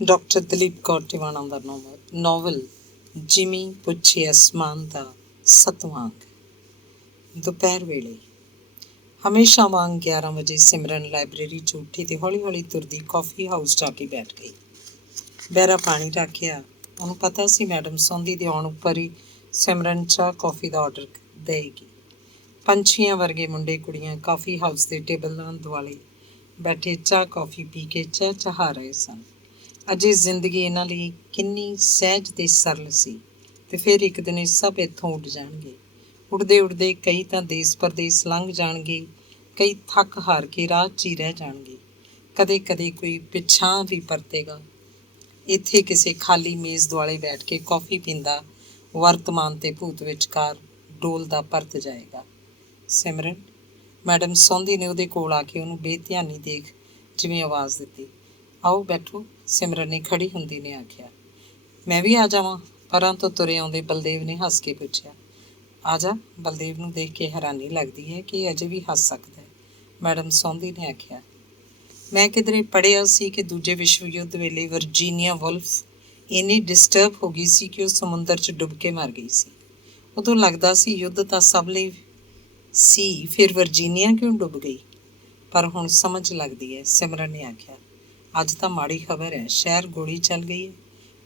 Doctor Dalip Kaur Tiwana ਦਾ novel ਜਿਮੀ ਪੁੱਛੇ ਅਸਮਾਨ ਦਾ ਸੱਤਵਾਂ ਅੰਕ। ਦੁਪਹਿਰ ਵੇਲੇ ਹਮੇਸ਼ਾ ਵਾਂਗ 11 ਵਜੇ ਸਿਮਰਨ ਲਾਇਬ੍ਰੇਰੀ 'ਚ ਉੱਠੀ ਤੇ ਹੌਲੀ ਹੌਲੀ ਤੁਰਦੀ ਕਾਫੀ ਹਾਊਸ ਜਾ ਕੇ ਬੈਠ ਗਈ। ਬਹਿਰਾ ਪਾਣੀ ਰੱਖਿਆ। ਉਹਨੂੰ ਪਤਾ ਸੀ ਮੈਡਮ ਸੌਂਦੀ ਦੇ ਆਉਣ ਉੱਪਰ ਹੀ ਸਿਮਰਨ ਚਾਹ ਕੌਫੀ ਦਾ ਆਰਡਰ ਦੇਏਗੀ। ਪੰਛੀਆਂ ਵਰਗੇ ਮੁੰਡੇ ਕੁੜੀਆਂ ਕਾਫੀ ਹਾਊਸ ਦੇ ਟੇਬਲਾਂ ਦੁਆਲੇ ਬੈਠੇ ਚਾਹ ਕੌਫੀ ਪੀ ਕੇ ਚਹਿਚਹਾ ਰਹੇ ਸਨ। ਅਜੇ ਜ਼ਿੰਦਗੀ ਇਹਨਾਂ ਲਈ ਕਿੰਨੀ ਸਹਿਜ ਤੇ ਸਰਲ ਸੀ। ਤੇ ਫਿਰ ਇੱਕ ਦਿਨ ਇਹ ਸਭ ਇੱਥੋਂ ਉੱਡ ਜਾਣਗੇ। ਉੱਡਦੇ ਉੱਡਦੇ ਕਈ ਤਾਂ ਦੇਸ ਪਰਦੇਸ ਲੰਘ ਜਾਣਗੇ, ਕਈ ਥੱਕ ਹਾਰ ਕੇ ਰਾਹ 'ਚ ਹੀ ਰਹਿ ਜਾਣਗੇ। ਕਦੇ ਕਦੇ ਕੋਈ ਪਿਛਾਂਹ ਵੀ ਪਰਤੇਗਾ। ਇੱਥੇ ਕਿਸੇ ਖਾਲੀ ਮੇਜ਼ ਦੁਆਲੇ ਬੈਠ ਕੇ ਕੌਫੀ ਪੀਂਦਾ ਵਰਤਮਾਨ ਤੇ ਭੂਤ ਵਿਚਕਾਰ ਡੋਲਦਾ ਪਰਤ ਜਾਏਗਾ। ਸਿਮਰਨ, ਮੈਡਮ ਸੌਂਦੀ ਨੇ ਉਹਦੇ ਕੋਲ ਆ ਕੇ ਉਹਨੂੰ ਬੇਧਿਆਨੀ ਦੇਖ ਜਿਵੇਂ ਆਵਾਜ਼ ਦਿੱਤੀ। ਆਓ ਬੈਠੋ, ਸਿਮਰਨ ਨੇ ਖੜੀ ਹੁੰਦੀ ਨੇ ਆਖਿਆ। ਮੈਂ ਵੀ ਆ ਜਾਵਾਂ? ਪਰਾਂ ਤੋਂ ਤੁਰੇ ਆਉਂਦੇ ਬਲਦੇਵ ਨੇ ਹੱਸ ਕੇ ਪੁੱਛਿਆ। ਆ ਜਾ। ਬਲਦੇਵ ਨੂੰ ਦੇਖ ਕੇ ਹੈਰਾਨੀ ਲੱਗਦੀ ਹੈ ਕਿ ਅਜੇ ਵੀ ਹੱਸ ਸਕਦਾ ਹੈ। ਮੈਡਮ ਸੌਂਦੀ ਨੇ ਆਖਿਆ, ਮੈਂ ਕਿਧਰੇ ਪੜ੍ਹਿਆ ਸੀ ਕਿ ਦੂਜੇ ਵਿਸ਼ਵ ਯੁੱਧ ਵੇਲੇ ਵਰਜੀਨੀਆ ਵੁਲਫ ਇੰਨੀ ਡਿਸਟਰਬ ਹੋ ਗਈ ਸੀ ਕਿ ਉਹ ਸਮੁੰਦਰ 'ਚ ਡੁੱਬ ਕੇ ਮਰ ਗਈ ਸੀ। ਉਦੋਂ ਲੱਗਦਾ ਸੀ ਯੁੱਧ ਤਾਂ ਸਭ ਲਈ ਸੀ, ਫਿਰ ਵਰਜੀਨੀਆ ਕਿਉਂ ਡੁੱਬ ਗਈ? ਪਰ ਹੁਣ ਸਮਝ ਲੱਗਦੀ ਹੈ, ਸਿਮਰਨ ਨੇ ਆਖਿਆ। ਅੱਜ ਤਾਂ ਮਾੜੀ ਖਬਰ ਹੈ, ਸ਼ਹਿਰ ਗੋਲੀ ਚੱਲ ਗਈ ਹੈ।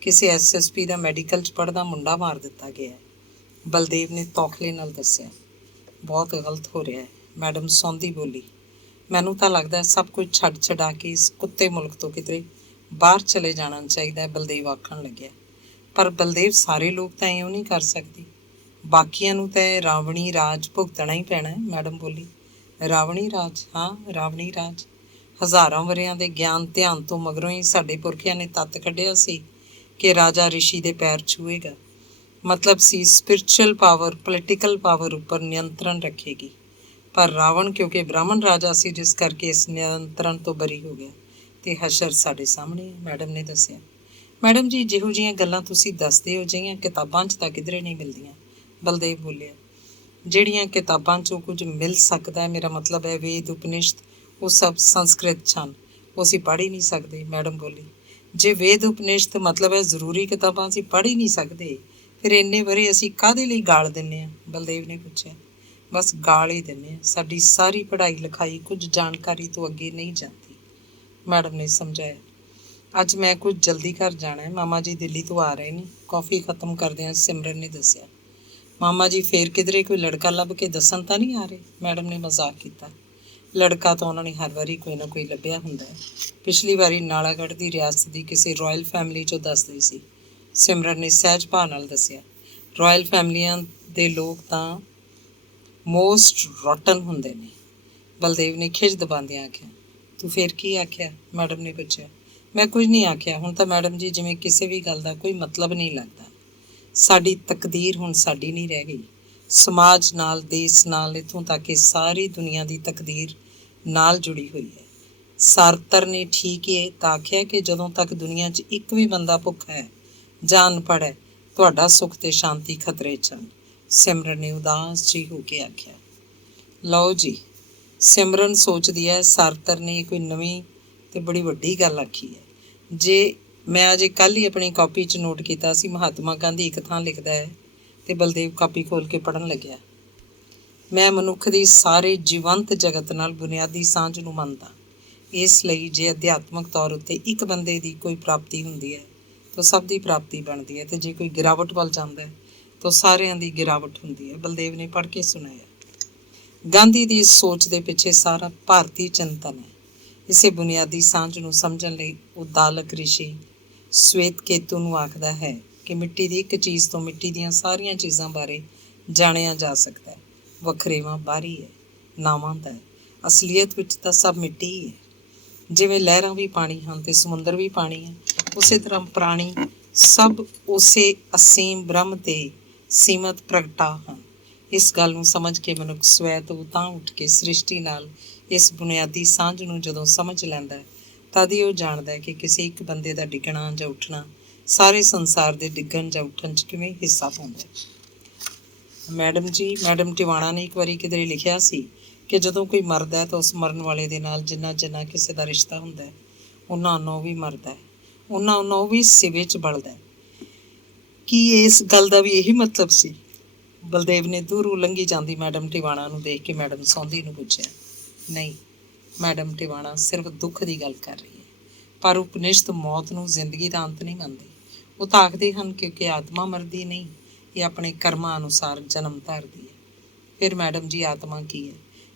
ਕਿਸੇ ਐਸਐਸਪੀ ਦਾ ਮੈਡੀਕਲ 'ਚ ਪੜ੍ਹਦਾ ਮੁੰਡਾ ਮਾਰ ਦਿੱਤਾ ਗਿਆ ਹੈ। ਬਲਦੇਵ ਨੇ ਤੌਖਲੇ ਨਾਲ ਦੱਸਿਆ। ਬਹੁਤ ਗਲਤ ਹੋ ਰਿਹਾ ਹੈ, ਮੈਡਮ ਸੌਂਦੀ ਬੋਲੀ। ਮੈਨੂੰ ਤਾਂ ਲੱਗਦਾ ਸਭ ਕੁਝ ਛੱਡ ਛਡਾ ਕੇ ਇਸ ਕੁੱਤੇ ਮੁਲਕ ਤੋਂ ਕਿਤੇ ਬਾਹਰ ਚਲੇ ਜਾਣਾ ਚਾਹੀਦਾ ਹੈ, ਬਲਦੇਵ ਆਖਣ ਲੱਗਿਆ। ਪਰ ਬਲਦੇਵ, ਸਾਰੇ ਲੋਕ ਤਾਂ ਇਉਂ ਨਹੀਂ ਕਰ ਸਕਦੇ। ਬਾਕੀਆਂ ਨੂੰ ਤਾਂ ਇਹ ਰਾਵਣੀ ਰਾਜ ਭੁਗਤਣਾ ਹੀ ਪੈਣਾ ਹੈ, ਮੈਡਮ ਬੋਲੀ। ਰਾਵਣੀ ਰਾਜ? ਹਾਂ, ਰਾਵਣੀ ਰਾਜ। ਹਜ਼ਾਰਾਂ ਵਰ੍ਹਿਆਂ ਦੇ ਗਿਆਨ ਧਿਆਨ ਤੋਂ ਮਗਰੋਂ ਹੀ ਸਾਡੇ ਪੁਰਖਿਆਂ ਨੇ ਤੱਤ ਕੱਢਿਆ ਸੀ ਕਿ ਰਾਜਾ ਰਿਸ਼ੀ ਦੇ ਪੈਰ ਛੂਹੇਗਾ। ਮਤਲਬ ਸੀ ਸਪਿਰਿਚੁਅਲ ਪਾਵਰ ਪੋਲੀਟੀਕਲ ਪਾਵਰ ਉੱਪਰ ਨਿਯੰਤਰਣ ਰੱਖੇਗੀ। ਪਰ ਰਾਵਣ ਕਿਉਂਕਿ ਬ੍ਰਾਹਮਣ ਰਾਜਾ ਸੀ, ਜਿਸ ਕਰਕੇ ਇਸ ਨਿਯੰਤਰਣ ਤੋਂ ਬਰੀ ਹੋ ਗਿਆ ਤੇ ਹਸ਼ਰ ਸਾਡੇ ਸਾਹਮਣੇ ਹੈ, ਮੈਡਮ ਨੇ ਦੱਸਿਆ। ਮੈਡਮ ਜੀ, ਜਿਹੋ ਜਿਹੀਆਂ ਗੱਲਾਂ ਤੁਸੀਂ ਦੱਸਦੇ ਹੋ ਜਿਹੀਆਂ ਕਿਤਾਬਾਂ 'ਚ ਤਾਂ ਕਿਧਰੇ ਨਹੀਂ ਮਿਲਦੀਆਂ, ਬਲਦੇਵ ਬੋਲਿਆ। ਜਿਹੜੀਆਂ ਕਿਤਾਬਾਂ 'ਚੋਂ ਕੁਝ ਮਿਲ ਸਕਦਾ ਹੈ, ਮੇਰਾ ਮਤਲਬ ਹੈ ਵੇਦ ਉਪਨਿਸ਼ਦ, ਉਹ ਸਭ ਸੰਸਕ੍ਰਿਤ 'ਚ ਹਨ, ਉਹ ਅਸੀਂ ਪੜ੍ਹ ਹੀ ਨਹੀਂ ਸਕਦੇ, ਮੈਡਮ ਬੋਲੀ। ਜੇ ਵੇਦ ਉਪਨਿਸ਼ਦ ਮਤਲਬ ਹੈ ਜ਼ਰੂਰੀ ਕਿਤਾਬਾਂ ਅਸੀਂ ਪੜ੍ਹ ਹੀ ਨਹੀਂ ਸਕਦੇ, ਫਿਰ ਇੰਨੇ ਵਰੇ ਅਸੀਂ ਕਾਹਦੇ ਲਈ ਗਾਲ ਦਿੰਦੇ ਹਾਂ? ਬਲਦੇਵ ਨੇ ਪੁੱਛਿਆ। ਬਸ ਗਾਲ ਹੀ ਦਿੰਦੇ ਹਾਂ, ਸਾਡੀ ਸਾਰੀ ਪੜ੍ਹਾਈ ਲਿਖਾਈ ਕੁਝ ਜਾਣਕਾਰੀ ਤੋਂ ਅੱਗੇ ਨਹੀਂ ਜਾਂਦੀ, ਮੈਡਮ ਨੇ ਸਮਝਾਇਆ। ਅੱਜ ਮੈਂ ਕੁਝ ਜਲਦੀ ਘਰ ਜਾਣਾ ਹੈ, ਮਾਮਾ ਜੀ ਦਿੱਲੀ ਤੋਂ ਆ ਰਹੇ ਨੇ, ਕੌਫੀ ਖਤਮ ਕਰਦਿਆਂ ਸਿਮਰਨ ਨੇ ਦੱਸਿਆ। ਮਾਮਾ ਜੀ ਫੇਰ ਕਿਧਰੇ ਕੋਈ ਲੜਕਾ ਲੱਭ ਕੇ ਦੱਸਣ ਤਾਂ ਨਹੀਂ ਆ ਰਹੇ? ਮੈਡਮ ਨੇ ਮਜ਼ਾਕ ਕੀਤਾ। ਲੜਕਾ ਤਾਂ ਉਹਨਾਂ ਨੇ ਹਰ ਵਾਰੀ ਕੋਈ ਨਾ ਕੋਈ ਲੱਭਿਆ ਹੁੰਦਾ ਹੈ। ਪਿਛਲੀ ਵਾਰੀ ਨਾਲਾਗੜ੍ਹ ਦੀ ਰਿਆਸਤ ਦੀ ਕਿਸੇ ਰਾਇਲ ਫੈਮਿਲੀ 'ਚੋਂ ਦੱਸਦੇ ਸੀ, ਸਿਮਰਨ ਨੇ ਸਹਿਜ ਭਾਅ ਨਾਲ ਦੱਸਿਆ। ਰਾਇਲ ਫੈਮਲੀਆਂ ਦੇ ਲੋਕ ਤਾਂ ਮੋਸਟ ਰੋਟਨ ਹੁੰਦੇ ਨੇ, ਬਲਦੇਵ ਨੇ ਖਿਝ ਦਬਾਉਂਦਿਆਂ ਆਖਿਆ। ਤੂੰ ਫੇਰ ਕੀ ਆਖਿਆ? ਮੈਡਮ ਨੇ ਪੁੱਛਿਆ। ਮੈਂ ਕੁਝ ਨਹੀਂ ਆਖਿਆ। ਹੁਣ ਤਾਂ ਮੈਡਮ ਜੀ ਜਿਵੇਂ ਕਿਸੇ ਵੀ ਗੱਲ ਦਾ ਕੋਈ ਮਤਲਬ ਨਹੀਂ ਲੱਗਦਾ। ਸਾਡੀ ਤਕਦੀਰ ਹੁਣ ਸਾਡੀ ਨਹੀਂ ਰਹਿ ਗਈ, ਸਮਾਜ ਨਾਲ, ਦੇਸ਼ ਨਾਲ, ਇੱਥੋਂ ਤੱਕ ਕਿ ਸਾਰੀ ਦੁਨੀਆ ਦੀ ਤਕਦੀਰ ਨਾਲ ਜੁੜੀ ਹੋਈ ਹੈ। ਸਾਰਤਰ ਨੇ ਠੀਕ ਹੀ ਤਾਂ ਆਖਿਆ ਕਿ ਜਦੋਂ ਤੱਕ ਦੁਨੀਆ 'ਚ ਇੱਕ ਵੀ ਬੰਦਾ ਭੁੱਖਾ ਹੈ ਜਾਂ ਅਨਪੜ੍ਹ ਹੈ, ਤੁਹਾਡਾ ਸੁੱਖ ਤੇ ਸ਼ਾਂਤੀ ਖਤਰੇ 'ਚ ਹਨ, ਸਿਮਰਨ ਨੇ ਉਦਾਸ ਜਿਹੀ ਹੋ ਕੇ ਆਖਿਆ। ਲਓ ਜੀ, ਸਿਮਰਨ ਸੋਚਦੀ ਹੈ ਸਾਰਤਰ ਨੇ ਕੋਈ ਨਵੀਂ ਤੇ ਬੜੀ ਵੱਡੀ ਗੱਲ ਆਖੀ ਹੈ। ਜੇ ਮੈਂ ਅਜੇ ਕੱਲ੍ਹ ਹੀ ਆਪਣੀ ਕਾਪੀ 'ਚ ਨੋਟ ਕੀਤਾ ਸੀ, ਮਹਾਤਮਾ ਗਾਂਧੀ ਇੱਕ ਥਾਂ ਲਿਖਦਾ ਹੈ, ਤੇ ਬਲਦੇਵ ਕਾਪੀ ਖੋਲ੍ਹ ਕੇ ਪੜ੍ਹਨ ਲੱਗਿਆ। ਮੈਂ ਮਨੁੱਖ ਦੀ ਸਾਰੇ ਜੀਵੰਤ ਜਗਤ ਨਾਲ ਬੁਨਿਆਦੀ ਸਾਂਝ ਨੂੰ ਮੰਨਦਾ। ਇਸ ਲਈ ਜੇ ਅਧਿਆਤਮਕ ਤੌਰ ਉੱਤੇ ਇੱਕ ਬੰਦੇ ਦੀ ਕੋਈ ਪ੍ਰਾਪਤੀ ਹੁੰਦੀ ਹੈ ਤਾਂ ਸਭ ਦੀ ਪ੍ਰਾਪਤੀ ਬਣਦੀ ਹੈ, ਅਤੇ ਜੇ ਕੋਈ ਗਿਰਾਵਟ ਵੱਲ ਜਾਂਦਾ ਹੈ ਤਾਂ ਸਾਰਿਆਂ ਦੀ ਗਿਰਾਵਟ ਹੁੰਦੀ ਹੈ, ਬਲਦੇਵ ਨੇ ਪੜ੍ਹ ਕੇ ਸੁਣਾਇਆ। ਗਾਂਧੀ ਦੀ ਇਸ ਸੋਚ ਦੇ ਪਿੱਛੇ ਸਾਰਾ ਭਾਰਤੀ ਚਿੰਤਨ ਹੈ। ਇਸੇ ਬੁਨਿਆਦੀ ਸਾਂਝ ਨੂੰ ਸਮਝਣ ਲਈ ਉਹ ਦਾਲਕ ਰਿਸ਼ੀ ਸਵੇਤ ਕੇਤੂ ਨੂੰ ਆਖਦਾ ਹੈ ਕਿ ਮਿੱਟੀ ਦੀ ਇੱਕ ਚੀਜ਼ ਤੋਂ ਮਿੱਟੀ ਦੀਆਂ ਸਾਰੀਆਂ ਚੀਜ਼ਾਂ ਬਾਰੇ ਜਾਣਿਆ ਜਾ ਸਕਦਾ ਹੈ। ਵਖਰੇਵਾਂ ਬਾਹਰੀ ਹੈ, ਨਾਵਾਂ ਦਾ ਹੈ, ਅਸਲੀਅਤ ਵਿੱਚ ਤਾਂ ਸਭ ਮਿੱਟੀ ਹੀ ਹੈ। ਜਿਵੇਂ ਲਹਿਰਾਂ ਵੀ ਪਾਣੀ ਹਨ ਅਤੇ ਸਮੁੰਦਰ ਵੀ ਪਾਣੀ ਹੈ, ਉਸੇ ਤਰ੍ਹਾਂ ਪ੍ਰਾਣੀ ਸਭ ਉਸੇ ਅਸੀਮ ਬ੍ਰਹਮ 'ਤੇ ਸੀਮਤ ਪ੍ਰਗਟਾ ਹਨ। ਇਸ ਗੱਲ ਨੂੰ ਸਮਝ ਕੇ ਮਨੁੱਖ ਸਵੈ ਤੋਂ ਤਾਂ ਉੱਠ ਕੇ ਸ੍ਰਿਸ਼ਟੀ ਨਾਲ ਇਸ ਬੁਨਿਆਦੀ ਸਾਂਝ ਨੂੰ ਜਦੋਂ ਸਮਝ ਲੈਂਦਾ ਹੈ, ਤਦ ਹੀ ਉਹ ਜਾਣਦਾ ਹੈ ਕਿ ਕਿਸੇ ਇੱਕ ਬੰਦੇ ਦਾ ਡਿੱਗਣਾ ਜਾਂ ਉੱਠਣਾ ਸਾਰੇ ਸੰਸਾਰ ਦੇ ਡਿੱਗਣ ਜਾਂ ਉੱਠਣ 'ਚ ਕਿਵੇਂ ਹਿੱਸਾ ਪਾਉਂਦਾ ਹੈ। ਮੈਡਮ ਜੀ, ਮੈਡਮ ਟਿਵਾਣਾ ਨੇ ਇੱਕ ਵਾਰੀ ਕਿਧਰੇ ਲਿਖਿਆ ਸੀ ਕਿ ਜਦੋਂ ਕੋਈ ਮਰਦਾ ਹੈ ਤਾਂ ਉਸ ਮਰਨ ਵਾਲੇ ਦੇ ਨਾਲ ਜਿੰਨਾ ਜਿੰਨਾ ਕਿਸੇ ਦਾ ਰਿਸ਼ਤਾ ਹੁੰਦਾ ਹੈ, ਉਹਨਾਂ ਨੂੰ ਵੀ ਮਰਦਾ ਹੈ। ਉਹਨਾਂ ਉਹ ਵੀ ਸਿਵੇ 'ਚ ਬਲਦਾ। ਕੀ ਇਸ ਗੱਲ ਦਾ ਵੀ ਇਹੀ ਮਤਲਬ ਸੀ? ਬਲਦੇਵ ਨੇ ਦੂਰੋਂ ਲੰਘੀ ਜਾਂਦੀ ਮੈਡਮ ਟਿਵਾਣਾ ਨੂੰ ਦੇਖ ਕੇ ਮੈਡਮ ਸੌਂਦੀ ਨੂੰ ਪੁੱਛਿਆ। ਨਹੀਂ, ਮੈਡਮ ਟਿਵਾਣਾ ਸਿਰਫ ਦੁੱਖ ਦੀ ਗੱਲ ਕਰ ਰਹੀ ਹੈ, ਪਰ ਉਪਨਿਸ਼ਦ ਮੌਤ ਨੂੰ ਜ਼ਿੰਦਗੀ ਦਾ ਅੰਤ ਨਹੀਂ ਮੰਨਦੇ। ਉਹ ਤਾਂ ਆਖਦੇ ਹਨ ਕਿਉਂਕਿ ਆਤਮਾ ਮਰਦੀ ਨਹੀਂ, ਇਹ ਆਪਣੇ ਕਰਮਾਂ ਅਨੁਸਾਰ ਜਨਮ ਧਾਰਦੀ ਹੈ। ਫਿਰ ਮੈਡਮ ਜੀ ਆਤਮਾ ਕੀ ਹੈ?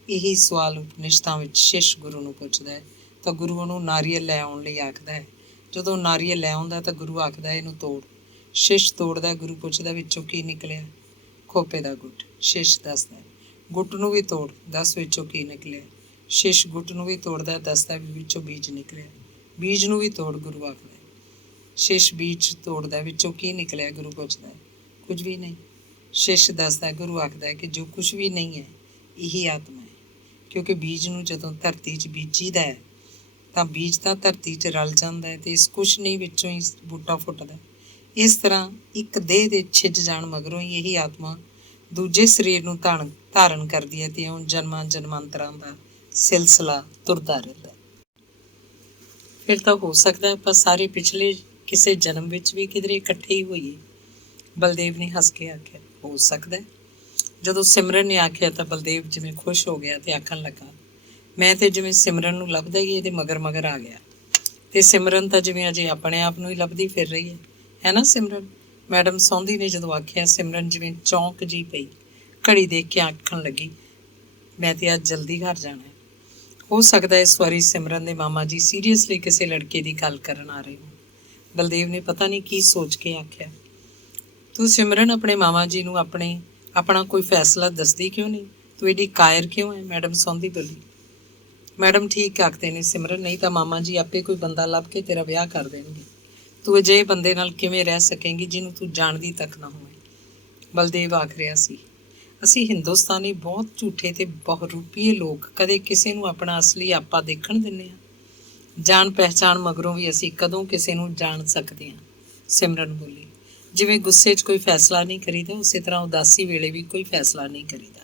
ਇਹੀ ਸਵਾਲ ਉਪਨਿਸ਼ਦਾਂ ਵਿੱਚ ਸ਼ਿਸ਼ ਗੁਰੂ ਨੂੰ ਪੁੱਛਦਾ ਹੈ ਤਾਂ ਗੁਰੂ ਉਹਨੂੰ ਨਾਰੀਅਲ ਲੈ ਆਉਣ ਲਈ ਆਖਦਾ ਹੈ। ਜਦੋਂ ਨਾਰੀਅਲ ਲੈ ਆਉਂਦਾ ਤਾਂ ਗੁਰੂ ਆਖਦਾ ਇਹਨੂੰ ਤੋੜ। ਸ਼ਿਸ਼ ਤੋੜਦਾ, ਗੁਰੂ ਪੁੱਛਦਾ ਵਿੱਚੋਂ ਕੀ ਨਿਕਲਿਆ? ਖੋਪੇ ਦਾ ਗੁੱਟ। ਸ਼ਿਸ਼ ਦੱਸਦਾ ਗੁੱਟ ਨੂੰ ਵੀ ਤੋੜ, ਦੱਸ ਵਿੱਚੋਂ ਕੀ ਨਿਕਲਿਆ? ਸ਼ਿਸ਼ ਗੁੱਟ ਨੂੰ ਵੀ ਤੋੜਦਾ, ਦੱਸਦਾ ਵੀ ਵਿੱਚੋਂ ਬੀਜ ਨਿਕਲਿਆ। ਬੀਜ ਨੂੰ ਵੀ ਤੋੜ, ਗੁਰੂ ਆਖਦਾ। ਸ਼ਿਸ਼ ਬੀਜ ਤੋੜਦਾ, ਵਿੱਚੋਂ ਕੀ ਨਿਕਲਿਆ? ਗੁਰੂ ਪੁੱਛਦਾ। ਕੁਝ ਵੀ ਨਹੀਂ। ਸ਼ਿਸ਼ ਦੱਸਦਾ, ਗੁਰੂ ਆਖਦਾ ਕਿ ਜੋ ਕੁਝ ਵੀ ਨਹੀਂ ਹੈ ਇਹੀ ਆਤਮਾ ਹੈ। ਕਿਉਂਕਿ ਬੀਜ ਨੂੰ ਜਦੋਂ ਧਰਤੀ 'ਚ ਬੀਜੀਦਾ ਹੈ ਤਾਂ ਬੀਜ ਤਾਂ ਧਰਤੀ 'ਚ ਰਲ ਜਾਂਦਾ ਹੈ ਅਤੇ ਇਸ ਕੁਛ ਨਹੀਂ ਵਿੱਚੋਂ ਹੀ ਬੂਟਾ ਫੁੱਟਦਾ। ਇਸ ਤਰ੍ਹਾਂ ਇੱਕ ਦੇਹ ਦੇ ਛਿੱਜ ਜਾਣ ਮਗਰੋਂ ਹੀ ਇਹੀ ਆਤਮਾ ਦੂਜੇ ਸਰੀਰ ਨੂੰ ਧਾਰਨ ਕਰਦੀ ਹੈ ਅਤੇ ਉਹ ਜਨਮਾਂ ਜਨਮਾਂਤਰਾਂ ਦਾ ਸਿਲਸਿਲਾ ਤੁਰਦਾ ਰਹਿੰਦਾ। ਫਿਰ ਤਾਂ ਹੋ ਸਕਦਾ ਆਪਾਂ ਸਾਰੇ ਪਿਛਲੇ ਕਿਸੇ ਜਨਮ ਵਿੱਚ ਵੀ ਕਿਧਰੇ ਇਕੱਠੇ ਹੀ ਹੋਈਏ। ਬਲਦੇਵ ਨੇ ਹੱਸ ਕੇ ਆਖਿਆ। ਹੋ ਸਕਦਾ। ਜਦੋਂ ਸਿਮਰਨ ਨੇ ਆਖਿਆ ਤਾਂ ਬਲਦੇਵ ਜਿਵੇਂ ਖੁਸ਼ ਹੋ ਗਿਆ ਅਤੇ ਆਖਣ ਲੱਗਾ, ਮੈਂ ਤਾਂ ਜਿਵੇਂ ਸਿਮਰਨ ਨੂੰ ਲੱਭਦਾ ਹੀ ਇਹਦੇ ਮਗਰ ਮਗਰ ਆ ਗਿਆ ਅਤੇ ਸਿਮਰਨ ਤਾਂ ਜਿਵੇਂ ਅਜੇ ਆਪਣੇ ਆਪ ਨੂੰ ਹੀ ਲੱਭਦੀ ਫਿਰ ਰਹੀ ਹੈ ਨਾ ਸਿਮਰਨ? ਮੈਡਮ ਸੌਂਦੀ ਨੇ ਜਦੋਂ ਆਖਿਆ, ਸਿਮਰਨ ਜਿਵੇਂ ਚੌਂਕ ਜਿਹੀ ਪਈ, ਘੜੀ ਦੇਖ ਕੇ ਆਖਣ ਲੱਗੀ, ਮੈਂ ਤਾਂ ਅੱਜ ਜਲਦੀ ਘਰ ਜਾਣਾ ਹੈ। ਹੋ ਸਕਦਾ ਇਸ ਵਾਰੀ ਸਿਮਰਨ ਦੇ ਮਾਮਾ ਜੀ ਸੀਰੀਅਸਲੀ ਕਿਸੇ ਲੜਕੇ ਦੀ ਗੱਲ ਕਰਨ ਆ ਰਹੇ ਹੋ। ਬਲਦੇਵ ਨੇ ਪਤਾ ਨਹੀਂ ਕੀ ਸੋਚ ਕੇ ਆਖਿਆ। ਤੂੰ ਸਿਮਰਨ ਆਪਣੇ ਮਾਮਾ ਜੀ ਨੂੰ ਆਪਣਾ ਕੋਈ ਫੈਸਲਾ ਦੱਸਦੀ ਕਿਉਂ ਨਹੀਂ? ਤੂੰ ਐਡੀ ਕਾਇਰ ਕਿਉਂ ਹੈ? ਮੈਡਮ ਸੌਂਦੀ ਬੋਲੀ। ਮੈਡਮ ਠੀਕ ਆਖਦੇ ਨੇ ਸਿਮਰਨ, ਨਹੀਂ ਤਾਂ ਮਾਮਾ ਜੀ ਆਪੇ ਕੋਈ ਬੰਦਾ ਲੱਭ ਕੇ ਤੇਰਾ ਵਿਆਹ ਕਰ ਦੇਣਗੇ। ਤੂੰ ਅਜਿਹੇ ਬੰਦੇ ਨਾਲ ਕਿਵੇਂ ਰਹਿ ਸਕੇਂਗੀ ਜਿਹਨੂੰ ਤੂੰ ਜਾਣਦੀ ਤੱਕ ਨਾ ਹੋਵੇ? ਬਲਦੇਵ ਆਖ ਰਿਹਾ ਸੀ, ਅਸੀਂ ਹਿੰਦੁਸਤਾਨੀ ਬਹੁਤ ਝੂਠੇ ਤੇ ਬਹੁਰੂਪੀਏ ਲੋਕ ਕਦੇ ਕਿਸੇ ਨੂੰ ਆਪਣਾ ਅਸਲੀ ਆਪਾ ਦੇਖਣ ਦਿੰਦੇ ਹਾਂ? ਜਾਣ ਪਹਿਚਾਣ ਮਗਰੋਂ ਵੀ ਅਸੀਂ ਕਦੋਂ ਕਿਸੇ ਨੂੰ ਜਾਣ ਸਕਦੇ ਹਾਂ? ਸਿਮਰਨ ਬੋਲੀ। ਜਿਵੇਂ ਗੁੱਸੇ 'ਚ ਕੋਈ ਫੈਸਲਾ ਨਹੀਂ ਕਰੀਦਾ, ਉਸੇ ਤਰ੍ਹਾਂ ਉਦਾਸੀ ਵੇਲੇ ਵੀ ਕੋਈ ਫੈਸਲਾ ਨਹੀਂ ਕਰੀਦਾ।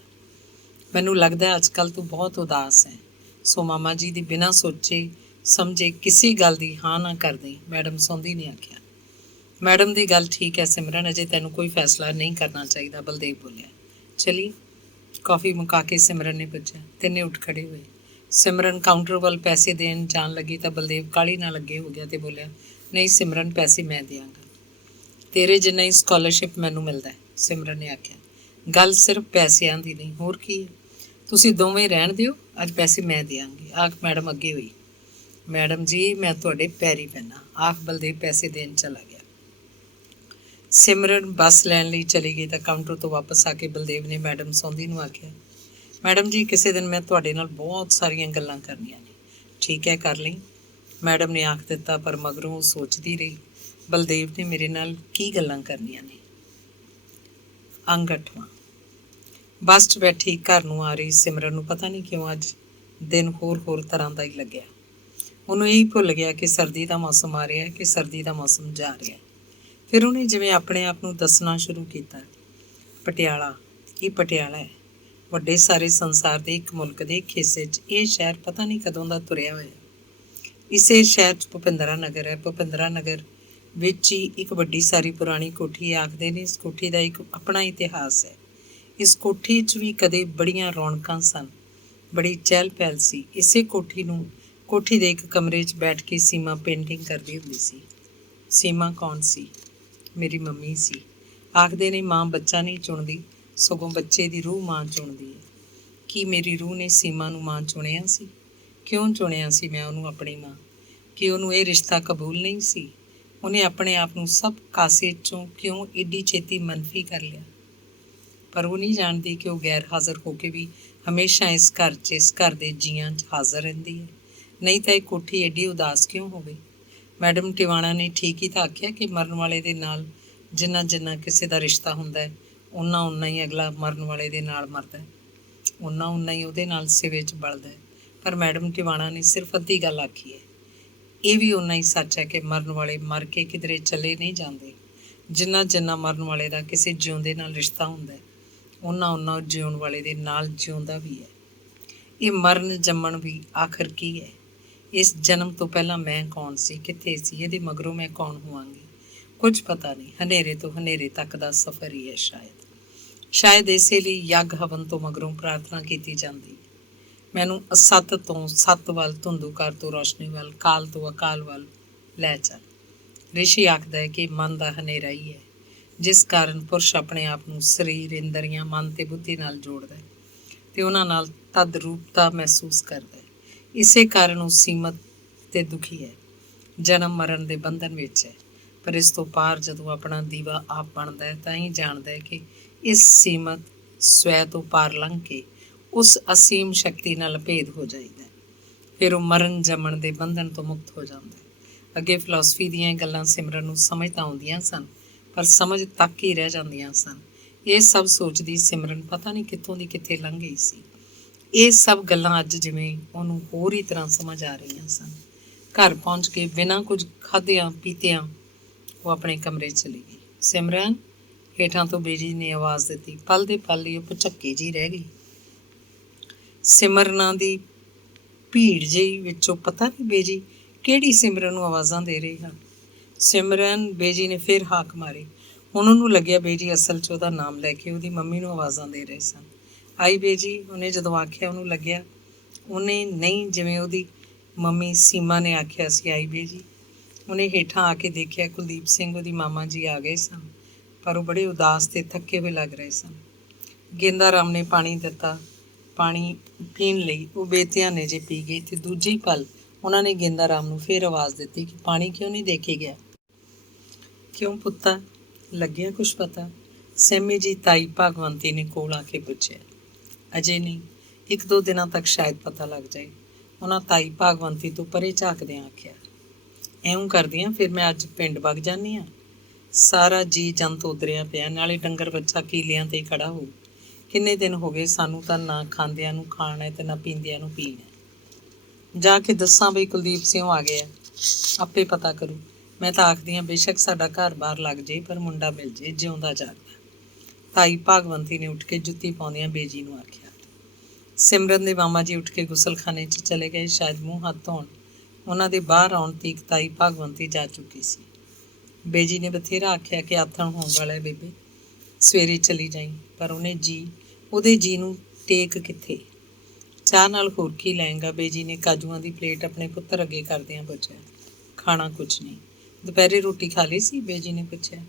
ਮੈਨੂੰ ਲੱਗਦਾ ਅੱਜ ਕੱਲ੍ਹ ਤੂੰ ਬਹੁਤ ਉਦਾਸ ਹੈ, ਸੋ ਮਾਮਾ ਜੀ ਦੀ ਬਿਨਾਂ ਸੋਚੇ ਸਮਝੇ ਕਿਸੇ ਗੱਲ ਦੀ ਹਾਂ ਨਾ ਕਰ ਦੇਈਂ, ਮੈਡਮ ਸੌਂਦੀ ਨੇ ਆਖਿਆ। ਮੈਡਮ ਦੀ ਗੱਲ ਠੀਕ ਹੈ ਸਿਮਰਨ, ਅਜੇ ਤੈਨੂੰ ਕੋਈ ਫੈਸਲਾ ਨਹੀਂ ਕਰਨਾ ਚਾਹੀਦਾ, ਬਲਦੇਵ ਬੋਲਿਆ। ਚਲੀ ਕੌਫੀ ਮੁਕਾ ਕੇ ਸਿਮਰਨ ਨੇ ਪੁੱਛਿਆ। ਤਿੰਨੇ ਉੱਠ ਖੜੇ ਹੋਏ। ਸਿਮਰਨ ਕਾਊਂਟਰ ਵੱਲ ਪੈਸੇ ਦੇਣ ਜਾਣ ਲੱਗੀ ਤਾਂ ਬਲਦੇਵ ਕਾਹਲੀ ਨਾਲ ਅੱਗੇ ਹੋ ਗਿਆ ਅਤੇ ਬੋਲਿਆ, ਨਹੀਂ ਸਿਮਰਨ, ਪੈਸੇ ਮੈਂ ਦਿਆਂਗਾ। ਤੇਰੇ ਜਿੰਨਾ ਹੀ ਸਕਾਲਰਸ਼ਿਪ ਮੈਨੂੰ ਮਿਲਦਾ, ਸਿਮਰਨ ਨੇ ਆਖਿਆ। ਗੱਲ ਸਿਰਫ ਪੈਸਿਆਂ ਦੀ ਨਹੀਂ, ਹੋਰ ਕੀ ਹੈ? ਤੁਸੀਂ ਦੋਵੇਂ ਰਹਿਣ ਦਿਓ, ਅੱਜ ਪੈਸੇ ਮੈਂ ਦਿਆਂਗੀ, ਆਖ ਮੈਡਮ ਅੱਗੇ ਹੋਈ। ਮੈਡਮ ਜੀ, ਮੈਂ ਤੁਹਾਡੇ ਪੈਰੀ ਪੈਣਾ, ਆਖ ਬਲਦੇਵ ਪੈਸੇ ਦੇਣ ਚਲਾ ਗਿਆ। ਸਿਮਰਨ ਬੱਸ ਲੈਣ ਲਈ ਚਲੀ ਗਈ ਤਾਂ ਕਾਊਂਟਰ ਤੋਂ ਵਾਪਸ ਆ ਕੇ ਬਲਦੇਵ ਨੇ ਮੈਡਮ ਸੌਂਦੀ ਨੂੰ ਆਖਿਆ, ਮੈਡਮ ਜੀ ਕਿਸੇ ਦਿਨ ਮੈਂ ਤੁਹਾਡੇ ਨਾਲ ਬਹੁਤ ਸਾਰੀਆਂ ਗੱਲਾਂ ਕਰਨੀਆਂ ਨੇ। ਠੀਕ ਹੈ, ਕਰ ਲਈ, ਮੈਡਮ ਨੇ ਆਖ ਦਿੱਤਾ, ਪਰ ਮਗਰੋਂ ਉਹ ਸੋਚਦੀ ਰਹੀ, ਬਲਦੇਵ ਨੇ ਮੇਰੇ ਨਾਲ ਕੀ ਗੱਲਾਂ ਕਰਨੀਆਂ ਨੇ। ਅੰਗ 8ਵਾਂ। ਬੱਸ 'ਚ ਬੈਠੀ ਘਰ ਨੂੰ ਆ ਰਹੀ ਸਿਮਰਨ ਨੂੰ ਪਤਾ ਨਹੀਂ ਕਿਉਂ ਅੱਜ ਦਿਨ ਹੋਰ ਤਰ੍ਹਾਂ ਦਾ ਹੀ ਲੱਗਿਆ। ਉਹਨੂੰ ਇਹੀ ਭੁੱਲ ਗਿਆ ਕਿ ਸਰਦੀ ਦਾ ਮੌਸਮ ਆ ਰਿਹਾ ਕਿ ਸਰਦੀ ਦਾ ਮੌਸਮ ਜਾ ਰਿਹਾ। ਫਿਰ ਉਹਨੇ ਜਿਵੇਂ ਆਪਣੇ ਆਪ ਨੂੰ ਦੱਸਣਾ ਸ਼ੁਰੂ ਕੀਤਾ, ਪਟਿਆਲਾ, ਇਹ ਪਟਿਆਲਾ ਹੈ, ਵੱਡੇ ਸਾਰੇ ਸੰਸਾਰ ਦੇ ਇੱਕ ਮੁਲਕ ਦੇ ਇੱਕ ਹਿੱਸੇ 'ਚ ਇਹ ਸ਼ਹਿਰ ਪਤਾ ਨਹੀਂ ਕਦੋਂ ਦਾ ਤੁਰਿਆ ਹੋਇਆ। ਇਸੇ ਸ਼ਹਿਰ 'ਚ ਭੁਪਿੰਦਰਾ ਨਗਰ ਹੈ। ਭੁਪਿੰਦਰਾ ਨਗਰ ਵਿੱਚ ਹੀ ਇੱਕ ਵੱਡੀ ਸਾਰੀ ਪੁਰਾਣੀ ਕੋਠੀ, ਆਖਦੇ ਨੇ ਇਸ ਕੋਠੀ ਦਾ ਇੱਕ ਆਪਣਾ ਇਤਿਹਾਸ ਹੈ। ਇਸ ਕੋਠੀ 'ਚ ਵੀ ਕਦੇ ਬੜੀਆਂ ਰੌਣਕਾਂ ਸਨ, ਬੜੀ ਚਹਿਲ ਪਹਿਲ ਸੀ। ਇਸੇ ਕੋਠੀ ਦੇ ਇੱਕ ਕਮਰੇ 'ਚ ਬੈਠ ਕੇ ਸੀਮਾ ਪੇਂਟਿੰਗ ਕਰਦੀ ਹੁੰਦੀ ਸੀ। ਸੀਮਾ ਕੌਣ ਸੀ? ਮੇਰੀ ਮੰਮੀ ਸੀ। ਆਖਦੇ ਨੇ ਮਾਂ ਬੱਚਾ ਨਹੀਂ ਚੁਣਦੀ, ਸਗੋਂ ਬੱਚੇ ਦੀ ਰੂਹ ਮਾਂ ਚੁਣਦੀ ਹੈ। ਕੀ ਮੇਰੀ ਰੂਹ ਨੇ ਸੀਮਾ ਨੂੰ ਮਾਂ ਚੁਣਿਆ ਸੀ? ਕਿਉਂ ਚੁਣਿਆ ਸੀ ਮੈਂ ਉਹਨੂੰ ਆਪਣੀ ਮਾਂ? ਕਿ ਉਹਨੂੰ ਇਹ ਰਿਸ਼ਤਾ ਕਬੂਲ ਨਹੀਂ ਸੀ? ਉਹਨੇ ਆਪਣੇ ਆਪ ਨੂੰ ਸਭ ਕਾਸੇ 'ਚੋਂ ਕਿਉਂ ਏਡੀ ਛੇਤੀ ਮਨਫੀ ਕਰ ਲਿਆ? ਪਰ ਉਹ ਨਹੀਂ ਜਾਣਦੀ ਕਿ ਉਹ ਗੈਰ ਹਾਜ਼ਰ ਹੋ ਕੇ ਵੀ ਹਮੇਸ਼ਾ ਇਸ ਘਰ 'ਚ, ਇਸ ਘਰ ਦੇ ਜੀਆਂ 'ਚ ਹਾਜ਼ਰ ਰਹਿੰਦੀ ਹੈ। ਨਹੀਂ ਤਾਂ ਇਹ ਕੋਠੀ ਏਡੀ ਉਦਾਸ ਕਿਉਂ ਹੋਵੇ? ਮੈਡਮ ਟਿਵਾਣਾ ਨੇ ਠੀਕ ਹੀ ਤਾਂ ਆਖਿਆ ਕਿ ਮਰਨ ਵਾਲੇ ਦੇ ਨਾਲ ਜਿੰਨਾ ਕਿਸੇ ਦਾ ਰਿਸ਼ਤਾ ਹੁੰਦਾ ਹੈ, ਓਨਾ ਹੀ ਅਗਲਾ ਮਰਨ ਵਾਲੇ ਦੇ ਨਾਲ ਮਰਦਾ, ਓਨਾ ਹੀ ਉਹਦੇ ਨਾਲ ਸਿਵੇ 'ਚ ਬਲਦਾ ਹੈ। ਪਰ ਮੈਡਮ ਟਿਵਾਣਾ ਨੇ ਸਿਰਫ ਅੱਧੀ ਗੱਲ ਆਖੀ ਹੈ। ਇਹ ਵੀ ਓਨਾ ਹੀ ਸੱਚ ਹੈ ਕਿ ਮਰਨ ਵਾਲੇ ਮਰ ਕੇ ਕਿਧਰੇ ਚਲੇ ਨਹੀਂ ਜਾਂਦੇ। ਜਿੰਨਾ ਮਰਨ ਵਾਲੇ ਦਾ ਕਿਸੇ ਜਿਉਂਦੇ ਨਾਲ ਰਿਸ਼ਤਾ ਹੁੰਦਾ ਹੈ, ਓਨਾ ਜਿਉਣ ਵਾਲੇ ਦੇ ਨਾਲ ਜਿਉਂਦਾ ਵੀ ਹੈ। ਇਹ ਮਰਨ ਜੰਮਣ ਵੀ ਆਖਰ ਕੀ ਹੈ? ਇਸ ਜਨਮ ਤੋਂ ਪਹਿਲਾਂ ਮੈਂ ਕੌਣ ਸੀ, ਕਿੱਥੇ ਸੀ, ਇਹਦੇ ਮਗਰੋਂ ਮੈਂ ਕੌਣ ਹੋਵਾਂਗੀ, ਕੁਝ ਪਤਾ ਨਹੀਂ। ਹਨੇਰੇ ਤੋਂ ਹਨੇਰੇ ਤੱਕ ਦਾ ਸਫ਼ਰ ਹੀ ਹੈ ਸ਼ਾਇਦ ਇਸੇ ਲਈ ਯੱਗ ਹਵਨ ਤੋਂ ਮਗਰੋਂ ਪ੍ਰਾਰਥਨਾ ਕੀਤੀ ਜਾਂਦੀ, ਮੈਨੂੰ ਅਸਤ ਤੋਂ ਸੱਤ ਵੱਲ, ਧੁੰਦੂਕਾਰ ਤੋਂ ਰੋਸ਼ਨੀ ਵੱਲ, ਕਾਲ ਤੋਂ ਅਕਾਲ ਵੱਲ ਲੈ ਚੱਲ। ਰਿਸ਼ੀ ਆਖਦਾ ਹੈ ਕਿ ਮਨ ਦਾ ਹਨੇਰਾ ਹੀ ਹੈ ਜਿਸ ਕਾਰਨ ਪੁਰਸ਼ ਆਪਣੇ ਆਪ ਨੂੰ ਸਰੀਰ, ਇੰਦਰੀਆਂ, ਮਨ ਤੇ ਬੁੱਧੀ ਨਾਲ ਜੋੜਦਾ ਹੈ ਤੇ ਉਹਨਾਂ ਨਾਲ ਤਦ ਰੂਪਤਾ ਮਹਿਸੂਸ ਕਰਦਾ ਹੈ। ਇਸੇ ਕਾਰਨ ਉਹ ਸੀਮਤ ਤੇ ਦੁਖੀ ਹੈ, ਜਨਮ ਮਰਨ ਦੇ ਬੰਧਨ ਵਿੱਚ ਹੈ। ਪਰ ਇਸ ਤੋਂ ਪਾਰ ਜਦੋਂ ਆਪਣਾ ਦੀਵਾ ਆਪ ਬਣਦਾ ਹੈ ਤਾਂ ਹੀ ਜਾਣਦਾ ਹੈ ਕਿ ਇਸ ਸੀਮਤ ਸਵੈ ਤੋਂ ਪਾਰ ਲੰਘ ਕੇ ਉਸ ਅਸੀਮ ਸ਼ਕਤੀ ਨਾਲ ਭੇਦ ਹੋ ਜਾਈਦਾ। ਫਿਰ ਉਹ ਮਰਨ ਜੰਮਣ ਦੇ ਬੰਧਨ ਤੋਂ ਮੁਕਤ ਹੋ ਜਾਂਦਾ ਹੈ। ਅੱਗੇ ਫਿਲਾਸਫੀ ਦੀਆਂ ਗੱਲਾਂ ਸਿਮਰਨ ਨੂੰ ਸਮਝ ਤਾਂ ਆਉਂਦੀਆਂ ਸਨ, ਪਰ ਸਮਝ ਤੱਕ ਹੀ ਰਹਿ ਜਾਂਦੀਆਂ ਸਨ। ਇਹ ਸਭ ਸੋਚਦੀ ਸਿਮਰਨ ਪਤਾ ਨਹੀਂ ਕਿੱਥੋਂ ਦੀ ਕਿੱਥੇ ਲੰਘ ਗਈ ਸੀ। ਇਹ ਸਭ ਗੱਲਾਂ ਅੱਜ ਜਿਵੇਂ ਉਹਨੂੰ ਹੋਰ ਹੀ ਤਰ੍ਹਾਂ ਸਮਝ ਆ ਰਹੀਆਂ ਸਨ। ਘਰ ਪਹੁੰਚ ਕੇ ਬਿਨਾਂ ਕੁਝ ਖਾਧਿਆਂ ਪੀਤਿਆਂ ਉਹ ਆਪਣੇ ਕਮਰੇ ਚਲੀ ਗਈ। ਸਿਮਰਨ, ਹੇਠਾਂ ਤੋਂ ਬੇਜੀ ਨੇ ਆਵਾਜ਼ ਦਿੱਤੀ। ਪਲ ਦੇ ਪਲ ਹੀ ਉਹ ਭੁਚੱਕੀ ਜਿਹੀ ਰਹਿ ਗਈ। ਸਿਮਰਨਾਂ ਦੀ ਭੀੜ ਜਿਹੀ ਵਿੱਚੋਂ ਪਤਾ ਨਹੀਂ ਬੇਜੀ ਕਿਹੜੀ ਸਿਮਰਨ ਨੂੰ ਆਵਾਜ਼ਾਂ ਦੇ ਰਹੀ ਹਨ। ਸਿਮਰਨ, ਬੇਜੀ ਨੇ ਫਿਰ ਹਾਕ ਮਾਰੀ। ਹੁਣ ਉਹਨੂੰ ਲੱਗਿਆ ਬੇਜੀ ਅਸਲ 'ਚ ਉਹਦਾ ਨਾਮ ਲੈ ਕੇ ਉਹਦੀ ਮੰਮੀ ਨੂੰ ਆਵਾਜ਼ਾਂ ਦੇ ਰਹੇ ਸਨ। ਆਈ ਬੇਜੀ, ਉਹਨੇ ਜਦੋਂ ਆਖਿਆ ਉਹਨੂੰ ਲੱਗਿਆ ਉਹਨੇ ਨਹੀਂ ਜਿਵੇਂ ਉਹਦੀ ਮੰਮੀ ਸੀਮਾ ਨੇ ਆਖਿਆ ਸੀ, ਆਈ ਬੇਜੀ। ਉਹਨੇ ਹੇਠਾਂ ਆ ਕੇ ਦੇਖਿਆ ਕੁਲਦੀਪ ਸਿੰਘ, ਉਹਦੀ ਮਾਮਾ ਜੀ ਆ ਗਏ ਸਨ, ਪਰ ਉਹ ਬੜੇ ਉਦਾਸ ਤੇ ਥੱਕੇ ਹੋਏ ਲੱਗ ਰਹੇ ਸਨ। ਗੇਂਦਾ ਰਾਮ ਨੇ ਪਾਣੀ ਦਿੱਤਾ। ਪਾਣੀ ਪੀਣ ਲਈ ਉਹ ਬੇਧਿਆਨੇ ਜੇ ਪੀ ਗਏ ਤੇ ਦੂਜੇ ਪਲ ਉਹਨਾਂ ਨੇ ਗੇਂਦਾ ਰਾਮ ਨੂੰ ਫਿਰ ਆਵਾਜ਼ ਦਿੱਤੀ ਕਿ ਪਾਣੀ ਕਿਉਂ ਨਹੀਂ ਦੇ ਕੇ ਗਿਆ। ਕਿਉਂ ਪੁੱਤਾ, ਲੱਗਿਆ ਕੁਛ ਪਤਾ? ਸੈਮੀ ਜੀ ਤਾਈ ਭਾਗਵੰਤੀ ਨੇ ਕੋਲ ਆ ਕੇ ਪੁੱਛਿਆ। ਅਜੇ ਨਹੀਂ, 1-2 ਦਿਨਾਂ ਤੱਕ ਸ਼ਾਇਦ ਪਤਾ ਲੱਗ ਜਾਏ, ਉਹਨਾਂ ਤਾਈ ਭਾਗਵੰਤੀ ਤੋਂ ਪਰੇ ਝਾਕਦਿਆਂ ਆਖਿਆ। ਇਉਂ ਕਰਦੀਆਂ ਫਿਰ ਮੈਂ ਅੱਜ ਪਿੰਡ ਵਗ ਜਾਂਦੀ ਹਾਂ। ਸਾਰਾ ਜੀ ਜੰਤ ਉਤਰਿਆ ਪਿਆ, ਨਾਲੇ ਡੰਗਰ ਬੱਚਾ ਕੀਲਿਆਂ 'ਤੇ ਖੜਾ ਹੋ। ਕਿੰਨੇ ਦਿਨ ਹੋ ਗਏ ਸਾਨੂੰ ਤਾਂ ਨਾ ਖਾਂਦਿਆਂ ਨੂੰ ਖਾਣਾ ਹੈ ਤੇ ਨਾ ਪੀਂਦਿਆਂ ਨੂੰ ਪੀਣਾ। ਜਾ ਕੇ ਦੱਸਾਂ ਬਈ ਕੁਲਦੀਪ ਸਿੰਘ ਆ ਗਿਆ, ਆਪੇ ਪਤਾ ਕਰੂ। ਮੈਂ ਤਾਂ ਆਖਦੀ ਹਾਂ ਬੇਸ਼ੱਕ ਸਾਡਾ ਘਰ ਬਾਹਰ ਲੱਗ ਜੇ, ਪਰ ਮੁੰਡਾ ਮਿਲ ਜੇ ਜਿਉਂਦਾ ਜਾਗਦਾ। ਤਾਈ ਭਾਗਵੰਤੀ ਨੇ ਉੱਠ ਕੇ ਜੁੱਤੀ ਪਾਉਂਦਿਆਂ ਬੇਜੀ ਨੂੰ ਆਖਿਆ। ਸਿਮਰਨ ਦੇ ਮਾਮਾ ਜੀ ਉੱਠ ਕੇ ਗੁਸਲਖਾਨੇ 'ਚ ਚਲੇ ਗਏ, ਸ਼ਾਇਦ ਮੂੰਹ ਹੱਥ ਧੋਣ। ਉਹਨਾਂ ਦੇ ਬਾਹਰ ਆਉਣ ਤੀਕ ਤਾਈ ਭਾਗਵੰਤੀ ਜਾ ਚੁੱਕੀ ਸੀ। ਬੇਜੀ ਨੇ ਬਥੇਰਾ ਆਖਿਆ ਕਿ ਆਥਣ ਹੋਣ ਵਾਲਾ ਹੈ ਬੇਬੇ, ਸਵੇਰੇ ਚਲੀ ਜਾਈਂ, ਪਰ ਉਹਦੇ ਜੀ ਨੂੰ ਟੇਕ ਕਿੱਥੇ। ਚਾਹ ਨਾਲ ਹੋਰ ਕੀ ਲੈਂਗਾ? ਬੇਜੀ ਨੇ ਕਾਜੂਆਂ ਦੀ ਪਲੇਟ ਆਪਣੇ ਪੁੱਤਰ ਅੱਗੇ ਕਰਦਿਆਂ ਪੁੱਛਿਆ। ਖਾਣਾ ਕੁਛ ਨਹੀਂ। ਦੁਪਹਿਰੇ ਰੋਟੀ ਖਾ ਲਈ ਸੀ? ਬੇਜੀ ਨੇ ਪੁੱਛਿਆ।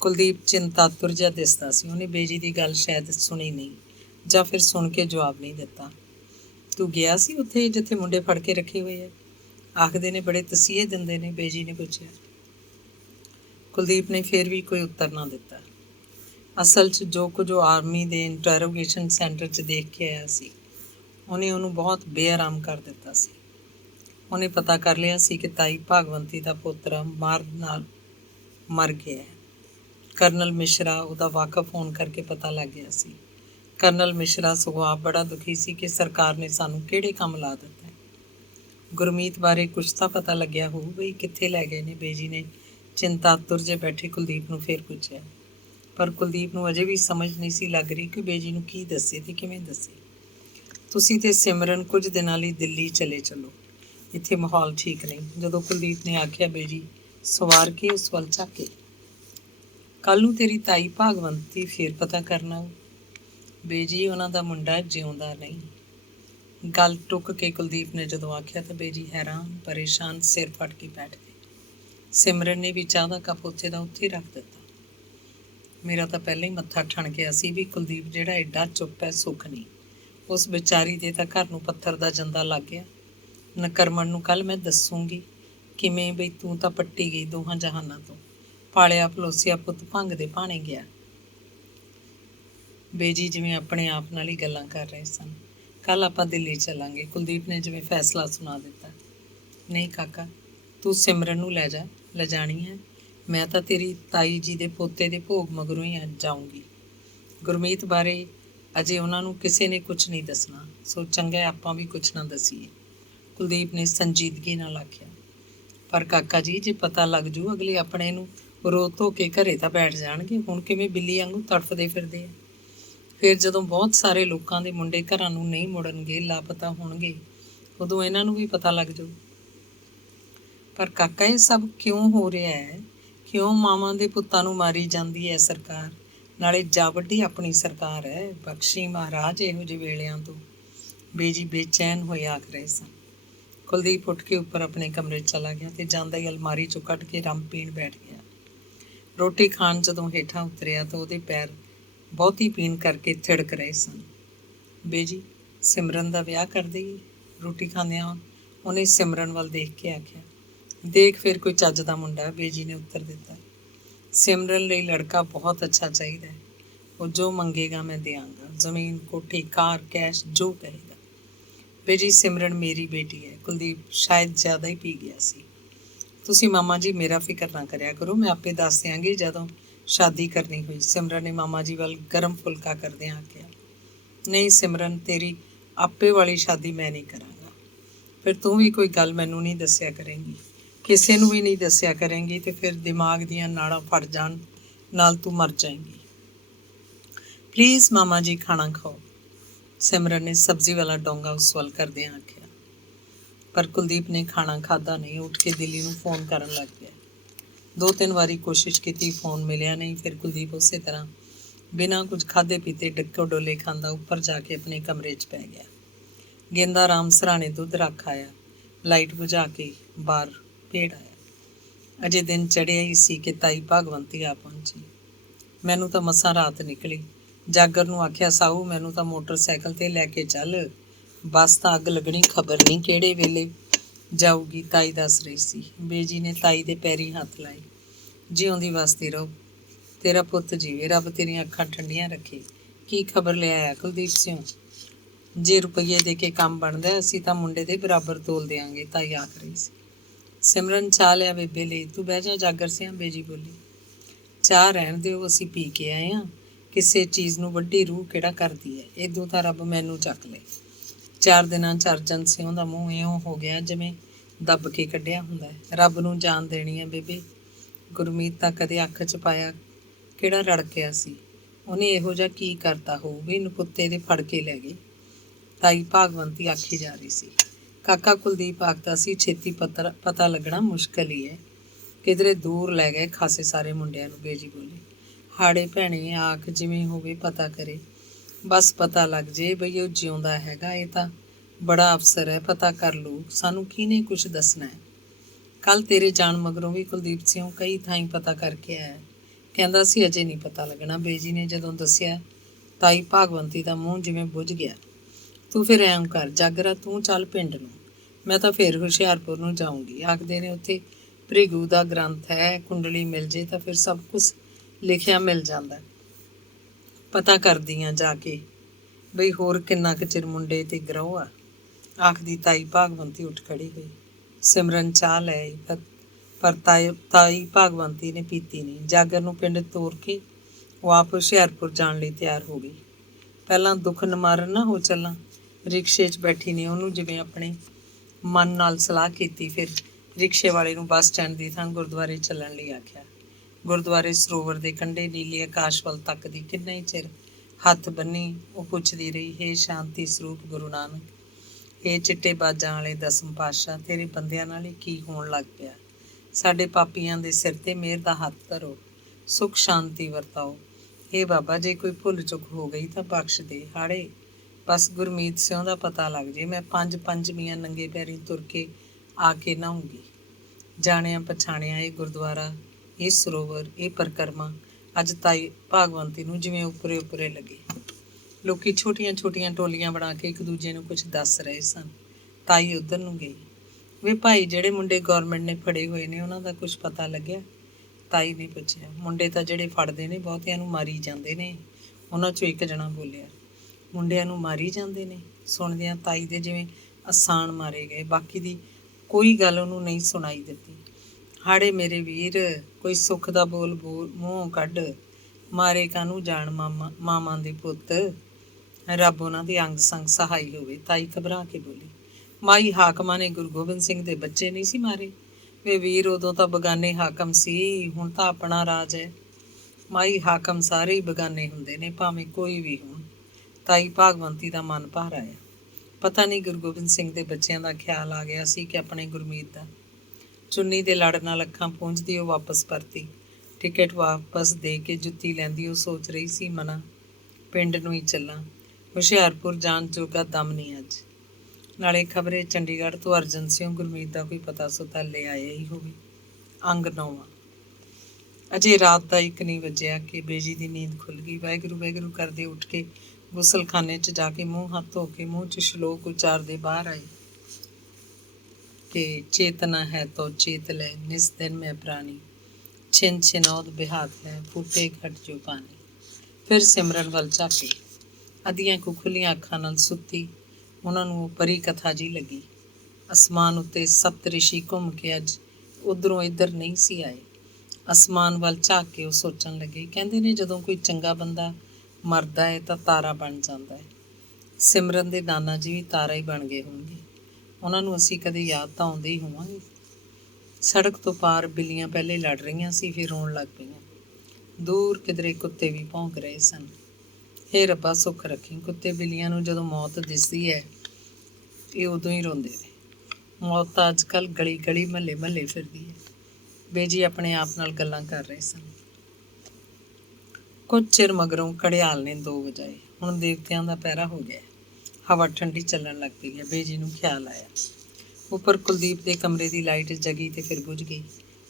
ਕੁਲਦੀਪ ਚਿੰਤਾਤੁਰ ਜਿਹਾ ਦਿਸਦਾ ਸੀ। ਉਹਨੇ ਬੇਜੀ ਦੀ ਗੱਲ ਸ਼ਾਇਦ ਸੁਣੀ ਨਹੀਂ ਜਾਂ ਫਿਰ ਸੁਣ ਕੇ ਜਵਾਬ ਨਹੀਂ ਦਿੱਤਾ। ਤੂੰ ਗਿਆ ਸੀ ਉੱਥੇ ਜਿੱਥੇ ਮੁੰਡੇ ਫੜ ਕੇ ਰੱਖੇ ਹੋਏ ਹੈ? ਆਖਦੇ ਨੇ ਬੜੇ ਤਸੀਹੇ ਦਿੰਦੇ ਨੇ, ਬੇਜੀ ਨੇ ਪੁੱਛਿਆ। ਕੁਲਦੀਪ ਨੇ ਫਿਰ ਵੀ ਕੋਈ ਉੱਤਰ ਨਾ ਦਿੱਤਾ। ਅਸਲ 'ਚ ਜੋ ਕੁਝ ਉਹ ਆਰਮੀ ਦੇ ਇੰਟਰੋਗੇਸ਼ਨ ਸੈਂਟਰ 'ਚ ਦੇਖ ਕੇ ਆਇਆ ਸੀ, ਉਹਨੇ ਉਹਨੂੰ ਬਹੁਤ ਬੇਆਰਾਮ ਕਰ ਦਿੱਤਾ ਸੀ। ਉਹਨੇ ਪਤਾ ਕਰ ਲਿਆ ਸੀ ਕਿ ਤਾਈ ਭਾਗਵੰਤੀ ਦਾ ਪੋਤਰਾ ਮਾਰ ਨਾਲ ਮਰ ਗਿਆ। ਕਰਨਲ ਮਿਸ਼ਰਾ ਉਹਦਾ ਵਾਕਫ ਹੋਣ ਕਰਕੇ ਪਤਾ ਲੱਗ ਗਿਆ ਸੀ। ਕਰਨਲ ਮਿਸ਼ਰਾ ਸਗੋਂ ਆਪ ਬੜਾ ਦੁਖੀ ਸੀ ਕਿ ਸਰਕਾਰ ਨੇ ਸਾਨੂੰ ਕਿਹੜੇ ਕੰਮ ਲਾ ਦਿੱਤਾ। ਗੁਰਮੀਤ ਬਾਰੇ ਕੁਛ ਤਾਂ ਪਤਾ ਲੱਗਿਆ ਹੋਊ ਬਈ ਕਿੱਥੇ ਲੈ ਗਏ ਨੇ? ਬੇਜੀ ਨੇ ਚਿੰਤਾਤੁਰ ਜੇ ਬੈਠੇ ਕੁਲਦੀਪ ਨੂੰ ਫਿਰ ਪੁੱਛਿਆ। ਪਰ ਕੁਲਦੀਪ ਨੂੰ ਅਜੇ ਵੀ ਸਮਝ ਨਹੀਂ ਸੀ ਲੱਗ ਰਹੀ ਕਿ ਬੇਜੀ ਨੂੰ ਕੀ ਦੱਸੇ ਤੇ ਕਿਵੇਂ ਦੱਸੇ। ਤੁਸੀਂ ਤੇ ਸਿਮਰਨ ਕੁਝ ਦਿਨਾਂ ਲਈ ਦਿੱਲੀ ਚਲੇ ਚੱਲੋ, ਇੱਥੇ ਮਾਹੌਲ ਠੀਕ ਨਹੀਂ। ਜਦੋਂ ਕੁਲਦੀਪ ਨੇ ਆਖਿਆ, ਬੇਜੀ ਸਵਾਰ ਕੇ ਉਸ ਵੱਲ ਝਾਕੇ। ਕੱਲ੍ਹ ਨੂੰ ਤੇਰੀ ਤਾਈ ਭਾਗਵੰਤੀ ਫਿਰ ਪਤਾ ਕਰਨਾ। ਬੇਜੀ, ਉਹਨਾਂ ਦਾ ਮੁੰਡਾ ਜਿਉਂਦਾ ਨਹੀਂ। ਗੱਲ ਟੁੱਕ ਕੇ ਕੁਲਦੀਪ ਨੇ ਜਦੋਂ ਆਖਿਆ ਤਾਂ ਬੇਜੀ ਹੈਰਾਨ ਪਰੇਸ਼ਾਨ ਸਿਰ ਫੜ ਕੇ ਬੈਠ ਗਈ। ਸਿਮਰਨ ਨੇ ਵੀ ਚਾਹ ਦਾ ਕੱਪ ਉੱਥੇ ਦਾ ਉੱਥੇ ਰੱਖ ਦਿੱਤਾ। ਮੇਰਾ ਤਾਂ ਪਹਿਲਾਂ ਹੀ ਮੱਥਾ ਠਣ ਗਿਆ ਸੀ ਵੀ ਕੁਲਦੀਪ ਜਿਹੜਾ ਐਡਾ ਚੁੱਪ ਹੈ ਸੁੱਖ ਨਹੀਂ। ਉਸ ਵਿਚਾਰੀ ਦੇ ਤਾਂ ਘਰ ਨੂੰ ਪੱਥਰ ਦਾ ਜੰਦਾ ਲੱਗ ਗਿਆ। ਨਕਰਮਣ ਨੂੰ ਕੱਲ੍ਹ ਮੈਂ ਦੱਸੂਗੀ ਕਿਵੇਂ ਬਈ ਤੂੰ ਤਾਂ ਪੱਟੀ ਗਈ ਦੋਹਾਂ ਜਹਾਨਾਂ ਤੋਂ, ਪਾਲਿਆ ਪਲੋਸਿਆ ਪੁੱਤ ਭੰਗ ਦੇ ਭਾਣੇ ਗਿਆ। ਬੇਜੀ ਜਿਵੇਂ ਆਪਣੇ ਆਪ ਨਾਲ ਹੀ ਗੱਲਾਂ ਕਰ ਰਹੇ ਸਨ। ਕੱਲ੍ਹ ਆਪਾਂ ਦਿੱਲੀ ਚੱਲਾਂਗੇ। ਕੁਲਦੀਪ ਨੇ ਜਿਵੇਂ ਫੈਸਲਾ ਸੁਣਾ ਦਿੱਤਾ। ਨਹੀਂ ਕਾਕਾ, ਤੂੰ ਸਿਮਰਨ ਨੂੰ ਲੈ ਜਾਣੀ ਹੈ। ਮੈਂ ਤਾਂ ਤੇਰੀ ਤਾਈ ਜੀ ਦੇ ਪੋਤੇ ਦੇ ਭੋਗ ਮਗਰੋਂ ਹੀ ਜਾਊਂਗੀ। ਗੁਰਮੀਤ ਬਾਰੇ ਅਜੇ ਉਹਨਾਂ ਨੂੰ ਕਿਸੇ ਨੇ ਕੁਛ ਨਹੀਂ ਦੱਸਣਾ, ਸੋ ਚੰਗਾ ਆਪਾਂ ਵੀ ਕੁਛ ਨਾ ਦੱਸੀਏ, ਕੁਲਦੀਪ ਨੇ ਸੰਜੀਦਗੀ ਨਾਲ ਆਖਿਆ। ਪਰ ਕਾਕਾ ਜੀ, ਜੇ ਪਤਾ ਲੱਗ ਜੂ ਅਗਲੇ ਆਪਣੇ ਨੂੰ ਰੋ ਧੋ ਕੇ ਘਰੇ ਤਾਂ ਬੈਠ ਜਾਣਗੇ। ਹੁਣ ਕਿਵੇਂ ਬਿੱਲੀ ਵਾਂਗੂ ਤੜਫਦੇ ਫਿਰਦੇ ਆ। ਫਿਰ ਜਦੋਂ ਬਹੁਤ ਸਾਰੇ ਲੋਕਾਂ ਦੇ ਮੁੰਡੇ ਘਰਾਂ ਨੂੰ ਨਹੀਂ ਮੁੜਨਗੇ, ਲਾਪਤਾ ਹੋਣਗੇ, ਉਦੋਂ ਇਹਨਾਂ ਨੂੰ ਵੀ ਪਤਾ ਲੱਗ ਜਾਊ। ਪਰ ਕਾਕਾ ਇਹ ਸਭ ਕਿਉਂ ਹੋ ਰਿਹਾ ਹੈ? ਕਿਉਂ ਮਾਵਾਂ ਦੇ ਪੁੱਤਾਂ ਨੂੰ ਮਾਰੀ ਜਾਂਦੀ ਹੈ ਸਰਕਾਰ? ਨਾਲੇ ਜਾ ਵੱਡੀ ਆਪਣੀ ਸਰਕਾਰ ਹੈ, ਬਖਸ਼ੀ ਮਹਾਰਾਜ ਇਹੋ ਜਿਹੇ ਵੇਲਿਆਂ ਤੋਂ। ਬੇਜੀ ਬੇਚੈਨ ਹੋਏ ਆਖ ਰਹੇ ਸਨ। ਕੁਲਦੀਪ ਉੱਠ ਕੇ ਉੱਪਰ ਆਪਣੇ ਕਮਰੇ 'ਚ ਚਲਾ ਗਿਆ ਤੇ ਜਾਂਦਾ ਹੀ ਅਲਮਾਰੀ 'ਚੋਂ ਕੱਢ ਕੇ ਰੰਮ ਪੀਣ ਬੈਠ ਗਿਆ। ਰੋਟੀ ਖਾਣ ਜਦੋਂ ਹੇਠਾਂ ਉਤਰਿਆ ਤਾਂ ਉਹਦੇ ਪੈਰ ਬਹੁਤੀ ਪੀਣ ਕਰਕੇ ਥਿੜਕ ਰਹੇ ਸਨ। ਬੇਜੀ, ਸਿਮਰਨ ਦਾ ਵਿਆਹ ਕਰ ਦੇਈਏ? ਰੋਟੀ ਖਾਂਦਿਆਂ ਉਹਨੇ ਸਿਮਰਨ ਵੱਲ ਦੇਖ ਕੇ ਆਖਿਆ। ਦੇਖ ਫਿਰ ਕੋਈ ਚੱਜ ਦਾ ਮੁੰਡਾ, ਬੇਜੀ ਨੇ ਉੱਤਰ ਦਿੱਤਾ। ਸਿਮਰਨ ਲਈ ਲੜਕਾ ਬਹੁਤ ਅੱਛਾ ਚਾਹੀਦਾ ਹੈ। ਉਹ ਜੋ ਮੰਗੇਗਾ ਮੈਂ ਦਿਆਂਗਾ, ਜ਼ਮੀਨ, ਕੋਠੀ, ਕਾਰ, ਕੈਸ਼, ਜੋ ਕਹੇਗਾ। ਬੇਜੀ, ਸਿਮਰਨ ਮੇਰੀ ਬੇਟੀ ਹੈ। ਕੁਲਦੀਪ ਸ਼ਾਇਦ ਜ਼ਿਆਦਾ ਹੀ ਪੀ ਗਿਆ ਸੀ। ਤੁਸੀਂ ਮਾਮਾ ਜੀ ਮੇਰਾ ਫਿਕਰ ਨਾ ਕਰਿਆ ਕਰੋ, ਮੈਂ ਆਪੇ ਦੱਸ ਦਿਆਂਗੀ ਜਦੋਂ ਸ਼ਾਦੀ ਕਰਨੀ ਹੋਈ। ਸਿਮਰਨ ਨੇ ਮਾਮਾ ਜੀ ਵੱਲ ਗਰਮ ਫੁਲਕਾ ਕਰਦਿਆਂ ਆਖਿਆ। ਨਹੀਂ ਸਿਮਰਨ, ਤੇਰੀ ਆਪੇ ਵਾਲੀ ਸ਼ਾਦੀ ਮੈਂ ਨਹੀਂ ਕਰਾਂਗਾ। ਫਿਰ ਤੂੰ ਵੀ ਕੋਈ ਗੱਲ ਮੈਨੂੰ ਨਹੀਂ ਦੱਸਿਆ ਕਰੇਂਗੀ, ਕਿਸੇ ਨੂੰ ਵੀ ਨਹੀਂ ਦੱਸਿਆ ਕਰੇਂਗੀ ਤੇ ਫਿਰ ਦਿਮਾਗ ਦੀਆਂ ਨਾੜਾਂ ਫਟ ਜਾਣ ਨਾਲ ਤੂੰ ਮਰ ਜਾਏਂਗੀ। ਪਲੀਜ਼ ਮਾਮਾ ਜੀ ਖਾਣਾ ਖਾਓ, ਸਿਮਰਨ ਨੇ ਸਬਜ਼ੀ ਵਾਲਾ ਡੋਂਗਾ ਉਸ ਵੱਲ ਕਰਦਿਆਂ ਆਖਿਆ। ਪਰ ਕੁਲਦੀਪ ਨੇ ਖਾਣਾ ਖਾਧਾ ਨਹੀਂ। ਉੱਠ ਕੇ ਦਿੱਲੀ ਨੂੰ ਫੋਨ ਕਰਨ ਲੱਗ ਪਿਆ। 2-3 ਵਾਰੀ ਕੋਸ਼ਿਸ਼ ਕੀਤੀ, ਫੋਨ ਮਿਲਿਆ ਨਹੀਂ। ਫਿਰ ਕੁਲਦੀਪ ਉਸੇ ਤਰ੍ਹਾਂ ਬਿਨਾਂ ਕੁਝ ਖਾਧੇ ਪੀਤੇ ਡੱਕੋ ਡੋਲੇ ਖਾਂਦਾ ਉੱਪਰ ਜਾ ਕੇ ਆਪਣੇ ਕਮਰੇ 'ਚ ਪੈ ਗਿਆ। ਗੇਂਦਾ ਰਾਮ ਸਰਾਣੇ ਦੁੱਧ ਰੱਖ ਆਇਆ। ਲਾਈਟ ਬੁਝਾ ਕੇ ਬਾਹਰ ਭੇੜ ਆਇਆ। ਅਜੇ ਦਿਨ ਚੜ੍ਹਿਆ ਹੀ ਸੀ ਕਿ ਤਾਈ ਭਗਵੰਤੀ ਆ ਪਹੁੰਚੀ। ਮੈਨੂੰ ਤਾਂ ਮਸਾਂ ਰਾਤ ਨਿਕਲੀ। ਜਾਗਰ ਨੂੰ ਆਖਿਆ, ਸਾਊ ਮੈਨੂੰ ਤਾਂ ਮੋਟਰਸਾਈਕਲ 'ਤੇ ਲੈ ਕੇ ਚੱਲ, ਬਸ ਤਾਂ ਅੱਗ ਲੱਗਣੀ, ਖਬਰ ਨਹੀਂ ਕਿਹੜੇ ਵੇਲੇ ਜਾਊਗੀ, ਤਾਈ ਦੱਸ ਰਹੀ ਸੀ। ਬੇਜੀ ਨੇ ਤਾਈ ਦੇ ਪੈਰੀਂ ਹੱਥ ਲਾਏ। ਜਿਉਂਦੀ ਵਸਦੀ ਰਹੋ, ਤੇਰਾ ਪੁੱਤ ਜੀਵੇ, ਰੱਬ ਤੇਰੀਆਂ ਅੱਖਾਂ ਠੰਡੀਆਂ ਰੱਖੇ। ਕੀ ਖਬਰ ਲਿਆਇਆ ਕੁਲਦੀਪ ਸਿੰਘ? ਜੇ ਰੁਪਈਏ ਦੇ ਕੇ ਕੰਮ ਬਣਦਾ ਅਸੀਂ ਤਾਂ ਮੁੰਡੇ ਦੇ ਬਰਾਬਰ ਤੋਲ ਦਿਆਂਗੇ, ਤਾਈ ਆਖ ਰਹੀ ਸੀ। ਸਿਮਰਨ, ਚਾਹ ਲਿਆ ਬੇਬੇ ਲਈ। ਤੂੰ ਬਹਿ ਜਾ ਜਾਗਰ ਸਿਆਂ, ਬੇਜੀ ਬੋਲੀ। ਚਾਹ ਰਹਿਣ ਦਿਓ, ਅਸੀਂ ਪੀ ਕੇ ਆਏ ਹਾਂ। ਕਿਸੇ ਚੀਜ਼ ਨੂੰ ਵੱਡੀ ਰੂਹ ਕਿਹੜਾ ਕਰਦੀ ਹੈ? ਇਦੋਂ ਤਾਂ ਰੱਬ ਮੈਨੂੰ ਚੱਕ ਲੈ। 4 ਦਿਨਾਂ 'ਚ ਅਰਜਨ ਸਿੰਘ ਦਾ ਮੂੰਹ ਇਉਂ ਹੋ ਗਿਆ ਜਿਵੇਂ ਦੱਬ ਕੇ ਕੱਢਿਆ ਹੁੰਦਾ ਹੈ। ਰੱਬ ਨੂੰ ਜਾਨ ਦੇਣੀ ਹੈ ਬੇਬੇ। ਗੁਰਮੀਤ ਤਾਂ ਕਦੇ ਅੱਖ 'ਚ ਪਾਇਆ ਕਿਹੜਾ ਰੜਕਿਆ ਸੀ। ਉਹਨੇ ਇਹੋ ਜਿਹਾ ਕੀ ਕਰਤਾ ਹੋਊ ਵੀ ਨਪੁੱਤੇ ਦੇ ਫੜ ਕੇ ਲੈ ਗਏ, ਤਾਈ ਭਗਵੰਤੀ ਆਖੀ ਜਾ ਰਹੀ ਸੀ। ਕਾਕਾ ਕੁਲਦੀਪ ਆਖਦਾ ਸੀ, ਛੇਤੀ ਪਤਾ ਲੱਗਣਾ ਮੁਸ਼ਕਲ ਹੀ ਹੈ। ਕਿਧਰੇ ਦੂਰ ਲੈ ਗਏ ਖਾਸੇ ਸਾਰੇ ਮੁੰਡਿਆਂ ਨੂੰ, ਬੇਜੀ ਬੋਲੀ। ਹਾੜੇ ਭੈਣੇ ਆਖ ਜਿਵੇਂ ਹੋਵੇ ਪਤਾ ਕਰੇ, ਬਸ ਪਤਾ ਲੱਗ ਜੇ ਬਈ ਉਹ ਜਿਉਂਦਾ ਹੈਗਾ। ਇਹ ਤਾਂ ਬੜਾ ਅਫਸਰ ਹੈ, ਪਤਾ ਕਰ ਲੂ। ਸਾਨੂੰ ਕਿਹਨੇ ਕੁਛ ਦੱਸਣਾ ਹੈ? ਕੱਲ ਤੇਰੇ ਜਾਣ ਮਗਰੋਂ ਵੀ ਕੁਲਦੀਪ ਸਿੰਘ ਕਈ ਥਾਈਂ ਪਤਾ ਕਰਕੇ ਆਇਆ, ਕਹਿੰਦਾ ਸੀ ਅਜੇ ਨਹੀਂ ਪਤਾ ਲੱਗਣਾ। ਬੇਜੀ ਨੇ ਜਦੋਂ ਦੱਸਿਆ, ਤਾਈ ਭਗਵੰਤੀ ਦਾ ਮੂੰਹ ਜਿਵੇਂ ਬੁੱਝ ਗਿਆ। ਤੂੰ ਫਿਰ ਐਂ ਕਰ ਜਾਗਰਾ, ਤੂੰ ਚੱਲ ਪਿੰਡ ਨੂੰ, ਮੈਂ ਤਾਂ ਫਿਰ ਹੁਸ਼ਿਆਰਪੁਰ ਨੂੰ ਜਾਊਂਗੀ। ਆਖਦੇ ਨੇ ਉੱਥੇ ਭ੍ਰਿਗੂ ਦਾ ਗ੍ਰੰਥ ਹੈ, ਕੁੰਡਲੀ ਮਿਲ ਜੇ ਤਾਂ ਫਿਰ ਸਭ ਕੁਛ ਲਿਖਿਆ ਮਿਲ ਜਾਂਦਾ। ਪਤਾ ਕਰਦੀ ਹਾਂ ਜਾ ਕੇ ਬਈ ਹੋਰ ਕਿੰਨਾ ਕੁ ਚਿਰ ਮੁੰਡੇ ਤੇ ਗਰੋਹ ਆ। ਆਖਦੀ ਤਾਈ ਭਗਵੰਤੀ ਉੱਠ ਖੜੀ ਹੋਈ। ਸਿਮਰਨ ਚਾਹ ਲੈ ਆਈ, ਪਰ ਤਾਈ ਭਗਵੰਤੀ ਨੇ ਪੀਤੀ ਨਹੀਂ। ਜਾਗਰ ਨੂੰ ਪਿੰਡ ਤੋਰ ਕੇ ਉਹ ਆਪ ਹੁਸ਼ਿਆਰਪੁਰ ਜਾਣ ਲਈ ਤਿਆਰ ਹੋ ਗਈ। ਪਹਿਲਾਂ ਦੁੱਖ ਨਿਵਾਰਨ ਨਾ ਹੋ ਚੱਲਾਂ, ਰਿਕਸ਼ੇ 'ਚ ਬੈਠੀ ਨੇ ਉਹਨੂੰ ਜਿਵੇਂ ਆਪਣੇ ਮਨ ਨਾਲ ਸਲਾਹ ਕੀਤੀ। ਫਿਰ ਰਿਕਸ਼ੇ ਵਾਲੇ ਨੂੰ ਬੱਸ ਸਟੈਂਡ ਦੀ ਥਾਂ ਗੁਰਦੁਆਰੇ ਚੱਲਣ ਲਈ ਆਖਿਆ। ਗੁਰਦੁਆਰੇ ਸਰੋਵਰ ਦੇ ਕੰਢੇ ਨੀਲੇ ਆਕਾਸ਼ ਵੱਲ ਤੱਕਦੀ ਕਿੰਨਾ ਹੀ ਚਿਰ ਹੱਥ ਬੰਨੀ ਉਹ ਪੁੱਛਦੀ ਰਹੀ, ਹੇ ਸ਼ਾਂਤੀ ਸਰੂਪ ਗੁਰੂ ਨਾਨਕ, ਇਹ ਚਿੱਟੇ ਬਾਜਾਂ ਵਾਲੇ 10ਵੇਂ ਪਾਤਸ਼ਾਹ, ਤੇਰੇ ਬੰਦਿਆਂ ਨਾਲ ਹੀ ਕੀ ਹੋਣ ਲੱਗ ਪਿਆ? ਸਾਡੇ ਪਾਪੀਆਂ ਦੇ ਸਿਰ ਤੇ ਮਿਹਰ ਦਾ ਹੱਥ ਧਰੋ, ਸੁੱਖ ਸ਼ਾਂਤੀ ਵਰਤਾਓ। ਹੇ ਬਾਬਾ, ਜੇ ਕੋਈ ਭੁੱਲ ਚੁੱਕ ਹੋ ਗਈ ਤਾਂ ਬਖਸ਼ ਦੇ। ਹਾੜੇ ਬਸ ਗੁਰਮੀਤ ਸਿੰਘ ਦਾ ਪਤਾ ਲੱਗ ਜੇ, ਮੈਂ 5 ਮੀਆਂ ਨੰਗੇ ਪੈਰੀਂ ਤੁਰ ਕੇ ਆ ਕੇ ਨਹਾਉਂਗੀ। ਜਾਣਿਆ ਪਛਾਣਿਆ ਇਹ ਗੁਰਦੁਆਰਾ, ਇਹ ਸਰੋਵਰ, ਇਹ ਪਰਿਕਰਮਾ ਅੱਜ ਤਾਈ ਭਗਵੰਤੀ ਨੂੰ ਜਿਵੇਂ ਉੱਪਰੇ ਲੱਗੇ। ਲੋਕੀ ਛੋਟੀਆਂ ਟੋਲੀਆਂ ਬਣਾ ਕੇ ਇੱਕ ਦੂਜੇ ਨੂੰ ਕੁਝ ਦੱਸ ਰਹੇ ਸਨ। ਤਾਈ ਉੱਧਰ ਨੂੰ ਗਈ। ਵੇ ਭਾਈ, ਜਿਹੜੇ ਮੁੰਡੇ ਗੌਰਮੈਂਟ ਨੇ ਫੜੇ ਹੋਏ ਨੇ ਉਹਨਾਂ ਦਾ ਕੁਝ ਪਤਾ ਲੱਗਿਆ? ਤਾਈ ਨੇ ਪੁੱਛਿਆ। ਮੁੰਡੇ ਤਾਂ ਜਿਹੜੇ ਫੜਦੇ ਨੇ ਬਹੁਤਿਆਂ ਨੂੰ ਮਾਰੀ ਜਾਂਦੇ ਨੇ, ਉਹਨਾਂ 'ਚੋਂ ਇੱਕ ਜਣਾ ਬੋਲਿਆ। ਮੁੰਡਿਆਂ ਨੂੰ ਮਾਰੀ ਜਾਂਦੇ ਨੇ? ਸੁਣਦਿਆਂ ਤਾਈ ਦੇ ਜਿਵੇਂ ਆਸਾਨ ਮਾਰੇ ਗਏ। ਬਾਕੀ ਦੀ ਕੋਈ ਗੱਲ ਉਹਨੂੰ ਨਹੀਂ ਸੁਣਾਈ ਦਿੱਤੀ। ਹਾੜੇ ਮੇਰੇ ਵੀਰ, ਕੋਈ ਸੁੱਖ ਦਾ ਬੋਲ ਮੂੰਹੋਂ ਕੱਢ, ਮਾਰੇ ਕਾਹਨੂੰ ਜਾਣ ਮਾਵਾਂ ਦੇ ਪੁੱਤ, ਰੱਬ ਉਹਨਾਂ ਦੀ ਅੰਗ ਸੰਗ ਸਹਾਈ ਹੋਵੇ। ਤਾਈ ਘਬਰਾ ਕੇ ਬੋਲੀ। ਮਾਈ, ਹਾਕਮਾਂ ਨੇ ਗੁਰੂ ਗੋਬਿੰਦ ਸਿੰਘ ਦੇ ਬੱਚੇ ਨਹੀਂ ਸੀ ਮਾਰੇ? ਵੇ ਵੀਰ, ਉਦੋਂ ਤਾਂ ਬਗਾਨੇ ਹਾਕਮ ਸੀ, ਹੁਣ ਤਾਂ ਆਪਣਾ ਰਾਜ ਹੈ। ਮਾਈ, ਹਾਕਮ ਸਾਰੇ ਹੀ ਬਗਾਨੇ ਹੁੰਦੇ ਨੇ, ਭਾਵੇਂ ਕੋਈ ਵੀ ਹੋਣ। ਤਾਈ ਭਗਵੰਤੀ ਦਾ ਮਨ ਭਰ ਆਇਆ। ਪਤਾ ਨਹੀਂ ਗੁਰੂ ਗੋਬਿੰਦ ਸਿੰਘ ਦੇ ਬੱਚਿਆਂ ਦਾ ਖਿਆਲ ਆ ਗਿਆ ਸੀ ਕਿ ਆਪਣੇ ਗੁਰਮੀਤ ਦਾ। ਚੁੰਨੀ ਦੇ ਲੜ ਨਾਲ ਅੱਖਾਂ ਪੂੰਝਦੀ ਉਹ ਵਾਪਸ ਪਰਤੀ। ਟਿਕਟ ਵਾਪਸ ਦੇ ਕੇ ਜੁੱਤੀ ਲੈਂਦੀ ਉਹ ਸੋਚ ਰਹੀ ਸੀ, ਮਨਾ ਪਿੰਡ ਨੂੰ ਹੀ ਚੱਲਾਂ। ਹੁਸ਼ਿਆਰਪੁਰ ਜਾਣ ਜੋਗਾ ਦਮ ਨਹੀਂ ਅੱਜ। ਨਾਲੇ ਖਬਰੇ ਚੰਡੀਗੜ੍ਹ ਤੋਂ ਅਰਜਨ ਸਿੰਘ ਗੁਰਮੀਤ ਦਾ ਕੋਈ ਪਤਾ ਸੁਤਾ ਲੈ ਆਇਆ ਹੀ ਹੋਵੇ। ਅੰਗ 9। ਅਜੇ ਰਾਤ ਦਾ 1 ਨਹੀਂ ਵੱਜਿਆ ਕਿ ਬੇਜੀ ਦੀ ਨੀਂਦ ਖੁੱਲ੍ਹ ਗਈ। ਵਾਹਿਗੁਰੂ ਵਾਹਿਗੁਰੂ ਕਰਦੇ ਉੱਠ ਕੇ ਗੁਸਲਖਾਨੇ 'ਚ ਜਾ ਕੇ ਮੂੰਹ ਹੱਥ ਧੋ ਕੇ ਮੂੰਹ 'ਚ ਸ਼ਲੋਕ ਉਚਾਰਦੇ ਬਾਹਰ ਆਈ ਕਿ ਚੇਤਨਾ ਹੈ ਤੋ ਚੇਤ ਲੈ, ਨਿਸ ਦਿਨ ਮੈਂ ਪ੍ਰਾਣੀ, ਛਿਨ ਛਿਨੌਦ ਬਿਹਾਤ ਹੈ, ਫੂਟੇ ਘਟ ਜੋ ਪਾਣੀ। ਫਿਰ ਸਿਮਰਨ ਵੱਲ ਝਾਕੇ। ਅੱਧੀਆਂ ਕੁ ਖੁੱਲ੍ਹੀਆਂ ਅੱਖਾਂ ਨਾਲ ਸੁੱਤੀ ਉਹਨਾਂ ਨੂੰ ਪਰੀ ਕਥਾ ਜੀ ਲੱਗੀ। ਅਸਮਾਨ ਉੱਤੇ ਸਪਤ ਰਿਸ਼ੀ ਘੁੰਮ ਕੇ ਅੱਜ ਉੱਧਰੋਂ ਇੱਧਰ ਨਹੀਂ ਸੀ ਆਏ। ਅਸਮਾਨ ਵੱਲ ਝਾਕ ਕੇ ਉਹ ਸੋਚਣ ਲੱਗੇ, ਕਹਿੰਦੇ ਨੇ ਜਦੋਂ ਕੋਈ ਚੰਗਾ ਬੰਦਾ ਮਰਦਾ ਹੈ ਤਾਂ ਤਾਰਾ ਬਣ ਜਾਂਦਾ ਹੈ। ਸਿਮਰਨ ਦੇ ਨਾਨਾ ਜੀ ਵੀ ਤਾਰਾ ਹੀ ਬਣ ਗਏ ਹੋਣਗੇ। ਉਹਨਾਂ ਨੂੰ ਅਸੀਂ ਕਦੇ ਯਾਦ ਤਾਂ ਆਉਂਦੇ ਹੀ ਹੋਵਾਂਗੇ। ਸੜਕ ਤੋਂ ਪਾਰ ਬਿੱਲੀਆਂ ਪਹਿਲੇ ਲੜ ਰਹੀਆਂ ਸੀ, ਫਿਰ ਰੋਣ ਲੱਗ ਪਈਆਂ। ਦੂਰ ਕਿਧਰੇ ਕੁੱਤੇ ਵੀ ਭੌਂਕ ਰਹੇ ਸਨ। ਹੇ ਰੱਬਾ ਸੁੱਖ ਰੱਖੀ। ਕੁੱਤੇ ਬਿੱਲੀਆਂ ਨੂੰ ਜਦੋਂ ਮੌਤ ਦਿਸਦੀ ਹੈ ਇਹ ਉਦੋਂ ਹੀ ਰੋਂਦੇ ਨੇ। ਮੌਤ ਤਾਂ ਅੱਜ ਕੱਲ੍ਹ ਗਲੀ ਗਲੀ ਮਹੱਲੇ ਮਹੱਲੇ ਫਿਰਦੀ ਹੈ। ਬੇਜੀ ਆਪਣੇ ਆਪ ਨਾਲ ਗੱਲਾਂ ਕਰ ਰਹੇ ਸਨ। ਕੁਝ ਚਿਰ ਮਗਰੋਂ ਘੜਿਆਲ ਨੇ 2 ਵਜਾਏ। ਹੁਣ ਦੇਵਤਿਆਂ ਦਾ ਪਹਿਰਾ ਹੋ ਗਿਆ। ਹਵਾ ਠੰਡੀ ਚੱਲਣ ਲੱਗ ਪਈ ਹੈ। ਬੇਜੀ ਨੂੰ ਖਿਆਲ ਆਇਆ ਉੱਪਰ ਕੁਲਦੀਪ ਦੇ ਕਮਰੇ ਦੀ ਲਾਈਟ ਜਗੀ ਤੇ ਫਿਰ ਬੁਝ ਗਈ।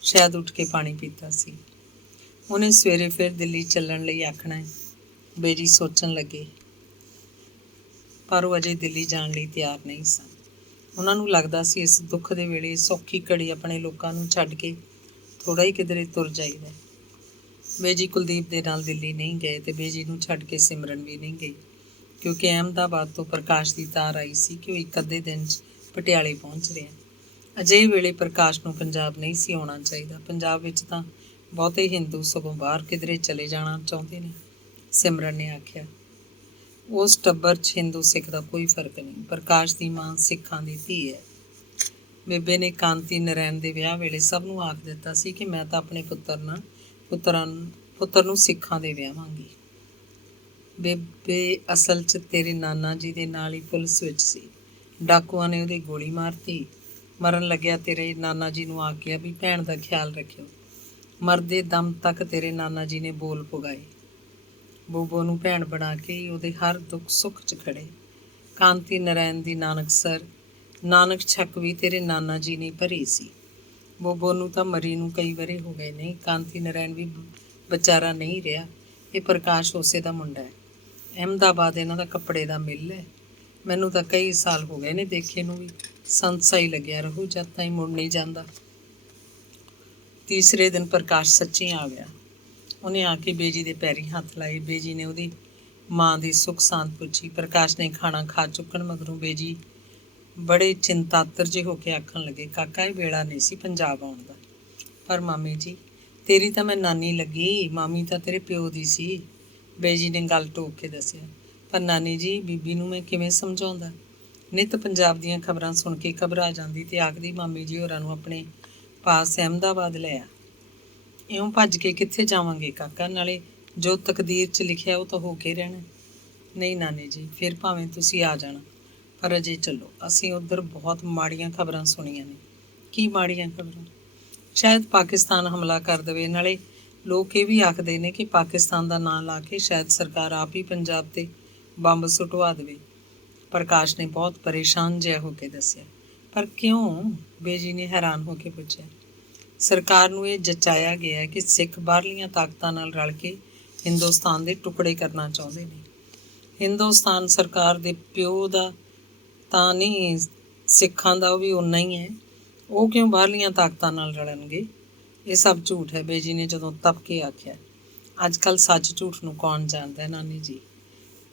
ਸ਼ਾਇਦ ਉੱਠ ਕੇ ਪਾਣੀ ਪੀਤਾ ਸੀ। ਉਹਨੇ ਸਵੇਰੇ ਫਿਰ ਦਿੱਲੀ ਚੱਲਣ ਲਈ ਆਖਣਾ ਹੈ। ਬੇਜੀ ਸੋਚਣ ਲੱਗੇ, ਪਰ ਉਹ ਅਜੇ ਦਿੱਲੀ ਜਾਣ ਲਈ ਤਿਆਰ ਨਹੀਂ ਸਨ। ਉਹਨਾਂ ਨੂੰ ਲੱਗਦਾ ਸੀ ਇਸ ਦੁੱਖ ਦੇ ਵੇਲੇ ਸੌਖੀ ਘੜੀ ਆਪਣੇ ਲੋਕਾਂ ਨੂੰ ਛੱਡ ਕੇ ਥੋੜ੍ਹਾ ਹੀ ਕਿਧਰੇ ਤੁਰ ਜਾਈਦਾ। ਬੇਜੀ ਕੁਲਦੀਪ ਦੇ ਨਾਲ ਦਿੱਲੀ ਨਹੀਂ ਗਏ ਤੇ ਬੇਜੀ ਨੂੰ ਛੱਡ ਕੇ ਸਿਮਰਨ ਵੀ ਨਹੀਂ ਗਈ, ਕਿਉਂਕਿ ਅਹਿਮਦਾਬਾਦ ਤੋਂ ਪ੍ਰਕਾਸ਼ ਦੀ ਤਾਰ ਆਈ ਸੀ ਕਿ ਉਹ 1 ਅੱਧੇ ਦਿਨ 'ਚ ਪਟਿਆਲੇ ਪਹੁੰਚ ਰਿਹਾ। ਅਜਿਹੇ ਵੇਲੇ ਪ੍ਰਕਾਸ਼ ਨੂੰ ਪੰਜਾਬ ਨਹੀਂ ਸੀ ਆਉਣਾ ਚਾਹੀਦਾ। ਪੰਜਾਬ ਵਿੱਚ ਤਾਂ ਬਹੁਤੇ ਹਿੰਦੂ ਸਗੋਂ ਬਾਹਰ ਕਿਧਰੇ ਚਲੇ ਜਾਣਾ ਚਾਹੁੰਦੇ ਨੇ। ਸਿਮਰਨ ਨੇ ਆਖਿਆ, ਉਸ ਟੱਬਰ 'ਚ ਹਿੰਦੂ ਸਿੱਖ ਦਾ ਕੋਈ ਫਰਕ ਨਹੀਂ। ਪ੍ਰਕਾਸ਼ ਦੀ ਮਾਂ ਸਿੱਖਾਂ ਦੀ ਧੀ ਹੈ। ਬੇਬੇ ਨੇ ਕਾਂਤੀ ਨਰੈਣ ਦੇ ਵਿਆਹ ਵੇਲੇ ਸਭ ਨੂੰ ਆਖ ਦਿੱਤਾ ਸੀ ਕਿ ਮੈਂ ਤਾਂ ਆਪਣੇ ਪੁੱਤਰ ਨੂੰ ਸਿੱਖਾਂ ਦੇ ਵਿਆਹਾਂਗੀ। ਬੇਬੇ ਅਸਲ 'ਚ ਤੇਰੇ ਨਾਨਾ ਜੀ ਦੇ ਨਾਲ ਹੀ ਪੁਲਿਸ ਵਿੱਚ ਸੀ। ਡਾਕੂਆਂ ਨੇ ਉਹਦੀ ਗੋਲੀ ਮਾਰਤੀ। ਮਰਨ ਲੱਗਿਆ ਤੇਰੇ ਨਾਨਾ ਜੀ ਨੂੰ ਆਖਿਆ ਵੀ ਭੈਣ ਦਾ ਖਿਆਲ ਰੱਖਿਓ। ਮਰਦੇ ਦਮ ਤੱਕ ਤੇਰੇ ਨਾਨਾ ਜੀ ਨੇ ਬੋਲ ਪੁਗਾਏ। ਬੋਬੋ ਨੂੰ ਭੈਣ ਬਣਾ ਕੇ ਉਹਦੇ ਹਰ ਦੁੱਖ ਸੁੱਖ 'ਚ ਖੜੇ। ਕਾਂਤੀ ਨਰੈਣ ਦੀ ਨਾਨਕ ਛੱਕ ਵੀ ਤੇਰੇ ਨਾਨਾ ਜੀ ਨੇ ਭਰੀ ਸੀ। ਬੋਬੋ ਨੂੰ ਤਾਂ ਮਰੀ ਨੂੰ ਕਈ ਵਰ੍ਹੇ ਹੋ ਗਏ ਨੇ। ਕਾਂਤੀ ਨਰੈਣ ਵੀ ਵਿਚਾਰਾ ਨਹੀਂ ਰਿਹਾ। ਇਹ ਪ੍ਰਕਾਸ਼ ਉਸੇ ਦਾ ਮੁੰਡਾ ਹੈ। ਅਹਿਮਦਾਬਾਦ ਇਹਨਾਂ ਦਾ ਕੱਪੜੇ ਦਾ ਮਿੱਲ ਹੈ। ਮੈਨੂੰ ਤਾਂ ਕਈ ਸਾਲ ਹੋ ਗਏ ਨੇ ਦੇਖੇ ਨੂੰ ਵੀ। ਸੰਸਾ ਹੀ ਲੱਗਿਆ ਰਹੂ ਜਦ ਤਾਈਂ ਮੁੜ ਨਹੀਂ ਜਾਂਦਾ। ਤੀਸਰੇ ਦਿਨ ਪ੍ਰਕਾਸ਼ ਸੱਚੀ ਆ ਗਿਆ। ਉਹਨੇ ਆ ਕੇ ਬੇਜੀ ਦੇ ਪੈਰੀਂ ਹੱਥ ਲਾਏ। ਬੇਜੀ ਨੇ ਉਹਦੀ ਮਾਂ ਦੀ ਸੁੱਖ ਸਾਂਦ ਪੁੱਛੀ। ਪ੍ਰਕਾਸ਼ ਨੇ ਖਾਣਾ ਖਾ ਚੁੱਕਣ ਮਗਰੋਂ ਬੇਜੀ ਬੜੇ ਚਿੰਤਾਤਰ ਜਿਹੇ ਹੋ ਕੇ ਆਖਣ ਲੱਗੇ, ਕਾਕਾ ਇਹ ਵੇਲਾ ਨਹੀਂ ਸੀ ਪੰਜਾਬ ਆਉਣ ਦਾ। ਪਰ ਮਾਮੀ ਜੀ, ਤੇਰੀ ਤਾਂ ਮੈਂ ਨਾਨੀ ਲੱਗੀ, ਮਾਮੀ ਤਾਂ ਤੇਰੇ ਪਿਓ ਦੀ ਸੀ। ਬੇਜੀ ਨੇ ਗੱਲ ਟੋਕ ਕੇ ਦੱਸਿਆ। ਪਰ ਨਾਨੀ ਜੀ, ਬੀਬੀ ਨੂੰ ਮੈਂ ਕਿਵੇਂ ਸਮਝਾਉਂਦਾ। ਨਿੱਤ ਪੰਜਾਬ ਦੀਆਂ ਖਬਰਾਂ ਸੁਣ ਕੇ ਘਬਰਾ ਜਾਂਦੀ ਤੇ ਆਖਦੀ, ਮਾਮੀ ਜੀ ਹੋਰਾਂ ਨੂੰ ਆਪਣੇ ਪਾਸ ਅਹਿਮਦਾਬਾਦ ਲੈ ਆ। ਇਉਂ ਭੱਜ ਕੇ ਕਿੱਥੇ ਜਾਵਾਂਗੇ ਕਾਕਾ, ਨਾਲੇ ਜੋ ਤਕਦੀਰ 'ਚ ਲਿਖਿਆ ਉਹ ਤਾਂ ਹੋ ਕੇ ਰਹਿਣਾ। ਨਹੀਂ ਨਾਨੀ ਜੀ, ਫਿਰ ਭਾਵੇਂ ਤੁਸੀਂ ਆ ਜਾਣਾ, ਪਰ ਅਜੇ ਚੱਲੋ। ਅਸੀਂ ਉੱਧਰ ਬਹੁਤ ਮਾੜੀਆਂ ਖਬਰਾਂ ਸੁਣੀਆਂ ਨੇ। ਕੀ ਮਾੜੀਆਂ ਖਬਰਾਂ? ਸ਼ਾਇਦ ਪਾਕਿਸਤਾਨ ਹਮਲਾ ਕਰ ਦੇਵੇ। ਨਾਲੇ ਲੋਕ ਇਹ ਵੀ ਆਖਦੇ ਨੇ ਕਿ ਪਾਕਿਸਤਾਨ ਦਾ ਨਾਂ ਲਾ ਕੇ ਸ਼ਾਇਦ ਸਰਕਾਰ ਆਪ ਹੀ ਪੰਜਾਬ 'ਤੇ ਬੰਬ ਸੁੱਟਵਾ ਦੇਵੇ। ਪ੍ਰਕਾਸ਼ ਨੇ ਬਹੁਤ ਪਰੇਸ਼ਾਨ ਜਿਹਾ ਹੋ ਕੇ ਦੱਸਿਆ। ਪਰ ਕਿਉਂ? ਬੇਜੀ ਨੇ ਹੈਰਾਨ ਹੋ ਕੇ ਪੁੱਛਿਆ। ਸਰਕਾਰ ਨੂੰ ਇਹ ਜਚਾਇਆ ਗਿਆ ਕਿ ਸਿੱਖ ਬਾਹਰਲੀਆਂ ਤਾਕਤਾਂ ਨਾਲ ਰਲ ਕੇ ਹਿੰਦੁਸਤਾਨ ਦੇ ਟੁਕੜੇ ਕਰਨਾ ਚਾਹੁੰਦੇ ਨੇ। ਹਿੰਦੁਸਤਾਨ ਸਰਕਾਰ ਦੇ ਪਿਓ ਦਾ ਤਾਂ ਨਹੀਂ, ਸਿੱਖਾਂ ਦਾ ਉਹ ਵੀ ਓਨਾ ਹੀ ਹੈ। ਉਹ ਕਿਉਂ ਬਾਹਰਲੀਆਂ ਤਾਕਤਾਂ ਨਾਲ ਰਲਣਗੇ? ਇਹ ਸਭ ਝੂਠ ਹੈ, ਬੇਜੀ ਨੇ ਜਦੋਂ ਤਪ ਕੇ ਆਖਿਆ। ਅੱਜ ਕੱਲ੍ਹ ਸੱਚ ਝੂਠ ਨੂੰ ਕੌਣ ਜਾਣਦਾ ਨਾਨੀ ਜੀ।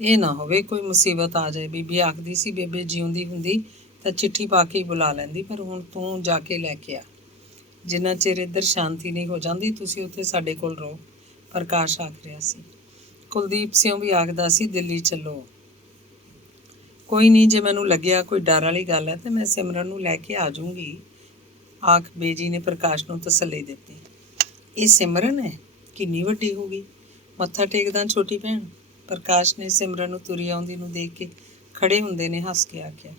ਇਹ ਨਾ ਹੋਵੇ ਕੋਈ ਮੁਸੀਬਤ ਆ ਜਾਏ। ਬੀਬੀ ਆਖਦੀ ਸੀ ਬੇਬੇ ਜਿਉਂਦੀ ਹੁੰਦੀ ਤਾਂ ਚਿੱਠੀ ਪਾ ਕੇ ਹੀ ਬੁਲਾ ਲੈਂਦੀ, ਪਰ ਹੁਣ ਤੂੰ ਜਾ ਕੇ ਲੈ ਕੇ ਆ। ਜਿੰਨਾ ਚਿਰ ਇੱਧਰ ਸ਼ਾਂਤੀ ਨਹੀਂ ਹੋ ਜਾਂਦੀ ਤੁਸੀਂ ਉੱਥੇ ਸਾਡੇ ਕੋਲ ਰਹੋ, ਪ੍ਰਕਾਸ਼ ਆਖ ਰਿਹਾ ਸੀ। ਕੁਲਦੀਪ ਸਿੰਘ ਵੀ ਆਖਦਾ ਸੀ ਦਿੱਲੀ ਚੱਲੋ। ਕੋਈ ਨਹੀਂ, ਜੇ ਮੈਨੂੰ ਲੱਗਿਆ ਕੋਈ ਡਰ ਵਾਲੀ ਗੱਲ ਹੈ ਤਾਂ ਮੈਂ ਸਿਮਰਨ ਨੂੰ ਲੈ ਕੇ ਆ ਜਾਊਂਗੀ, ਆਖ ਬੇਜੀ ਨੇ ਪ੍ਰਕਾਸ਼ ਨੂੰ ਤਸੱਲੀ ਦਿੱਤੀ। ਇਹ ਸਿਮਰਨ ਹੈ? ਕਿੰਨੀ ਵੱਡੀ ਹੋ ਗਈ। ਮੱਥਾ ਟੇਕਦਾ ਛੋਟੀ ਭੈਣ। ਪ੍ਰਕਾਸ਼ ਨੇ ਸਿਮਰਨ ਨੂੰ ਤੁਰੀ ਆਉਂਦੀ ਨੂੰ ਦੇਖ ਕੇ ਖੜੇ ਹੁੰਦੇ ਨੇ ਹੱਸ ਕੇ ਆਖਿਆ,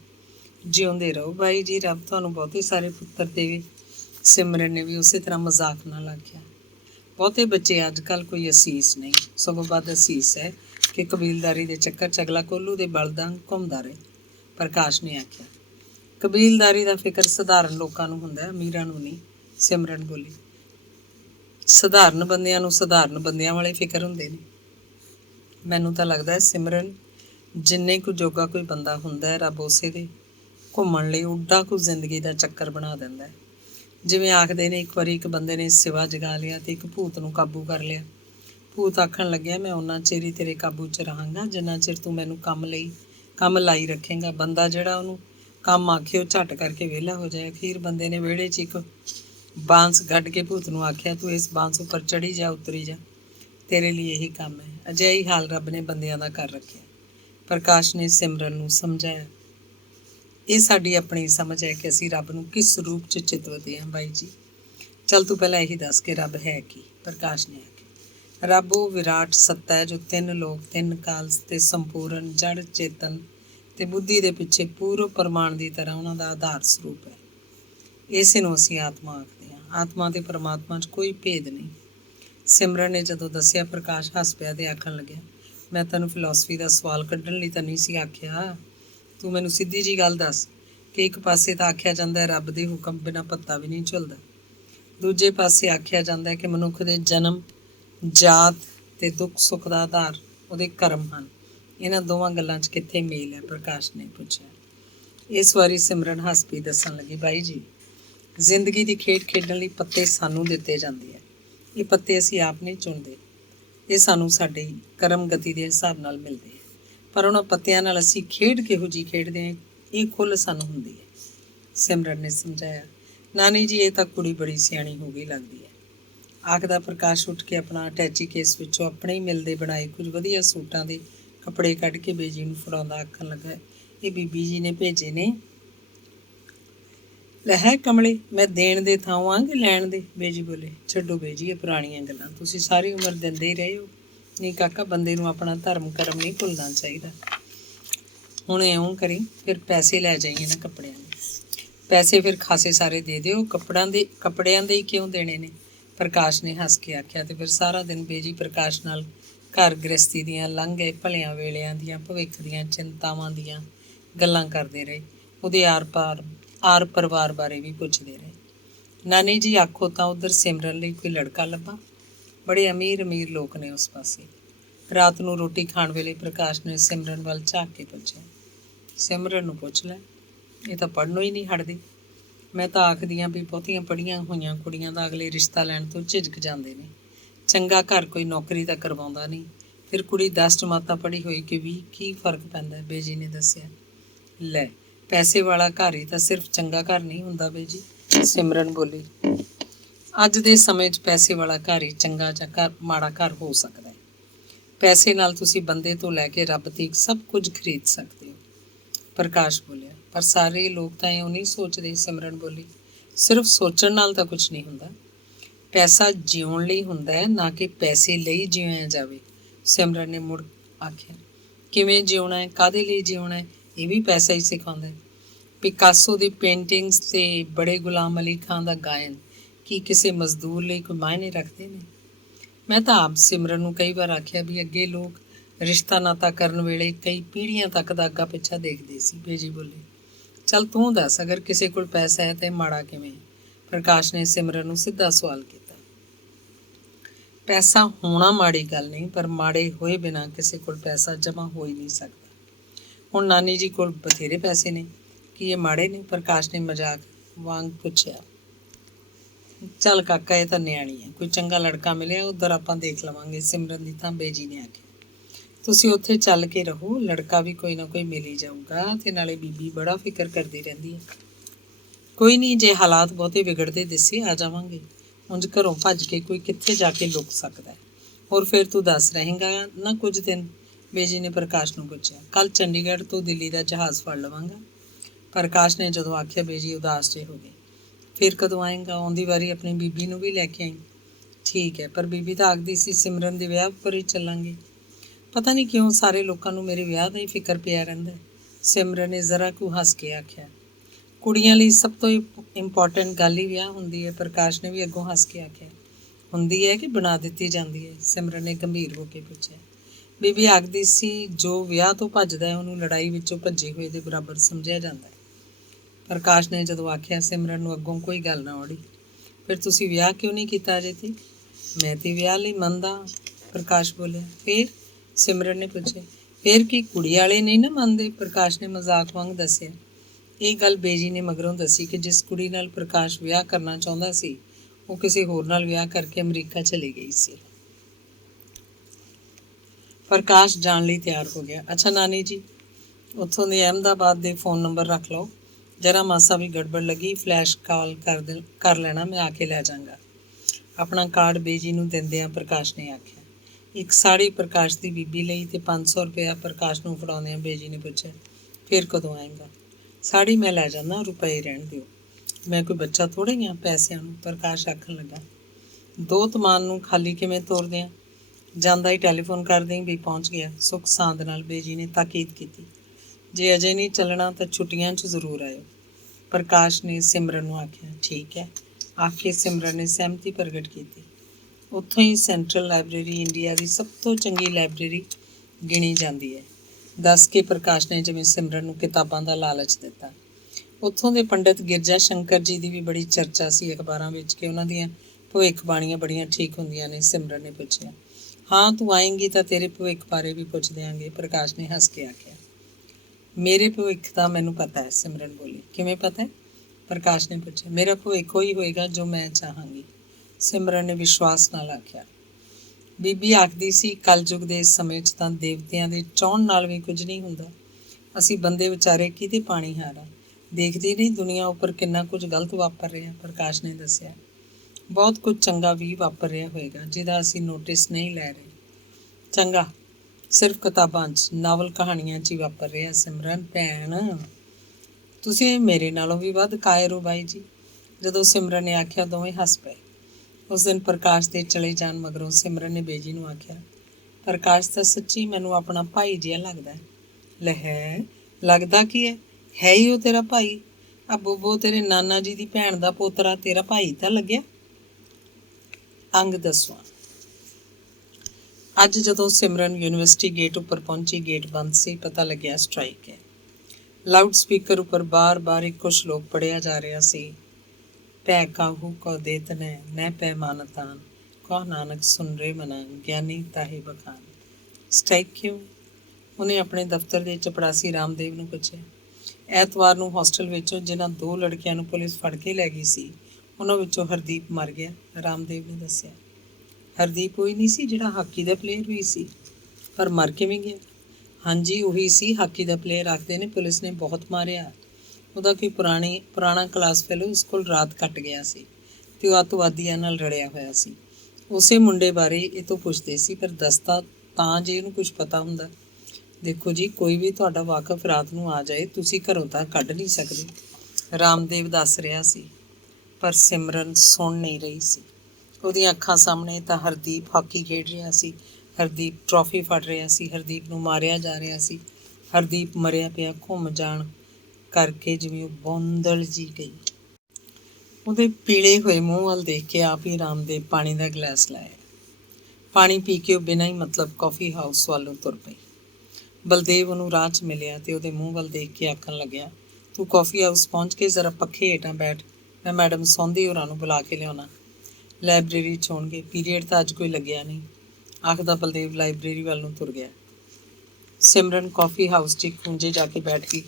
ਜਿਉਂਦੇ ਰਹੋ ਬਾਈ ਜੀ, ਰੱਬ ਤੁਹਾਨੂੰ ਬਹੁਤੇ ਸਾਰੇ ਪੁੱਤਰ ਦੇਵੇ। ਸਿਮਰਨ ਨੇ ਵੀ ਉਸੇ ਤਰ੍ਹਾਂ ਮਜ਼ਾਕ ਨਾਲ ਆਖਿਆ, ਬਹੁਤੇ ਬੱਚੇ ਅੱਜ ਕੱਲ੍ਹ ਕੋਈ ਅਸੀਸ ਨਹੀਂ, ਸਗੋਂ ਵੱਧ ਅਸੀਸ ਹੈ ਕਿ ਕਬੀਲਦਾਰੀ ਦੇ ਚੱਕਰ 'ਚ ਅਗਲਾ ਕੋਹਲੂ ਦੇ ਬਲਦਾਂ ਘੁੰਮਦਾ ਰਹੇ। ਪ੍ਰਕਾਸ਼ ਨੇ ਆਖਿਆ, ਕਬੀਲਦਾਰੀ ਦਾ ਫਿਕਰ ਸਧਾਰਨ ਲੋਕਾਂ ਨੂੰ ਹੁੰਦਾ, ਅਮੀਰਾਂ ਨੂੰ ਨਹੀਂ। ਸਿਮਰਨ ਬੋਲੀ, ਸਧਾਰਨ ਬੰਦਿਆਂ ਨੂੰ ਸਧਾਰਨ ਬੰਦਿਆਂ ਵਾਲੇ ਫਿਕਰ ਹੁੰਦੇ ਨੇ। ਮੈਨੂੰ ਤਾਂ ਲੱਗਦਾ ਸਿਮਰਨ, ਜਿੰਨੇ ਕੁ ਜੋਗਾ ਕੋਈ ਬੰਦਾ ਹੁੰਦਾ ਹੈ, ਰੱਬ ਉਸੇ ਦੇ ਘੁੰਮਣ ਲਈ ਉੱਡਾ ਕੁ ਜ਼ਿੰਦਗੀ ਦਾ ਚੱਕਰ ਬਣਾ ਦਿੰਦਾ ਹੈ। ਜਿਵੇਂ ਆਖਦੇ ਨੇ, ਇੱਕ ਵਾਰੀ ਇੱਕ ਬੰਦੇ ਨੇ ਸਿਵਾ ਜਗਾ ਲਿਆ ਅਤੇ ਇੱਕ ਭੂਤ ਨੂੰ ਕਾਬੂ ਕਰ ਲਿਆ। ਭੂਤ ਆਖਣ ਲੱਗਿਆ, ਮੈਂ ਓਨਾ ਚਿਰ ਹੀ ਤੇਰੇ ਕਾਬੂ 'ਚ ਰਹਾਂਗਾ ਜਿੰਨਾ ਚਿਰ ਤੂੰ ਮੈਨੂੰ ਕੰਮ ਲਾਈ ਰੱਖੇਂਗਾ। ਬੰਦਾ ਜਿਹੜਾ ਉਹਨੂੰ ਕੰਮ ਆਖੇ ਉਹ ਝੱਟ ਕਰਕੇ ਵਿਹਲਾ ਹੋ ਜਾਏ। ਅਖੀਰ ਬੰਦੇ ਨੇ ਵਿਹੜੇ 'ਚ ਇੱਕ ਬਾਂਸ ਕੱਢ ਕੇ ਭੂਤ ਨੂੰ ਆਖਿਆ, ਤੂੰ ਇਸ ਬਾਂਸ ਉੱਪਰ ਚੜ੍ਹੀ ਜਾ, ਉਤਰੀ ਜਾ, ਤੇਰੇ ਲਈ ਇਹੀ ਕੰਮ ਹੈ। ਅਜਿਹਾ ਹੀ ਹਾਲ ਰੱਬ ਨੇ ਬੰਦਿਆਂ ਦਾ ਕਰ ਰੱਖਿਆ। ਪ੍ਰਕਾਸ਼ ਨੇ ਸਿਮਰਨ ਨੂੰ ਸਮਝਾਇਆ, ਇਹ ਸਾਡੀ ਆਪਣੀ ਸਮਝ ਹੈ ਕਿ ਅਸੀਂ ਰੱਬ ਨੂੰ ਕਿਸ ਰੂਪ 'ਚ ਚਿਤਵਦੇ ਹਾਂ। ਬਾਈ ਜੀ, ਚੱਲ ਤੂੰ ਪਹਿਲਾਂ ਇਹੀ ਦੱਸ ਕਿ ਰੱਬ ਹੈ ਕੀ। ਪ੍ਰਕਾਸ਼ ਨੇ ਆਖਿਆ, ਰੱਬ ਉਹ ਵਿਰਾਟ ਸੱਤਾ ਹੈ ਜੋ ਤਿੰਨ ਲੋਕ, ਤਿੰਨ ਕਾਲ ਤੇ ਸੰਪੂਰਨ ਜੜ ਚੇਤਨ ਤੇ ਬੁੱਧੀ ਦੇ ਪਿੱਛੇ ਪੂਰਵ ਪ੍ਰਮਾਣ ਦੀ ਤਰ੍ਹਾਂ ਉਹਨਾਂ ਦਾ ਆਧਾਰ ਸਰੂਪ ਹੈ। ਇਸੇ ਨੂੰ ਅਸੀਂ ਆਤਮਾ ਆਖਦੇ ਹਾਂ। ਆਤਮਾ ਤੇ ਪਰਮਾਤਮਾ 'ਚ ਕੋਈ ਭੇਦ ਨਹੀਂ। ਸਿਮਰਨ ਨੇ ਜਦੋਂ ਦੱਸਿਆ, ਪ੍ਰਕਾਸ਼ ਹੱਸ ਪਿਆ ਤੇ ਆਖਣ ਲੱਗਿਆ, ਮੈਂ ਤੈਨੂੰ ਫਿਲਾਸਫੀ ਦਾ ਸਵਾਲ ਕੱਢਣ ਲਈ ਤਾਂ ਨਹੀਂ ਸੀ ਆਖਿਆ। ਤੂੰ ਮੈਨੂੰ ਸਿੱਧੀ ਜੀ ਗੱਲ ਦੱਸ ਕਿ ਇੱਕ ਪਾਸੇ ਤਾਂ ਆਖਿਆ ਜਾਂਦਾ ਹੈ ਰੱਬ ਦੇ ਹੁਕਮ ਬਿਨਾਂ ਪੱਤਾ ਵੀ ਨਹੀਂ ਝੁਲਦਾ, ਦੂਜੇ ਪਾਸੇ ਆਖਿਆ ਜਾਂਦਾ ਹੈ ਕਿ ਮਨੁੱਖ ਦੇ ਜਨਮ, ਜਾਤ ਤੇ ਦੁੱਖ ਸੁੱਖ ਦਾ ਆਧਾਰ ਉਹਦੇ ਕਰਮ ਹਨ। ਇਹਨਾਂ ਦੋਵਾਂ ਗੱਲਾਂ 'ਚ ਕਿੱਥੇ ਮੇਲ ਹੈ? ਪ੍ਰਕਾਸ਼ ਨੇ ਪੁੱਛਿਆ। ਇਸ ਵਾਰੀ ਸਿਮਰਨ ਹੱਸ ਪਈ, ਦੱਸਣ ਲੱਗੀ, ਬਾਈ ਜੀ, ਜ਼ਿੰਦਗੀ ਦੀ ਖੇਡ ਖੇਡਣ ਲਈ ਪੱਤੇ ਸਾਨੂੰ ਦਿੱਤੇ ਜਾਂਦੇ ਆ। ਇਹ ਪੱਤੇ ਅਸੀਂ ਆਪ ਨਹੀਂ ਚੁਣਦੇ, ਇਹ ਸਾਨੂੰ ਸਾਡੀ ਕਰਮ ਗਤੀ ਦੇ ਹਿਸਾਬ ਨਾਲ ਮਿਲਦੇ ਆ। ਪਰ ਉਹਨਾਂ ਪੱਤਿਆਂ ਨਾਲ ਅਸੀਂ ਖੇਡ ਕਿਹੋ ਜਿਹੀ ਖੇਡਦੇ ਹਾਂ, ਇਹ ਖੁੱਲ੍ਹ ਸਾਨੂੰ ਹੁੰਦੀ ਹੈ। ਸਿਮਰਨ ਨੇ ਸਮਝਾਇਆ, ਨਾਨੀ ਜੀ, ਇਹ ਤਾਂ ਕੁੜੀ ਬੜੀ ਸਿਆਣੀ ਹੋ ਗਈ ਲੱਗਦੀ ਹੈ। ਆਖਦਾ ਪ੍ਰਕਾਸ਼ ਉੱਠ ਕੇ ਆਪਣਾ ਅਟੈਚੀ ਕੇਸ ਵਿੱਚੋਂ ਆਪਣੇ ਹੀ ਮਿਲਦੇ ਬਣਾਏ ਕੁਝ ਵਧੀਆ ਸੂਟਾਂ ਦੇ ਕੱਪੜੇ ਕੱਢ ਕੇ ਬੇਜੀ ਨੂੰ ਫੜਾਉਂਦਾ ਆਖਣ ਲੱਗਾ, ਇਹ ਬੀਬੀ ਜੀ ਨੇ ਭੇਜੇ ਨੇ। ਲੈ ਹੈ ਕਮਲੇ, ਮੈਂ ਦੇਣ ਦੇ ਥਾਂ ਕਿ ਲੈਣ ਦੇ? ਬੇਜੀ ਬੋਲੇ, ਛੱਡੋ ਬੇਜੀ, ਇਹ ਪੁਰਾਣੀਆਂ ਗੱਲਾਂ, ਤੁਸੀਂ ਸਾਰੀ ਉਮਰ ਦਿੰਦੇ ਹੀ ਰਹੇ ਹੋ। ਨਹੀਂ ਕਾਕਾ, ਬੰਦੇ ਨੂੰ ਆਪਣਾ ਧਰਮ ਕਰਮ ਨਹੀਂ ਭੁੱਲਣਾ ਚਾਹੀਦਾ। ਹੁਣ ਇਉਂ ਕਰੀ, ਫਿਰ ਪੈਸੇ ਲੈ ਜਾਈਏ ਨਾ ਕੱਪੜਿਆਂ ਦੇ। ਪੈਸੇ ਫਿਰ ਖਾਸੇ ਸਾਰੇ ਦੇ ਦਿਓ, ਕੱਪੜਿਆਂ ਦੇ ਹੀ ਕਿਉਂ ਦੇਣੇ ਨੇ? ਪ੍ਰਕਾਸ਼ ਨੇ ਹੱਸ ਕੇ ਆਖਿਆ। ਤੇ ਫਿਰ ਸਾਰਾ ਦਿਨ ਬੇਜੀ ਪ੍ਰਕਾਸ਼ ਨਾਲ ਘਰ ਗ੍ਰਸਤੀ ਦੀਆਂ, ਲੰਘ ਗਏ ਭਲਿਆਂ ਵੇਲਿਆਂ ਦੀਆਂ, ਭਵਿੱਖ ਦੀਆਂ ਚਿੰਤਾਵਾਂ ਦੀਆਂ ਗੱਲਾਂ ਕਰਦੇ ਰਹੇ। ਉਹਦੇ ਆਰ ਪਰਿਵਾਰ ਬਾਰੇ ਵੀ ਪੁੱਛਦੇ ਰਹੇ। ਨਾਨੀ ਜੀ, ਆਖੋ ਤਾਂ ਉੱਧਰ ਸਿਮਰਨ ਲਈ ਕੋਈ ਲੜਕਾ ਲੱਭਾ? ਬੜੇ ਅਮੀਰ ਲੋਕ ਨੇ ਉਸ ਪਾਸੇ। ਰਾਤ ਨੂੰ ਰੋਟੀ ਖਾਣ ਵੇਲੇ ਪ੍ਰਕਾਸ਼ ਨੇ ਸਿਮਰਨ ਵੱਲ ਝਾਕ ਕੇ ਪੁੱਛਿਆ। ਸਿਮਰਨ ਨੂੰ ਪੁੱਛ ਲੈ, ਇਹ ਤਾਂ ਪੜ੍ਹਨੋਂ ਹੀ ਨਹੀਂ ਹਟਦੀ। ਮੈਂ ਤਾਂ ਆਖਦੀ ਹਾਂ ਵੀ ਬਹੁਤੀਆਂ ਪੜ੍ਹੀਆਂ ਹੋਈਆਂ ਕੁੜੀਆਂ ਦਾ ਅਗਲੇ ਰਿਸ਼ਤਾ ਲੈਣ ਤੋਂ ਝਿਜਕ ਜਾਂਦੇ ਨੇ। ਚੰਗਾ ਘਰ ਕੋਈ ਨੌਕਰੀ ਤਾਂ ਕਰਵਾਉਂਦਾ ਨਹੀਂ, ਫਿਰ ਕੁੜੀ 10 ਜਮਾਤਾਂ ਪੜ੍ਹੀ ਹੋਈ ਕਿ 20, ਕੀ ਫਰਕ ਪੈਂਦਾ? ਬੇਜੀ ਨੇ ਦੱਸਿਆ। ਲੈ, ਪੈਸੇ ਵਾਲਾ ਘਰ ਹੀ ਤਾਂ ਸਿਰਫ ਚੰਗਾ ਘਰ ਨਹੀਂ ਹੁੰਦਾ ਬੇਜੀ। ਸਿਮਰਨ ਬੋਲੀ, ਅੱਜ ਦੇ ਸਮੇਂ 'ਚ ਪੈਸੇ ਵਾਲਾ ਘਰ ਹੀ ਚੰਗਾ ਜਾਂ ਮਾੜਾ ਘਰ ਹੋ ਸਕਦਾ ਹੈ। ਪੈਸੇ ਨਾਲ ਤੁਸੀਂ ਬੰਦੇ ਤੋਂ ਲੈ ਕੇ ਰੱਬ ਤੀਕ ਸਭ ਕੁਝ ਖਰੀਦ ਸਕਦੇ ਹੋ। ਪ੍ਰਕਾਸ਼ ਬੋਲਿਆ, ਪਰ ਸਾਰੇ ਲੋਕ ਤਾਂ ਇਉਂ ਨਹੀਂ ਸੋਚਦੇ। ਸਿਮਰਨ ਬੋਲੀ, ਸਿਰਫ ਸੋਚਣ ਨਾਲ ਤਾਂ ਕੁਝ ਨਹੀਂ ਹੁੰਦਾ। ਪੈਸਾ ਜਿਉਣ ਲਈ ਹੁੰਦਾ ਹੈ, ਨਾ ਕਿ ਪੈਸੇ ਲਈ ਜਿਉਇਆ ਜਾਵੇ। ਸਿਮਰਨ ਨੇ ਮੁੜ ਆਖਿਆ, ਕਿਵੇਂ ਜਿਉਣਾ ਹੈ, ਕਾਹਦੇ ਲਈ ਜਿਉਣਾ ਹੈ, ਇਹ ਵੀ ਪੈਸਾ ਹੀ ਸਿਖਾਉਂਦਾ ਹੈ। ਪਿਕਾਸੋ ਦੀ ਪੇਂਟਿੰਗਸ ਤੇ ਬੜੇ ਗੁਲਾਮ ਅਲੀ ਖਾਂ ਦਾ ਗਾਇਨ ਕੀ ਕਿਸੇ ਮਜ਼ਦੂਰ ਲਈ ਕੋਈ ਮਾਇਨੇ ਰੱਖਦੇ ਨੇ? ਮੈਂ ਤਾਂ ਆਪ ਸਿਮਰਨ ਨੂੰ ਕਈ ਵਾਰ ਆਖਿਆ ਵੀ ਅੱਗੇ ਲੋਕ ਰਿਸ਼ਤਾ ਨਾਤਾ ਕਰਨ ਵੇਲੇ ਕਈ ਪੀੜ੍ਹੀਆਂ ਤੱਕ ਦਾ ਅੱਗਾ ਪਿੱਛਾ ਦੇਖਦੇ ਸੀ। ਬੇਜੀ ਬੋਲੀ, ਚੱਲ ਤੂੰ ਦੱਸ, ਅਗਰ ਕਿਸੇ ਕੋਲ ਪੈਸਾ ਹੈ ਤਾਂ ਮਾੜਾ ਕਿਵੇਂ? ਪ੍ਰਕਾਸ਼ ਨੇ ਸਿਮਰਨ ਨੂੰ ਸਿੱਧਾ ਸਵਾਲ ਕੀਤਾ। ਪੈਸਾ ਹੋਣਾ ਮਾੜੀ ਗੱਲ ਨਹੀਂ, ਪਰ ਮਾੜੇ ਹੋਏ ਬਿਨਾਂ ਕਿਸੇ ਕੋਲ ਪੈਸਾ ਜਮ੍ਹਾਂ ਹੋ ਹੀ ਨਹੀਂ ਸਕਦਾ। ਹੁਣ ਨਾਨੀ ਜੀ ਕੋਲ ਬਥੇਰੇ ਪੈਸੇ ਨੇ, ਕੀ ਇਹ ਮਾੜੇ ਨੇ? ਪ੍ਰਕਾਸ਼ ਨੇ ਮਜ਼ਾਕ ਵਾਂਗ ਪੁੱਛਿਆ। ਚੱਲ ਕਾਕਾ, ਇਹ ਤਾਂ ਨਿਆਣੀ ਹੈ, ਕੋਈ ਚੰਗਾ ਲੜਕਾ ਮਿਲਿਆ ਉੱਧਰ ਆਪਾਂ ਦੇਖ ਲਵਾਂਗੇ। ਸਿਮਰਨ ਦੀ ਤਾਂ ਬੇਜੀ ਨੇ ਆਖਿਆ, ਤੁਸੀਂ ਉੱਥੇ ਚੱਲ ਕੇ ਰਹੋ, ਲੜਕਾ ਵੀ ਕੋਈ ਨਾ ਕੋਈ ਮਿਲ ਹੀ ਜਾਊਗਾ, ਤੇ ਨਾਲੇ ਬੀਬੀ ਬੜਾ ਫਿਕਰ ਕਰਦੀ ਰਹਿੰਦੀ ਹੈ। ਕੋਈ ਨਹੀਂ, ਜੇ ਹਾਲਾਤ ਬਹੁਤੇ ਵਿਗੜਦੇ ਦਿਸੇ ਆ ਜਾਵਾਂਗੇ। ਉਂਝ ਘਰੋਂ ਭੱਜ ਕੇ ਕੋਈ ਕਿੱਥੇ ਜਾ ਕੇ ਲੁਕ ਸਕਦਾ ਹੈ। ਹੋਰ ਫਿਰ ਤੂੰ ਦੱਸ ਰਹੇਂਗਾ ਨਾ ਕੁਝ ਦਿਨ? ਬੇਜੀ ਨੇ ਪ੍ਰਕਾਸ਼ ਨੂੰ ਪੁੱਛਿਆ। ਕੱਲ੍ਹ ਚੰਡੀਗੜ੍ਹ ਤੋਂ ਦਿੱਲੀ ਦਾ ਜਹਾਜ਼ ਫੜ ਲਵਾਂਗਾ। ਪ੍ਰਕਾਸ਼ ਨੇ ਜਦੋਂ ਆਖਿਆ, ਬੇਜੀ ਉਦਾਸ ਜਿਹੇ ਹੋ ਗਏ। ਫਿਰ ਕਦੋਂ ਆਏਂਗਾ? ਆਉਂਦੀ ਵਾਰੀ ਆਪਣੀ ਬੀਬੀ ਨੂੰ ਵੀ ਲੈ ਕੇ ਆਈ। ਠੀਕ ਹੈ, ਪਰ ਬੀਬੀ ਤਾਂ ਆਖਦੀ ਸੀ ਸਿਮਰਨ ਦੇ ਵਿਆਹ ਉੱਪਰ ਹੀ ਚੱਲਾਂਗੇ। ਪਤਾ ਨਹੀਂ ਕਿਉਂ ਸਾਰੇ ਲੋਕਾਂ ਨੂੰ ਮੇਰੇ ਵਿਆਹ ਦਾ ਹੀ ਫਿਕਰ ਪਿਆ ਰਹਿੰਦਾ ਹੈ। ਸਿਮਰਨ ਨੇ ਜ਼ਰਾ ਕੁ ਹੱਸ ਕੇ ਆਖਿਆ। ਕੁੜੀਆਂ ਲਈ ਸਭ ਤੋਂ ਇੰਪੋਰਟੈਂਟ ਗੱਲ ਹੀ ਵਿਆਹ ਹੁੰਦੀ ਹੈ। ਪ੍ਰਕਾਸ਼ ਨੇ ਵੀ ਅੱਗੋਂ ਹੱਸ ਕੇ ਆਖਿਆ। ਹੁੰਦੀ ਹੈ ਕਿ ਬਣਾ ਦਿੱਤੀ ਜਾਂਦੀ ਹੈ? ਸਿਮਰਨ ਨੇ ਗੰਭੀਰ ਹੋ ਕੇ ਪੁੱਛਿਆ। ਬੀਬੀ ਆਖਦੀ ਸੀ ਜੋ ਵਿਆਹ ਤੋਂ ਭੱਜਦਾ ਹੈ ਉਹਨੂੰ ਲੜਾਈ ਵਿੱਚੋਂ ਭੱਜੇ ਹੋਏ ਦੇ ਬਰਾਬਰ ਸਮਝਿਆ ਜਾਂਦਾ ਹੈ। ਪ੍ਰਕਾਸ਼ ਨੇ ਜਦੋਂ ਆਖਿਆ, ਸਿਮਰਨ ਨੂੰ ਅੱਗੋਂ ਕੋਈ ਗੱਲ ਨਾ ਔੜੀ। ਫਿਰ ਤੁਸੀਂ ਵਿਆਹ ਕਿਉਂ ਨਹੀਂ ਕੀਤਾ ਅਜੇ ਤੱਕ? ਮੈਂ ਤੇ ਵਿਆਹ ਲਈ ਮੰਨਦਾ, ਪ੍ਰਕਾਸ਼ ਬੋਲਿਆ। ਫਿਰ? ਸਿਮਰਨ ਨੇ ਪੁੱਛਿਆ। ਫਿਰ ਕੀ ਕੁੜੀ ਵਾਲੇ ਨਹੀਂ ਨਾ ਮੰਨਦੇ? ਪ੍ਰਕਾਸ਼ ਨੇ ਮਜ਼ਾਕ ਵਾਂਗ ਦੱਸਿਆ। ਇਹ ਗੱਲ ਬੇਜੀ ਨੇ ਮਗਰੋਂ ਦੱਸੀ ਕਿ ਜਿਸ ਕੁੜੀ ਨਾਲ ਪ੍ਰਕਾਸ਼ ਵਿਆਹ ਕਰਨਾ ਚਾਹੁੰਦਾ ਸੀ ਉਹ ਕਿਸੇ ਹੋਰ ਨਾਲ ਵਿਆਹ ਕਰਕੇ ਅਮਰੀਕਾ ਚਲੀ ਗਈ ਸੀ। ਪ੍ਰਕਾਸ਼ ਜਾਣ ਲਈ ਤਿਆਰ ਹੋ ਗਿਆ। ਅੱਛਾ ਨਾਨੀ ਜੀ, ਉੱਥੋਂ ਦੇ ਅਹਿਮਦਾਬਾਦ ਦੇ ਫ਼ੋਨ ਨੰਬਰ ਰੱਖ ਲਓ। ਜਰਾ ਮਾਸਾ ਵੀ ਗੜਬੜ ਲੱਗੀ ਫਲੈਸ਼ ਕਾਲ ਕਰ ਲੈਣਾ, ਮੈਂ ਆ ਕੇ ਲੈ ਜਾਵਾਂਗਾ। ਆਪਣਾ ਕਾਰਡ ਬੇਜੀ ਨੂੰ ਦਿੰਦਿਆਂ ਪ੍ਰਕਾਸ਼ ਨੇ ਆਖਿਆ। ਇੱਕ ਸਾੜੀ ਪ੍ਰਕਾਸ਼ ਦੀ ਬੀਬੀ ਲਈ ਤੇ 500 ਰੁਪਇਆ ਪ੍ਰਕਾਸ਼ ਨੂੰ ਫੜਾਉਂਦਿਆਂ ਬੇਜੀ ਨੇ ਪੁੱਛਿਆ। ਫਿਰ ਕਦੋਂ ਆਏਗਾ? ਸਾੜੀ ਮੈਂ ਲੈ ਜਾਂਦਾ, ਰੁਪਏ ਰਹਿਣ ਦਿਓ। ਮੈਂ ਕੋਈ ਬੱਚਾ ਥੋੜ੍ਹਾ ਹੀ ਹਾਂ ਪੈਸਿਆਂ ਨੂੰ, ਪ੍ਰਕਾਸ਼ ਆਖਣ ਲੱਗਾ। ਦੋ ਤਮਾਨ ਨੂੰ ਖਾਲੀ ਕਿਵੇਂ ਤੋਰਦੇ ਆ? ਜਾਂਦਾ ਹੀ ਟੈਲੀਫੋਨ ਕਰ ਦੇਈਂ ਵੀ ਪਹੁੰਚ ਗਿਆ, ਸੁੱਖ ਸਾਂਦ ਨਾਲ ਬੇਜੀ ਨੇ ਤਾਕੀਦ ਕੀਤੀ। ਜੇ ਅਜੇ ਨਹੀਂ ਚੱਲਣਾ ਤਾਂ ਛੁੱਟੀਆਂ 'ਚ ਜ਼ਰੂਰ ਆਇਓ, ਪ੍ਰਕਾਸ਼ ਨੇ ਸਿਮਰਨ ਨੂੰ ਆਖਿਆ। ਠੀਕ ਹੈ, ਆਖ ਕੇ ਸਿਮਰਨ ਨੇ ਸਹਿਮਤੀ ਪ੍ਰਗਟ ਕੀਤੀ। ਉੱਥੋਂ ਹੀ ਸੈਂਟਰਲ ਲਾਇਬ੍ਰੇਰੀ ਇੰਡੀਆ ਦੀ ਸਭ ਤੋਂ ਚੰਗੀ ਲਾਇਬ੍ਰੇਰੀ ਗਿਣੀ ਜਾਂਦੀ ਹੈ, ਦੱਸ ਕੇ ਪ੍ਰਕਾਸ਼ ਨੇ ਜਿਵੇਂ ਸਿਮਰਨ ਨੂੰ ਕਿਤਾਬਾਂ ਦਾ ਲਾਲਚ ਦਿੱਤਾ। ਉੱਥੋਂ ਦੇ ਪੰਡਿਤ ਗਿਰਜਾ ਸ਼ੰਕਰ ਜੀ ਦੀ ਵੀ ਬੜੀ ਚਰਚਾ ਸੀ ਅਖਬਾਰਾਂ ਵਿੱਚ ਕਿ ਉਹਨਾਂ ਦੀਆਂ ਭਵਿੱਖਬਾਣੀਆਂ ਬੜੀਆਂ ਠੀਕ ਹੁੰਦੀਆਂ ਨੇ। ਸਿਮਰਨ ਨੇ ਪੁੱਛਿਆ। ਹਾਂ, ਤੂੰ ਆਏਂਗੀ ਤਾਂ ਤੇਰੇ ਭਵਿੱਖ ਬਾਰੇ ਵੀ ਪੁੱਛ ਦਿਆਂਗੇ, ਪ੍ਰਕਾਸ਼ ਨੇ ਹੱਸ ਕੇ ਆਖਿਆ। ਮੇਰੇ ਭਵਿੱਖ ਦਾ ਮੈਨੂੰ ਪਤਾ ਹੈ, ਸਿਮਰਨ ਬੋਲੀ। ਕਿਵੇਂ ਪਤਾ ਹੈ? ਪ੍ਰਕਾਸ਼ ਨੇ ਪੁੱਛਿਆ। ਮੇਰਾ ਭਵਿੱਖ ਉਹੀ ਹੋਏਗਾ ਜੋ ਮੈਂ ਚਾਹਾਂਗੀ, ਸਿਮਰਨ ਨੇ ਵਿਸ਼ਵਾਸ ਨਾਲ ਆਖਿਆ। ਬੀਬੀ ਆਖਦੀ ਸੀ ਕਲਯੁਗ ਦੇ ਇਸ ਸਮੇਂ 'ਚ ਤਾਂ ਦੇਵਤਿਆਂ ਦੇ ਚਾਹੁਣ ਨਾਲ ਵੀ ਕੁਝ ਨਹੀਂ ਹੁੰਦਾ। ਅਸੀਂ ਬੰਦੇ ਵਿਚਾਰੇ ਕਿਹਦੇ ਪਾਣੀ ਹਾਰਾ, ਦੇਖਦੀ ਨਹੀਂ ਦੁਨੀਆ ਉੱਪਰ ਕਿੰਨਾ ਕੁਝ ਗਲਤ ਵਾਪਰ ਰਿਹਾ, ਪ੍ਰਕਾਸ਼ ਨੇ ਦੱਸਿਆ। ਬਹੁਤ ਕੁਝ ਚੰਗਾ ਵੀ ਵਾਪਰ ਰਿਹਾ ਹੋਏਗਾ ਜਿਹਦਾ ਅਸੀਂ ਨੋਟਿਸ ਨਹੀਂ ਲੈ ਰਹੇ। ਚੰਗਾ ਸਿਰਫ ਕਿਤਾਬਾਂ 'ਚ, ਨਾਵਲ ਕਹਾਣੀਆਂ 'ਚ ਹੀ ਵਾਪਰ ਰਿਹਾ। ਸਿਮਰਨ ਭੈਣ, ਤੁਸੀਂ ਮੇਰੇ ਨਾਲੋਂ ਵੀ ਵੱਧ ਕਾਇਰ ਹੋ ਬਾਈ ਜੀ। ਜਦੋਂ ਸਿਮਰਨ ਨੇ ਆਖਿਆ ਦੋਵੇਂ ਹੱਸ ਪਏ। ਉਸ ਦਿਨ ਪ੍ਰਕਾਸ਼ ਦੇ ਚਲੇ ਜਾਣ ਮਗਰੋਂ ਸਿਮਰਨ ਨੇ ਬੇਜੀ ਨੂੰ ਆਖਿਆ, ਪ੍ਰਕਾਸ਼ ਤਾਂ ਸੱਚੀ ਮੈਨੂੰ ਆਪਣਾ ਭਾਈ ਜਿਹਾ ਲੱਗਦਾ ਹੈ। ਲੈ, ਲੱਗਦਾ ਕੀ ਹੈ ਹੀ ਉਹ ਤੇਰਾ ਭਾਈ। ਆ ਬੋਬੋ ਤੇਰੇ ਨਾਨਾ ਜੀ ਦੀ ਭੈਣ ਦਾ ਪੋਤਰਾ ਤੇਰਾ ਭਾਈ ਤਾਂ ਲੱਗਿਆ। ਅੰਗ 10ਵਾਂ। ਅੱਜ ਜਦੋਂ ਸਿਮਰਨ ਯੂਨੀਵਰਸਿਟੀ ਗੇਟ ਉੱਪਰ ਪਹੁੰਚੀ, ਗੇਟ ਬੰਦ ਸੀ। ਪਤਾ ਲੱਗਿਆ ਸਟ੍ਰਾਈਕ ਹੈ। ਲਾਊਡ ਸਪੀਕਰ ਉੱਪਰ ਬਾਰ-ਬਾਰ ਇੱਕੋ ਸ਼ਲੋਕ ਪੜ੍ਹਿਆ ਜਾ ਰਿਹਾ ਸੀ। ਪੈ ਕਾਹੂ ਕੋ ਦੇਤ ਨੈ ਪੈ ਮਾਨਤਾਨ, ਕਹ ਨਾਨਕ ਸੁਨ ਰੇ ਮਨਾ, ਗਿਆਨੀ ਤਾਹੇ ਬਖਾਨ। ਸਟ੍ਰਾਈਕ ਕਿਉਂ? ਉਹਨੇ ਆਪਣੇ ਦਫ਼ਤਰ ਦੇ ਚਪੜਾਸੀ ਰਾਮਦੇਵ ਨੂੰ ਪੁੱਛਿਆ। ਐਤਵਾਰ ਨੂੰ ਹੋਸਟਲ ਵਿੱਚੋਂ ਜਿਨ੍ਹਾਂ 2 ਲੜਕਿਆਂ ਨੂੰ ਪੁਲਿਸ ਫੜ ਕੇ ਲੈ ਗਈ ਸੀ, ਉਹਨਾਂ ਵਿੱਚੋਂ ਹਰਦੀਪ ਮਰ ਗਿਆ, ਰਾਮਦੇਵ ਨੇ ਦੱਸਿਆ। ਹਰਦੀਪ ਉਹੀ ਨਹੀਂ ਸੀ ਜਿਹੜਾ ਹਾਕੀ ਦਾ ਪਲੇਅਰ ਵੀ ਸੀ? ਪਰ ਮਰ ਕਿਵੇਂ ਗਿਆ? ਹਾਂਜੀ, ਉਹੀ ਸੀ ਹਾਕੀ ਦਾ ਪਲੇਅਰ। ਆਖਦੇ ਨੇ ਪੁਲਿਸ ਨੇ ਬਹੁਤ ਮਾਰਿਆ। ਉਹਦਾ ਕੋਈ ਪੁਰਾਣਾ ਕਲਾਸ ਫੈਲੋ ਉਸ ਕੋਲ ਰਾਤ ਕੱਟ ਗਿਆ ਸੀ ਅਤੇ ਉਹ ਅੱਤਵਾਦੀਆਂ ਨਾਲ ਲੜਿਆ ਹੋਇਆ ਸੀ। ਉਸੇ ਮੁੰਡੇ ਬਾਰੇ ਇਹ ਤੋਂ ਪੁੱਛਦੇ ਸੀ, ਪਰ ਦੱਸਦਾ ਤਾਂ ਜੇ ਇਹਨੂੰ ਕੁਝ ਪਤਾ ਹੁੰਦਾ। ਦੇਖੋ ਜੀ, ਕੋਈ ਵੀ ਤੁਹਾਡਾ ਵਾਕਫ ਰਾਤ ਨੂੰ ਆ ਜਾਏ, ਤੁਸੀਂ ਘਰੋਂ ਤਾਂ ਕੱਢ ਨਹੀਂ ਸਕਦੇ, ਰਾਮਦੇਵ ਦੱਸ ਰਿਹਾ ਸੀ। ਪਰ ਸਿਮਰਨ ਸੁਣ ਨਹੀਂ ਰਹੀ ਸੀ। ਉਹਦੀਆਂ ਅੱਖਾਂ ਸਾਹਮਣੇ ਤਾਂ ਹਰਦੀਪ ਹਾਕੀ ਖੇਡ ਰਿਹਾ ਸੀ, ਹਰਦੀਪ ਟਰੋਫੀ ਫੜ ਰਿਹਾ ਸੀ, ਹਰਦੀਪ ਨੂੰ ਮਾਰਿਆ ਜਾ ਰਿਹਾ ਸੀ। ਹਰਦੀਪ ਮਰਿਆ ਪਿਆ ਘੁੰਮ ਜਾਣ ਕਰਕੇ ਜਿਵੇਂ ਉਹ ਬੌਂਦਲ ਜੀ ਗਈ। ਉਹਦੇ ਪੀਲੇ ਹੋਏ ਮੂੰਹ ਵੱਲ ਦੇਖ ਕੇ ਆਪ ਹੀ ਰਾਮਦੇਵ ਪਾਣੀ ਦਾ ਗਲਾਸ ਲਾਇਆ। ਪਾਣੀ ਪੀ ਕੇ ਉਹ ਬਿਨਾਂ ਹੀ ਮਤਲਬ ਕੌਫੀ ਹਾਊਸ ਵੱਲੋਂ ਤੁਰ ਪਈ। ਬਲਦੇਵ ਉਹਨੂੰ ਰਾਹ 'ਚ ਮਿਲਿਆ ਅਤੇ ਉਹਦੇ ਮੂੰਹ ਵੱਲ ਦੇਖ ਕੇ ਆਖਣ ਲੱਗਿਆ, ਤੂੰ ਕੌਫੀ ਹਾਊਸ ਪਹੁੰਚ ਕੇ ਜ਼ਰਾ ਪੱਖੇ ਹੇਠਾਂ ਬੈਠ, ਮੈਂ ਮੈਡਮ ਸੌਂਦੀ ਹੋਰਾਂ ਨੂੰ ਬੁਲਾ ਕੇ ਲਿਆਉਣਾ। ਲਾਇਬ੍ਰੇਰੀ 'ਚ ਹੋਣਗੇ, ਪੀਰੀਅਡ ਤਾਂ ਅੱਜ ਕੋਈ ਲੱਗਿਆ ਨਹੀਂ, ਆਖਦਾ ਬਲਦੇਵ ਲਾਇਬ੍ਰੇਰੀ ਵੱਲ ਨੂੰ ਤੁਰ ਗਿਆ। ਸਿਮਰਨ ਕੌਫੀ ਹਾਊਸ 'ਚ ਖੂੰਜੇ ਜਾ ਕੇ ਬੈਠ ਗਈ।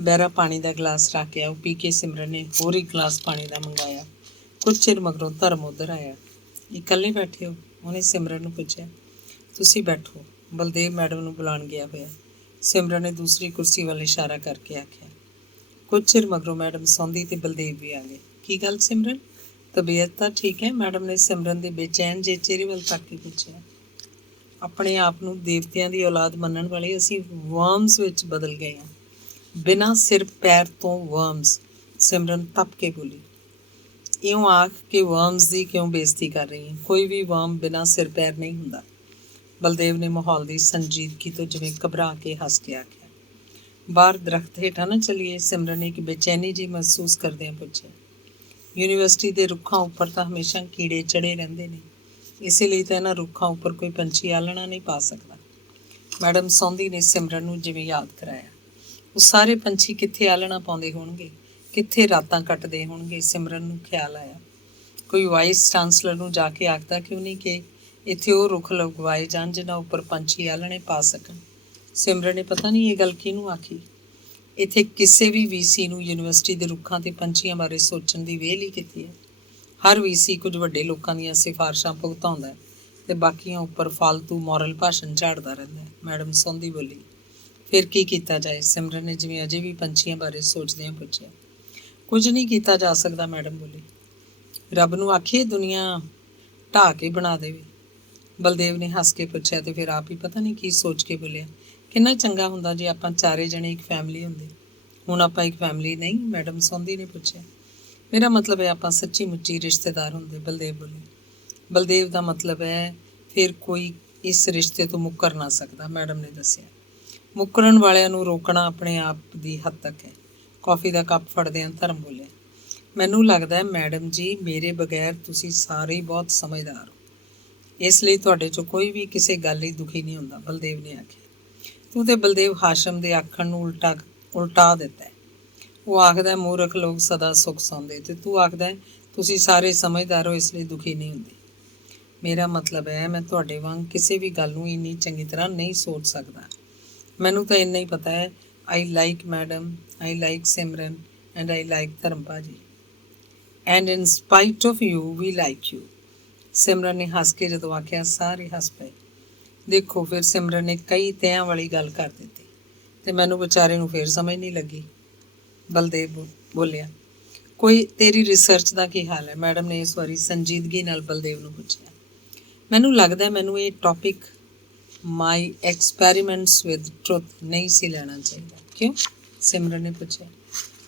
ਬਹਿਰਾ ਪਾਣੀ ਦਾ ਗਲਾਸ ਰੱਖ ਗਿਆ। ਉਹ ਪੀ ਕੇ ਸਿਮਰਨ ਨੇ ਹੋਰ ਇੱਕ ਗਲਾਸ ਪਾਣੀ ਦਾ ਮੰਗਵਾਇਆ। ਕੁਝ ਚਿਰ ਮਗਰੋਂ ਧਰਮ ਉੱਧਰ ਆਇਆ। ਇਕੱਲੇ ਬੈਠੇ ਹੋ? ਉਹਨੇ ਸਿਮਰਨ ਨੂੰ ਪੁੱਛਿਆ। ਤੁਸੀਂ ਬੈਠੋ, ਬਲਦੇਵ ਮੈਡਮ ਨੂੰ ਬੁਲਾਉਣ ਗਿਆ ਹੋਇਆ, ਸਿਮਰਨ ਨੇ ਦੂਸਰੀ ਕੁਰਸੀ ਵੱਲ ਇਸ਼ਾਰਾ ਕਰਕੇ ਆਖਿਆ। ਕੁਝ ਚਿਰ ਮਗਰੋਂ ਮੈਡਮ ਸੌਂਦੀ ਅਤੇ ਬਲਦੇਵ ਵੀ ਆ ਗਏ। ਕੀ ਗੱਲ ਸਿਮਰਨ, ਤਬੀਅਤ ਤਾਂ ਠੀਕ ਹੈ? ਮੈਡਮ ਨੇ ਸਿਮਰਨ ਦੇ ਬੇਚੈਨ ਜਿਹੇ ਚਿਹਰੇ ਵੱਲ ਤੱਕ ਕੇ ਪੁੱਛਿਆ। ਆਪਣੇ ਆਪ ਨੂੰ ਦੇਵਤਿਆਂ ਦੀ ਔਲਾਦ ਮੰਨਣ ਵਾਲੇ ਅਸੀਂ ਵਰਮਸ ਵਿੱਚ ਬਦਲ ਗਏ ਹਾਂ, ਬਿਨਾਂ ਸਿਰ ਪੈਰ ਤੋਂ ਵਰਮਸ, ਸਿਮਰਨ ਤੱਪ ਕੇ ਬੋਲੀ। ਇਉਂ ਆਖ ਕੇ ਵਰਮਸ ਦੀ ਕਿਉਂ ਬੇਇੱਜ਼ਤੀ ਕਰ ਰਹੀ ਹੈ? ਕੋਈ ਵੀ ਵਰਮ ਬਿਨਾਂ ਸਿਰ ਪੈਰ ਨਹੀਂ ਹੁੰਦਾ। ਬਲਦੇਵ ਨੇ ਮਾਹੌਲ ਦੀ ਸੰਜੀਦਗੀ ਤੋਂ ਜਿਵੇਂ ਘਬਰਾ ਕੇ ਹੱਸ ਕੇ ਆਖਿਆ। ਬਾਹਰ ਦਰਖਤ ਹੇਠਾਂ ਨਾ ਚੱਲੀਏ? ਸਿਮਰਨ ਨੇ ਇੱਕ ਬੇਚੈਨੀ ਜਿਹੀ ਮਹਿਸੂਸ ਕਰਦਿਆਂ ਪੁੱਛਿਆ। ਯੂਨੀਵਰਸਿਟੀ ਦੇ ਰੁੱਖਾਂ ਉੱਪਰ ਤਾਂ ਹਮੇਸ਼ਾ ਕੀੜੇ ਚੜ੍ਹੇ ਰਹਿੰਦੇ ਨੇ, ਇਸੇ ਲਈ ਤਾਂ ਇਹਨਾਂ ਰੁੱਖਾਂ ਉੱਪਰ ਕੋਈ ਪੰਛੀ ਆਲ੍ਹਣਾ ਨਹੀਂ ਪਾ ਸਕਦਾ। ਮੈਡਮ ਸੌਂਦੀ ਨੇ ਸਿਮਰਨ ਨੂੰ ਜਿਵੇਂ ਯਾਦ ਕਰਾਇਆ। ਉਹ ਸਾਰੇ ਪੰਛੀ ਕਿੱਥੇ ਆਲ੍ਹਣਾ ਪਾਉਂਦੇ ਹੋਣਗੇ, ਕਿੱਥੇ ਰਾਤਾਂ ਕੱਟਦੇ ਹੋਣਗੇ? ਸਿਮਰਨ ਨੂੰ ਖਿਆਲ ਆਇਆ, ਕੋਈ ਵਾਈਸ ਚਾਂਸਲਰ ਨੂੰ ਜਾ ਕੇ ਆਖਦਾ ਕਿਉਂ ਨਹੀਂ ਕਿ ਇੱਥੇ ਉਹ ਰੁੱਖ ਲਗਵਾਏ ਜਾਣ ਜਿਨ੍ਹਾਂ ਉੱਪਰ ਪੰਛੀ ਆਲ੍ਹਣੇ ਪਾ ਸਕਣ। ਸਿਮਰਨ ਨੇ ਪਤਾ ਨਹੀਂ ਇਹ ਗੱਲ ਕਿਹਨੂੰ ਆਖੀ। ਇੱਥੇ ਕਿਸੇ ਵੀ ਵੀਸੀ ਨੂੰ ਯੂਨੀਵਰਸਿਟੀ ਦੇ ਰੁੱਖਾਂ ਤੇ ਪੰਛੀਆਂ ਬਾਰੇ ਸੋਚਣ ਦੀ ਵਿਹਲ ਹੀ ਕੀਤੀ ਹੈ। ਹਰ ਵੀਸੀ ਕੁਝ ਵੱਡੇ ਲੋਕਾਂ ਦੀਆਂ ਸਿਫਾਰਸ਼ਾਂ ਭੁਗਤਾਉਂਦਾ ਹੈ ਤੇ ਬਾਕੀਆਂ ਉੱਪਰ ਫਾਲਤੂ ਮੋਰਲ ਭਾਸ਼ਣ ਝਾੜਦਾ ਰਹਿੰਦਾ ਹੈ। ਮੈਡਮ ਸੌਂਦੀ ਬੋਲੀ। ਫਿਰ ਕੀ ਕੀਤਾ ਜਾਏ? ਸਿਮਰਨ ਨੇ ਜਿਵੇਂ ਅਜੇ ਵੀ ਪੰਛੀਆਂ ਬਾਰੇ ਸੋਚਦਿਆਂ ਪੁੱਛਿਆ। ਕੁਝ ਨਹੀਂ ਕੀਤਾ ਜਾ ਸਕਦਾ, ਮੈਡਮ ਬੋਲੀ। ਰੱਬ ਨੂੰ ਆਖੀਏ ਦੁਨੀਆ ਢਾਹ ਕੇ ਬਣਾ ਦੇਵੇ। ਬਲਦੇਵ ਨੇ ਹੱਸ ਕੇ ਪੁੱਛਿਆ ਤੇ ਫਿਰ ਆਪ ਹੀ ਪਤਾ ਨਹੀਂ ਕੀ ਸੋਚ ਕੇ ਬੋਲਿਆ, ਕਿੰਨਾ ਚੰਗਾ ਹੁੰਦਾ ਜੇ ਆਪਾਂ ਚਾਰੇ ਜਣੇ ਇੱਕ ਫੈਮਿਲੀ ਹੁੰਦੇ। ਹੁਣ ਆਪਾਂ ਇੱਕ ਫੈਮਿਲੀ ਨਹੀਂ, ਮੈਡਮ ਸੌਂਦੀ ਨੇ ਪੁੱਛਿਆ। ਮੇਰਾ ਮਤਲਬ ਹੈ ਆਪਾਂ ਸੱਚੀ ਮੁੱਚੀ ਰਿਸ਼ਤੇਦਾਰ ਹੁੰਦੇ, ਬਲਦੇਵ ਬੋਲੇ। ਬਲਦੇਵ ਦਾ ਮਤਲਬ ਹੈ ਫਿਰ ਕੋਈ ਇਸ ਰਿਸ਼ਤੇ ਤੋਂ ਮੁੱਕਰ ਨਾ ਸਕਦਾ, ਮੈਡਮ ਨੇ ਦੱਸਿਆ। ਮੁੱਕਰਨ ਵਾਲਿਆਂ ਨੂੰ ਰੋਕਣਾ ਆਪਣੇ ਆਪ ਦੀ ਹੱਦ ਤੱਕ ਹੈ। ਕੌਫੀ ਦਾ ਕੱਪ ਫੜਦਿਆਂ ਧਰਮ ਬੋਲਿਆ। ਮੈਨੂੰ ਲੱਗਦਾ ਹੈ ਮੈਡਮ ਜੀ, ਮੇਰੇ ਬਗੈਰ ਤੁਸੀਂ ਸਾਰੇ ਹੀ ਬਹੁਤ ਸਮਝਦਾਰ ਹੋ, ਇਸ ਲਈ ਤੁਹਾਡੇ 'ਚੋਂ ਕੋਈ ਵੀ ਕਿਸੇ ਗੱਲ ਲਈ ਦੁਖੀ ਨਹੀਂ ਹੁੰਦਾ, ਬਲਦੇਵ ਨੇ ਆਖਿਆ। ਤੂੰ ਤੇ ਬਲਦੇਵ ਹਾਸ਼ਮ ਦੇ ਆਖਣ ਨੂੰ ਉਲਟਾ ਦਿੱਤਾ ਹੈ। ਉਹ ਆਖਦਾ ਮੂਰਖ ਲੋਕ ਸਦਾ ਸੁੱਖ ਸੌਂਦੇ, ਤੇ ਤੂੰ ਆਖਦਾ ਤੁਸੀਂ ਸਾਰੇ ਸਮਝਦਾਰ ਹੋ ਇਸ ਲਈ ਦੁਖੀ ਨਹੀਂ ਹੁੰਦੇ। ਮੇਰਾ ਮਤਲਬ ਹੈ ਮੈਂ ਤੁਹਾਡੇ ਵਾਂਗ ਕਿਸੇ ਵੀ ਗੱਲ ਨੂੰ ਇੰਨੀ ਚੰਗੀ ਤਰ੍ਹਾਂ ਨਹੀਂ ਸੋਚ ਸਕਦਾ। ਮੈਨੂੰ ਤਾਂ ਇੰਨਾ ਹੀ ਪਤਾ ਹੈ, I like madam, I like Simran and I like Dharam ਭਾਜੀ, and in spite of you we like you. Simran ਨੇ ਹੱਸ ਕੇ ਜਦੋਂ ਆਖਿਆ, ਸਾਰੇ ਹੱਸ ਪਏ। ਦੇਖੋ, ਫਿਰ ਸਿਮਰਨ ਨੇ ਕਈ ਤਿਆਂ ਵਾਲੀ ਗੱਲ ਕਰ ਦਿੱਤੀ ਤੇ ਮੈਨੂੰ ਵਿਚਾਰੇ ਨੂੰ ਫਿਰ ਸਮਝ ਨਹੀਂ ਲੱਗੀ, ਬਲਦੇਵ ਬੋਲਿਆ। ਕੋਈ ਤੇਰੀ ਰਿਸਰਚ ਦਾ ਕੀ ਹਾਲ ਹੈ? ਮੈਡਮ ਨੇ ਇਸ ਵਾਰੀ ਸੰਜੀਦਗੀ ਨਾਲ ਬਲਦੇਵ ਨੂੰ ਪੁੱਛਿਆ। ਮੈਨੂੰ ਲੱਗਦਾ ਮੈਨੂੰ ਇਹ topic my experiments with truth ਨਹੀਂ ਸੀ ਲੈਣਾ ਚਾਹੀਦਾ। ਕਿਉਂ? ਸਿਮਰਨ ਨੇ ਪੁੱਛਿਆ।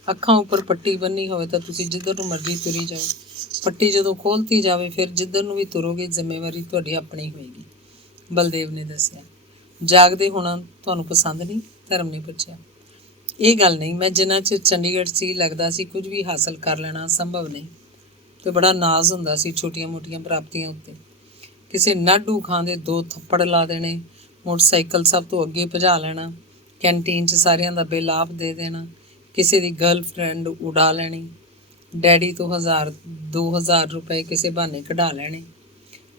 ਅੱਖਾਂ ਉੱਪਰ ਪੱਟੀ ਬੰਨੀ ਹੋਵੇ ਤਾਂ ਤੁਸੀਂ ਜਿੱਧਰ ਨੂੰ ਮਰਜ਼ੀ ਤੁਰੀ ਜਾਓ, ਪੱਟੀ ਜਦੋਂ ਖੋਲ੍ਹਤੀ ਜਾਵੇ ਫਿਰ ਜਿੱਧਰ ਨੂੰ ਵੀ ਤੁਰੋਗੇ ਜ਼ਿੰਮੇਵਾਰੀ ਤੁਹਾਡੀ ਆਪਣੀ ਹੋਏਗੀ, ਬਲਦੇਵ ਨੇ ਦੱਸਿਆ। ਜਾਗਦੇ ਹੋਣਾ ਤੁਹਾਨੂੰ ਪਸੰਦ ਨਹੀਂ? ਧਰਮ ਨੇ ਪੁੱਛਿਆ। ਇਹ ਗੱਲ ਨਹੀਂ, ਮੈਂ ਜਿੰਨਾ ਚਿਰ ਚੰਡੀਗੜ੍ਹ ਸੀ ਲੱਗਦਾ ਸੀ ਕੁਝ ਵੀ ਹਾਸਲ ਕਰ ਲੈਣਾ ਸੰਭਵ ਨਹੀਂ, ਤੇ ਬੜਾ ਨਾਜ਼ ਹੁੰਦਾ ਸੀ ਛੋਟੀਆਂ ਮੋਟੀਆਂ ਪ੍ਰਾਪਤੀਆਂ ਉੱਤੇ। ਕਿਸੇ ਨਾਢੂ ਖਾਂ ਦੇ 2 ਥੱਪੜ ਲਾ ਦੇਣੇ, ਮੋਟਰਸਾਈਕਲ ਸਭ ਤੋਂ ਅੱਗੇ ਭਜਾ ਲੈਣਾ, ਕੈਂਟੀਨ 'ਚ ਸਾਰਿਆਂ ਦਾ ਬਿੱਲ ਆਪ ਦੇ ਦੇਣਾ, ਕਿਸੇ ਦੀ ਗਰਲਫਰੈਂਡ ਉਡਾ ਲੈਣੀ, ਡੈਡੀ ਤੋਂ 1000-2000 ਰੁਪਏ ਕਿਸੇ ਬਹਾਨੇ ਕਢਾ ਲੈਣੇ,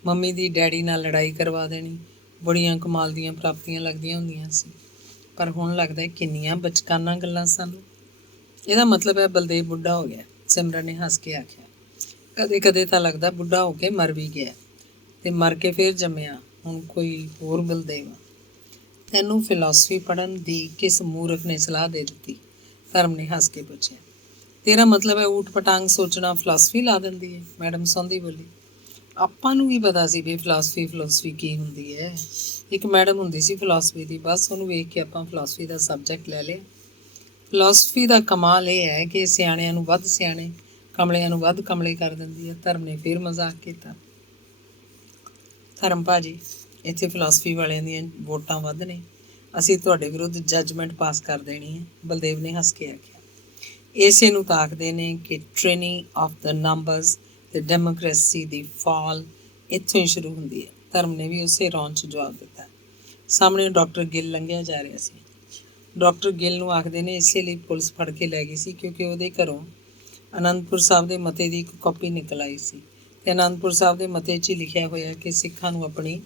ਮੰਮੀ ਦੀ ਡੈਡੀ ਨਾਲ ਲੜਾਈ ਕਰਵਾ ਦੇਣੀ। ਬੜੀਆਂ ਕਮਾਲ ਦੀਆਂ ਪ੍ਰਾਪਤੀਆਂ ਲੱਗਦੀਆਂ ਹੁੰਦੀਆਂ ਸੀ, ਪਰ ਹੁਣ ਲੱਗਦਾ ਕਿੰਨੀਆਂ ਬਚਕਾਨਾ ਗੱਲਾਂ ਸਨ। ਇਹਦਾ ਮਤਲਬ ਹੈ ਬਲਦੇਵ ਬੁੱਢਾ ਹੋ ਗਿਆ, ਸਿਮਰਨ ਨੇ ਹੱਸ ਕੇ ਆਖਿਆ। ਕਦੇ ਕਦੇ ਤਾਂ ਲੱਗਦਾ ਬੁੱਢਾ ਹੋ ਕੇ ਮਰ ਵੀ ਗਿਆ ਤੇ ਮਰ ਕੇ ਫਿਰ ਜੰਮਿਆ ਹੁਣ ਕੋਈ ਹੋਰ ਬਲਦੇਵ। ਤੈਨੂੰ ਫਿਲਾਸਫੀ ਪੜ੍ਹਨ ਦੀ ਕਿਸ ਮੂਰਖ ਨੇ ਸਲਾਹ ਦੇ ਦਿੱਤੀ? ਧਰਮ ਨੇ ਹੱਸ ਕੇ ਪੁੱਛਿਆ। ਤੇਰਾ ਮਤਲਬ ਹੈ ਊਟ ਪਟਾਂਗ ਸੋਚਣਾ ਫਿਲਾਸਫੀ ਲਾ ਦਿੰਦੀ ਹੈ? ਮੈਡਮ ਸੌਂਦੀ ਬੋਲੀ। ਆਪਾਂ ਨੂੰ ਵੀ ਪਤਾ ਸੀ ਵੀ ਫਿਲਾਸਫੀ ਕੀ ਹੁੰਦੀ ਹੈ। ਇੱਕ ਮੈਡਮ ਹੁੰਦੀ ਸੀ ਫਿਲਾਸਫੀ ਦੀ, ਬਸ ਉਹਨੂੰ ਵੇਖ ਕੇ ਆਪਾਂ ਫਿਲਾਸਫੀ ਦਾ ਸਬਜੈਕਟ ਲੈ ਲਿਆ। ਫਿਲਾਸਫੀ ਦਾ ਕਮਾਲ ਇਹ ਹੈ ਕਿ ਸਿਆਣਿਆਂ ਨੂੰ ਵੱਧ ਸਿਆਣੇ, ਕਮਲਿਆਂ ਨੂੰ ਵੱਧ ਕਮਲੇ ਕਰ ਦਿੰਦੀ ਹੈ। ਧਰਮ ਨੇ ਫਿਰ ਮਜ਼ਾਕ ਕੀਤਾ। ਧਰਮ ਭਾਜੀ, ਇੱਥੇ ਫਿਲਾਸਫੀ ਵਾਲਿਆਂ ਦੀਆਂ ਵੋਟਾਂ ਵੱਧ ਨੇ, ਅਸੀਂ ਤੁਹਾਡੇ ਵਿਰੁੱਧ ਜੱਜਮੈਂਟ ਪਾਸ ਕਰ ਦੇਣੀ ਹੈ, ਬਲਦੇਵ ਨੇ ਹੱਸ ਕੇ ਆਖਿਆ। ਇਸੇ ਨੂੰ ਤਾਂ ਆਖਦੇ ਨੇ ਕਿ ਟ੍ਰੇਨਿੰਗ ਆਫ ਦ ਨੰਬਰਸ ਤੇ ਡੈਮੋਕ੍ਰੇਸੀ ਦੀ ਫਾਲ ਇੱਥੋਂ ਹੀ ਸ਼ੁਰੂ ਹੁੰਦੀ ਹੈ। ਧਰਮ ਨੇ ਵੀ ਉਸੇ ਰੌਣ 'ਚ ਜਵਾਬ ਦਿੱਤਾ। ਸਾਹਮਣੇ ਡਾਕਟਰ ਗਿੱਲ ਲੰਘਿਆ ਜਾ ਰਿਹਾ ਸੀ। ਡਾਕਟਰ ਗਿੱਲ ਨੂੰ ਆਖਦੇ ਨੇ ਇਸੇ ਲਈ ਪੁਲਿਸ ਫੜ ਕੇ ਲੈ ਗਈ ਸੀ ਕਿਉਂਕਿ ਉਹਦੇ ਘਰੋਂ ਅਨੰਦਪੁਰ ਸਾਹਿਬ ਦੇ ਮਤੇ ਦੀ ਇੱਕ ਕਾਪੀ ਨਿਕਲ ਆਈ ਸੀ ਤੇ ਅਨੰਦਪੁਰ ਸਾਹਿਬ ਦੇ ਮਤੇ 'ਚ ਹੀ ਲਿਖਿਆ ਹੋਇਆ ਕਿ ਸਿੱਖਾਂ ਨੂੰ ਆਪਣੀ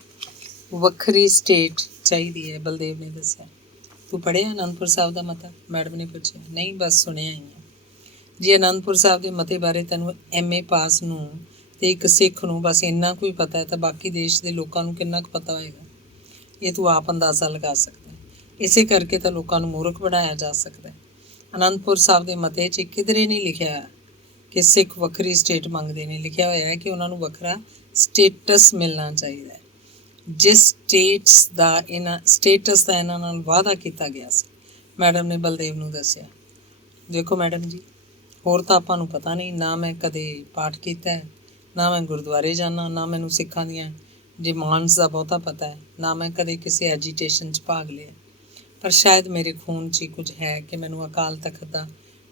ਵੱਖਰੀ ਸਟੇਟ ਚਾਹੀਦੀ ਹੈ, ਬਲਦੇਵ ਨੇ ਦੱਸਿਆ। ਤੂੰ ਪੜ੍ਹਿਆ ਅਨੰਦਪੁਰ ਸਾਹਿਬ ਦਾ ਮਤਾ? ਮੈਡਮ ਨੇ ਪੁੱਛਿਆ। ਨਹੀਂ, ਬਸ ਸੁਣਿਆ ਹੀ ਹੈ। ਜੇ ਅਨੰਦਪੁਰ ਸਾਹਿਬ ਦੇ ਮਤੇ ਬਾਰੇ ਤੈਨੂੰ MA ਪਾਸ ਨੂੰ ਤੇ ਇੱਕ ਸਿੱਖ ਨੂੰ ਬਸ ਇੰਨਾ ਕੁ ਹੀ ਪਤਾ ਹੈ ਤਾਂ ਬਾਕੀ ਦੇਸ਼ ਦੇ ਲੋਕਾਂ ਨੂੰ ਕਿੰਨਾ ਕੁ ਪਤਾ ਹੋਏਗਾ? ਇਹ ਤੂੰ ਆਪ ਅੰਦਾਜ਼ਾ ਲਗਾ ਸਕਦਾ। ਇਸੇ ਕਰਕੇ ਤਾਂ ਲੋਕਾਂ ਨੂੰ ਮੂਰਖ ਬਣਾਇਆ ਜਾ ਸਕਦਾ। ਅਨੰਦਪੁਰ ਸਾਹਿਬ ਦੇ ਮਤੇ 'ਚ ਕਿਧਰੇ ਨਹੀਂ ਲਿਖਿਆ ਕਿ ਸਿੱਖ ਵੱਖਰੀ ਸਟੇਟ ਮੰਗਦੇ ਨੇ, ਲਿਖਿਆ ਹੋਇਆ ਹੈ ਕਿ ਉਹਨਾਂ ਨੂੰ ਵੱਖਰਾ ਸਟੇਟਸ ਮਿਲਣਾ ਚਾਹੀਦਾ ਹੈ। ਜਿਸ ਸਟੇਟਸ ਦਾ ਇਹਨਾਂ ਨਾਲ ਵਾਅਦਾ ਕੀਤਾ ਗਿਆ ਸੀ, ਮੈਡਮ ਨੇ ਬਲਦੇਵ ਨੂੰ ਦੱਸਿਆ। ਦੇਖੋ ਮੈਡਮ ਜੀ, ਹੋਰ ਤਾਂ ਆਪਾਂ ਨੂੰ ਪਤਾ ਨਹੀਂ, ਨਾ ਮੈਂ ਕਦੇ ਪਾਠ ਕੀਤਾ ਹੈ, ਨਾ ਮੈਂ ਗੁਰਦੁਆਰੇ ਜਾਂਦਾ, ਨਾ ਮੈਨੂੰ ਸਿੱਖਾਂ ਦੀਆਂ ਡਿਮਾਂਡਸ ਦਾ ਬਹੁਤਾ ਪਤਾ ਹੈ, ਨਾ ਮੈਂ ਕਦੇ ਕਿਸੇ ਐਜੀਟੇਸ਼ਨ 'ਚ ਭਾਗ ਲਿਆ, ਪਰ ਸ਼ਾਇਦ ਮੇਰੇ ਖੂਨ 'ਚ ਹੀ ਕੁਝ ਹੈ ਕਿ ਮੈਨੂੰ ਅਕਾਲ ਤਖਤ ਦਾ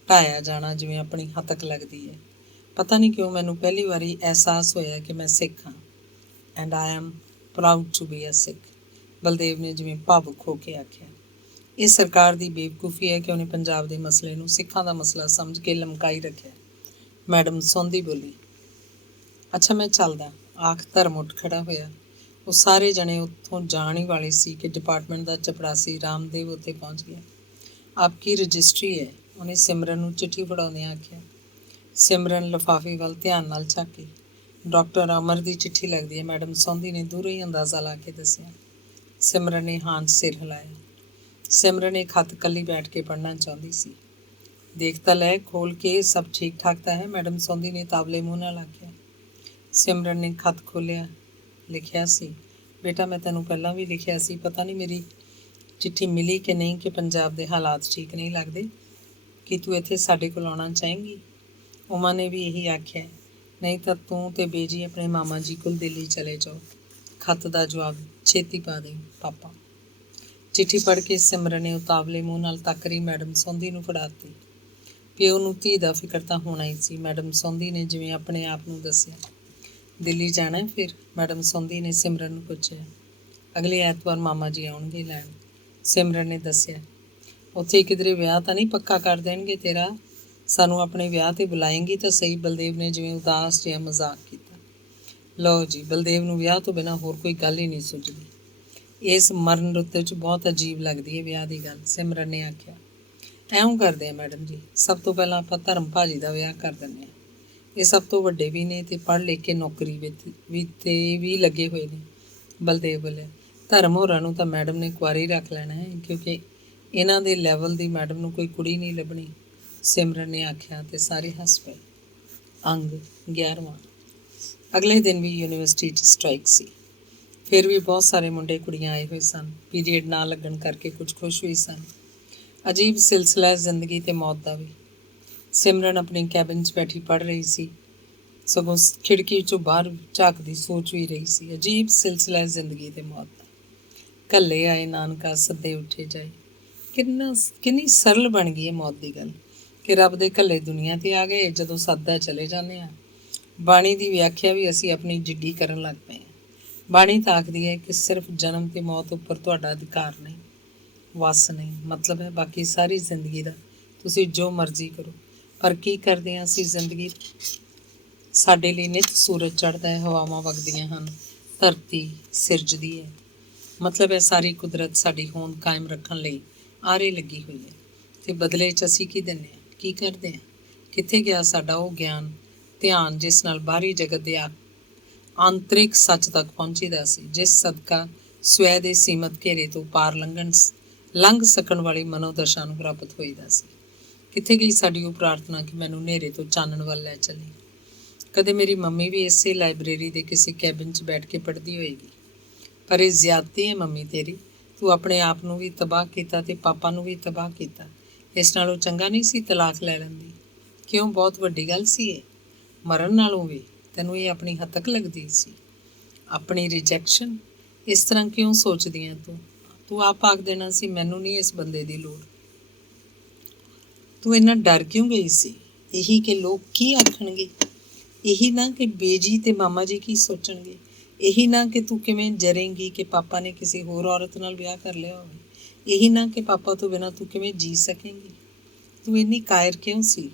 ਢਾਇਆ ਜਾਣਾ ਜਿਵੇਂ ਆਪਣੀ ਹੱਤਕ ਲੱਗਦੀ ਹੈ। ਪਤਾ ਨਹੀਂ ਕਿਉਂ ਮੈਨੂੰ ਪਹਿਲੀ ਵਾਰੀ ਅਹਿਸਾਸ ਹੋਇਆ ਕਿ ਮੈਂ ਸਿੱਖ ਹਾਂ। And I am proud to be a Sikh, Baldev ਨੇ ਜਿਵੇਂ ਭਾਵੁਕ ਹੋ ਕੇ ਆਖਿਆ। ਇਹ ਸਰਕਾਰ ਦੀ ਬੇਵਕੂਫੀ ਹੈ ਕਿ ਉਹਨੇ ਪੰਜਾਬ ਦੇ ਮਸਲੇ ਨੂੰ ਸਿੱਖਾਂ ਦਾ ਮਸਲਾ ਸਮਝ ਕੇ ਲਮਕਾਈ ਰੱਖਿਆ। ਮੈਡਮ ਸੌਂਦੀ ਬੋਲੀ। ਅੱਛਾ ਮੈਂ ਚੱਲਦਾ, ਆਖ ਧਰਮ ਉੱਠ ਖੜਾ ਹੋਇਆ। ਉਹ ਸਾਰੇ ਜਣੇ ਉੱਥੋਂ ਜਾਣ ਹੀ ਵਾਲੇ ਸੀ ਕਿ ਡਿਪਾਰਟਮੈਂਟ ਦਾ ਚਪੜਾਸੀ ਰਾਮਦੇਵ ਉੱਥੇ ਪਹੁੰਚ ਗਿਆ। ਆਪਕੀ ਰਜਿਸਟਰੀ ਹੈ, ਉਹਨੇ ਸਿਮਰਨ ਨੂੰ ਚਿੱਠੀ ਫੜਾਉਂਦਿਆਂ ਆਖਿਆ। ਸਿਮਰਨ ਲਿਫਾਫੇ ਵੱਲ ਧਿਆਨ ਨਾਲ ਝਾਕੀ। ਡਾਕਟਰ ਅਮਰ ਦੀ ਚਿੱਠੀ ਲੱਗਦੀ ਹੈ, ਮੈਡਮ ਸੌਂਦੀ ਨੇ ਦੂਰੋਂ ਹੀ ਅੰਦਾਜ਼ਾ ਲਾ ਕੇ ਦੱਸਿਆ। ਸਿਮਰਨ ਨੇ ਹਾਂ ਸਿਰ ਹਿਲਾਇਆ। ਸਿਮਰਨ ਇਹ ਖੱਤ ਇਕੱਲੀ ਬੈਠ ਕੇ ਪੜ੍ਹਨਾ ਚਾਹੁੰਦੀ ਸੀ। ਦੇਖ ਤਾਂ ਲੈ, ਖੋਲ ਕੇ ਸਭ ਠੀਕ ਠਾਕ ਤਾਂ ਹੈ, ਮੈਡਮ ਸੌਂਦੀ ਨੇ ਤਾਵਲੇ ਮੂੰਹ ਨਾਲ ਆਖਿਆ। ਸਿਮਰਨ ਨੇ ਖੱਤ ਖੋਲ੍ਹਿਆ। ਲਿਖਿਆ ਸੀ, ਬੇਟਾ ਮੈਂ ਤੈਨੂੰ ਪਹਿਲਾਂ ਵੀ ਲਿਖਿਆ ਸੀ, ਪਤਾ ਨਹੀਂ ਮੇਰੀ ਚਿੱਠੀ ਮਿਲੀ ਕਿ ਨਹੀਂ, ਕਿ ਪੰਜਾਬ ਦੇ ਹਾਲਾਤ ਠੀਕ ਨਹੀਂ ਲੱਗਦੇ, ਕਿ ਤੂੰ ਇੱਥੇ ਸਾਡੇ ਕੋਲ ਆਉਣਾ ਚਾਹੇਂਗੀ। ਉਮਾ ਨੇ ਵੀ ਇਹੀ ਆਖਿਆ, ਨਹੀਂ ਤਾਂ ਤੂੰ ਤੇ ਬੇਜੀ ਆਪਣੇ ਮਾਮਾ ਜੀ ਕੋਲ ਦਿੱਲੀ ਚਲੇ ਜਾਓ। ਖੱਤ ਦਾ ਜਵਾਬ ਛੇਤੀ ਪਾ ਦੇ ਪਾਪਾ। ਚਿੱਠੀ ਪੜ੍ਹ ਕੇ ਸਿਮਰਨ ਨੇ ਉਤਾਵਲੇ ਮੂੰਹ ਨਾਲ ਤੱਕਰੀ ਮੈਡਮ ਸੌਂਦੀ ਨੂੰ ਫੜਾ ਦਿੱਤੀ। ਪਿਓ ਨੂੰ ਧੀ ਦਾ ਫਿਕਰ ਤਾਂ ਹੋਣਾ ਹੀ ਸੀ, ਮੈਡਮ ਸੌਂਦੀ ਨੇ ਜਿਵੇਂ ਆਪਣੇ ਆਪ ਨੂੰ ਦੱਸਿਆ। ਦਿੱਲੀ ਜਾਣਾ ਫਿਰ, ਮੈਡਮ ਸੌਂਦੀ ਨੇ ਸਿਮਰਨ ਨੂੰ ਪੁੱਛਿਆ। ਅਗਲੇ ਐਤਵਾਰ ਮਾਮਾ ਜੀ ਆਉਣਗੇ ਲੈਣ, ਸਿਮਰਨ ਨੇ ਦੱਸਿਆ। ਉੱਥੇ ਕਿਧਰੇ ਵਿਆਹ ਤਾਂ ਨਹੀਂ ਪੱਕਾ ਕਰ ਦੇਣਗੇ ਤੇਰਾ? ਸਾਨੂੰ ਆਪਣੇ ਵਿਆਹ 'ਤੇ ਬੁਲਾਏਂਗੀ ਤਾਂ ਸਹੀ, ਬਲਦੇਵ ਨੇ ਜਿਵੇਂ ਉਦਾਸ ਜਿਹਾ ਮਜ਼ਾਕ ਕੀਤਾ। ਲਓ ਜੀ, ਬਲਦੇਵ ਨੂੰ ਵਿਆਹ ਤੋਂ ਬਿਨਾਂ ਹੋਰ ਕੋਈ ਗੱਲ ਹੀ ਨਹੀਂ ਸੁੱਝਦੀ। ਇਸ ਮਰਨ ਰੁੱਤ 'ਚ ਬਹੁਤ ਅਜੀਬ ਲੱਗਦੀ ਹੈ ਵਿਆਹ ਦੀ ਗੱਲ, ਸਿਮਰਨ ਨੇ ਆਖਿਆ। ਐਉਂ ਕਰਦੇ ਆ ਮੈਡਮ ਜੀ, ਸਭ ਤੋਂ ਪਹਿਲਾਂ ਆਪਾਂ ਧਰਮ ਭਾਜੀ ਦਾ ਵਿਆਹ ਕਰ ਦਿੰਦੇ ਹਾਂ। ਇਹ ਸਭ ਤੋਂ ਵੱਡੇ ਵੀ ਨੇ ਅਤੇ ਪੜ੍ਹ ਲਿਖ ਕੇ ਨੌਕਰੀ ਵਿੱਚ ਵੀ ਲੱਗੇ ਹੋਏ ਨੇ, ਬਲਦੇਵ ਬੋਲਿਆ। ਧਰਮ ਹੋਰਾਂ ਨੂੰ ਤਾਂ ਮੈਡਮ ਨੇ ਕੁਆਰੀ ਰੱਖ ਲੈਣਾ ਹੈ, ਕਿਉਂਕਿ ਇਹਨਾਂ ਦੇ ਲੈਵਲ ਦੀ ਮੈਡਮ ਨੂੰ ਕੋਈ ਕੁੜੀ ਨਹੀਂ ਲੱਭਣੀ, ਸਿਮਰਨ ਨੇ ਆਖਿਆ ਅਤੇ ਸਾਰੇ ਹੱਸ ਪਏ। ਅੰਗ 11ਵਾਂ। ਅਗਲੇ ਦਿਨ ਵੀ ਯੂਨੀਵਰਸਿਟੀ 'ਚ ਸਟ੍ਰਾਈਕ ਸੀ। ਫਿਰ ਵੀ ਬਹੁਤ ਸਾਰੇ ਮੁੰਡੇ ਕੁੜੀਆਂ ਆਏ ਹੋਏ ਸਨ। ਪੀਰੀਅਡ ਨਾ ਲੱਗਣ ਕਰਕੇ ਕੁਝ ਖੁਸ਼ ਵੀ ਸਨ। ਅਜੀਬ ਸਿਲਸਿਲਾ ਜ਼ਿੰਦਗੀ ਅਤੇ ਮੌਤ ਦਾ ਵੀ। ਸਿਮਰਨ ਆਪਣੀ ਕੈਬਿਨ 'ਚ ਬੈਠੀ ਪੜ੍ਹ ਰਹੀ ਸੀ, ਸਗੋਂ ਖਿੜਕੀ 'ਚੋਂ ਬਾਹਰ ਝਾਕਦੀ ਸੋਚ ਵੀ ਰਹੀ ਸੀ। ਅਜੀਬ ਸਿਲਸਿਲਾ ਜ਼ਿੰਦਗੀ ਅਤੇ ਮੌਤ ਦਾ। ਘੱਲੇ ਆਏ ਨਾਨਕਾ, ਸੱਦੇ ਉੱਠੇ ਜਾਏ। ਕਿੰਨੀ ਸਰਲ ਬਣ ਗਈ ਹੈ ਮੌਤ ਦੀ ਗੱਲ, ਕਿ ਰੱਬ ਦੇ ਘੱਲੇ ਦੁਨੀਆ 'ਤੇ ਆ ਗਏ, ਜਦੋਂ ਸੱਦਦਾ ਚਲੇ ਜਾਂਦੇ ਹਾਂ। ਬਾਣੀ ਦੀ ਵਿਆਖਿਆ ਵੀ ਅਸੀਂ ਆਪਣੀ ਜਿੱਡੀ ਕਰਨ ਲੱਗ ਪਏ ਹਾਂ। ਬਾਣੀ ਤਾਂ ਆਖਦੀ ਹੈ ਕਿ ਸਿਰਫ ਜਨਮ ਅਤੇ ਮੌਤ ਉੱਪਰ ਤੁਹਾਡਾ ਅਧਿਕਾਰ ਨਹੀਂ, ਵੱਸ ਨਹੀਂ, ਮਤਲਬ ਹੈ ਬਾਕੀ ਸਾਰੀ ਜ਼ਿੰਦਗੀ ਦਾ ਤੁਸੀਂ ਜੋ ਮਰਜ਼ੀ ਕਰੋ। ਪਰ ਕੀ ਕਰਦੇ ਹਾਂ ਅਸੀਂ ਜ਼ਿੰਦਗੀ? ਸਾਡੇ ਲਈ ਨਿੱਤ ਸੂਰਜ ਚੜ੍ਹਦਾ ਹੈ, ਹਵਾਵਾਂ ਵਗਦੀਆਂ ਹਨ, ਧਰਤੀ ਸਿਰਜਦੀ ਹੈ। ਮਤਲਬ ਹੈ ਸਾਰੀ ਕੁਦਰਤ ਸਾਡੀ ਹੋਂਦ ਕਾਇਮ ਰੱਖਣ ਲਈ ਆਰੇ ਲੱਗੀ ਹੋਈ ਹੈ, ਅਤੇ ਬਦਲੇ 'ਚ ਅਸੀਂ ਕੀ ਦਿੰਦੇ ਹਾਂ, ਕੀ ਕਰਦੇ ਹਾਂ? ਕਿੱਥੇ ਗਿਆ ਸਾਡਾ ਉਹ ਗਿਆਨ, ਧਿਆਨ ਜਿਸ ਨਾਲ ਬਾਹਰੀ ਜਗਤ ਦੇ ਆਂਤਰਿਕ ਸੱਚ ਤੱਕ ਪਹੁੰਚੀਦਾ ਸੀ, ਜਿਸ ਸਦਕਾ ਸਵੈ ਦੇ ਸੀਮਤ ਘੇਰੇ ਤੋਂ ਪਾਰ ਲੰਘ ਸਕਣ ਵਾਲੀ ਮਨੋਦਸ਼ਾ ਨੂੰ ਪ੍ਰਾਪਤ ਹੋਈਦਾ ਸੀ? ਕਿੱਥੇ ਗਈ ਸਾਡੀ ਉਹ ਪ੍ਰਾਰਥਨਾ ਕਿ ਮੈਨੂੰ ਹਨੇਰੇ ਤੋਂ ਚਾਨਣ ਵੱਲ ਲੈ ਚੱਲੇ? ਕਦੇ ਮੇਰੀ ਮੰਮੀ ਵੀ ਇਸੇ ਲਾਇਬ੍ਰੇਰੀ ਦੇ ਕਿਸੇ ਕੈਬਿਨ 'ਚ ਬੈਠ ਕੇ ਪੜ੍ਹਦੀ ਹੋਏਗੀ। ਪਰ ਇਹ ਜ਼ਿਆਦਤੀ ਹੈ ਮੰਮੀ ਤੇਰੀ, ਤੂੰ ਆਪਣੇ ਆਪ ਨੂੰ ਵੀ ਤਬਾਹ ਕੀਤਾ ਅਤੇ ਪਾਪਾ ਨੂੰ ਵੀ ਤਬਾਹ ਕੀਤਾ। ਇਸ ਨਾਲੋਂ ਚੰਗਾ ਨਹੀਂ ਸੀ ਤਲਾਕ ਲੈ ਲੈਂਦੀ? ਕਿਉਂ, ਬਹੁਤ ਵੱਡੀ ਗੱਲ ਸੀ ਇਹ? ਮਰਨ ਨਾਲੋਂ ਵੀ ਤੈਨੂੰ ਇਹ ਆਪਣੀ ਹੱਤਕ ਲੱਗਦੀ ਸੀ, ਆਪਣੀ ਰਿਜੈਕਸ਼ਨ? ਇਸ ਤਰ੍ਹਾਂ ਕਿਉਂ ਸੋਚਦੀ ਹੈ ਤੂੰ ਆਪ ਆਖ ਦੇਣਾ ਸੀ ਮੈਨੂੰ ਨਹੀਂ ਇਸ ਬੰਦੇ ਦੀ ਲੋੜ। ਤੂੰ ਇੰਨਾ ਡਰ ਕਿਉਂ ਗਈ ਸੀ? ਇਹੀ ਕਿ ਲੋਕ ਕੀ ਆਖਣਗੇ? ਇਹੀ ਨਾ ਕਿ ਬੇਜੀ ਤੇ ਮਾਮਾ ਜੀ ਕੀ ਸੋਚਣਗੇ? ਇਹੀ ਨਾ ਕਿ ਤੂੰ ਕਿਵੇਂ ਜਰੇਂਗੀ ਕਿ ਪਾਪਾ ਨੇ ਕਿਸੇ ਹੋਰ ਔਰਤ ਨਾਲ ਵਿਆਹ ਕਰ ਲਿਆ ਹੋਵੇ? ਇਹੀ ਨਾ ਕਿ ਪਾਪਾ ਤੋਂ ਬਿਨਾਂ ਤੂੰ ਕਿਵੇਂ ਜੀ ਸਕੇਂਗੀ? ਤੂੰ ਇੰਨੀ ਕਾਇਰ ਕਿਉਂ ਸੀ?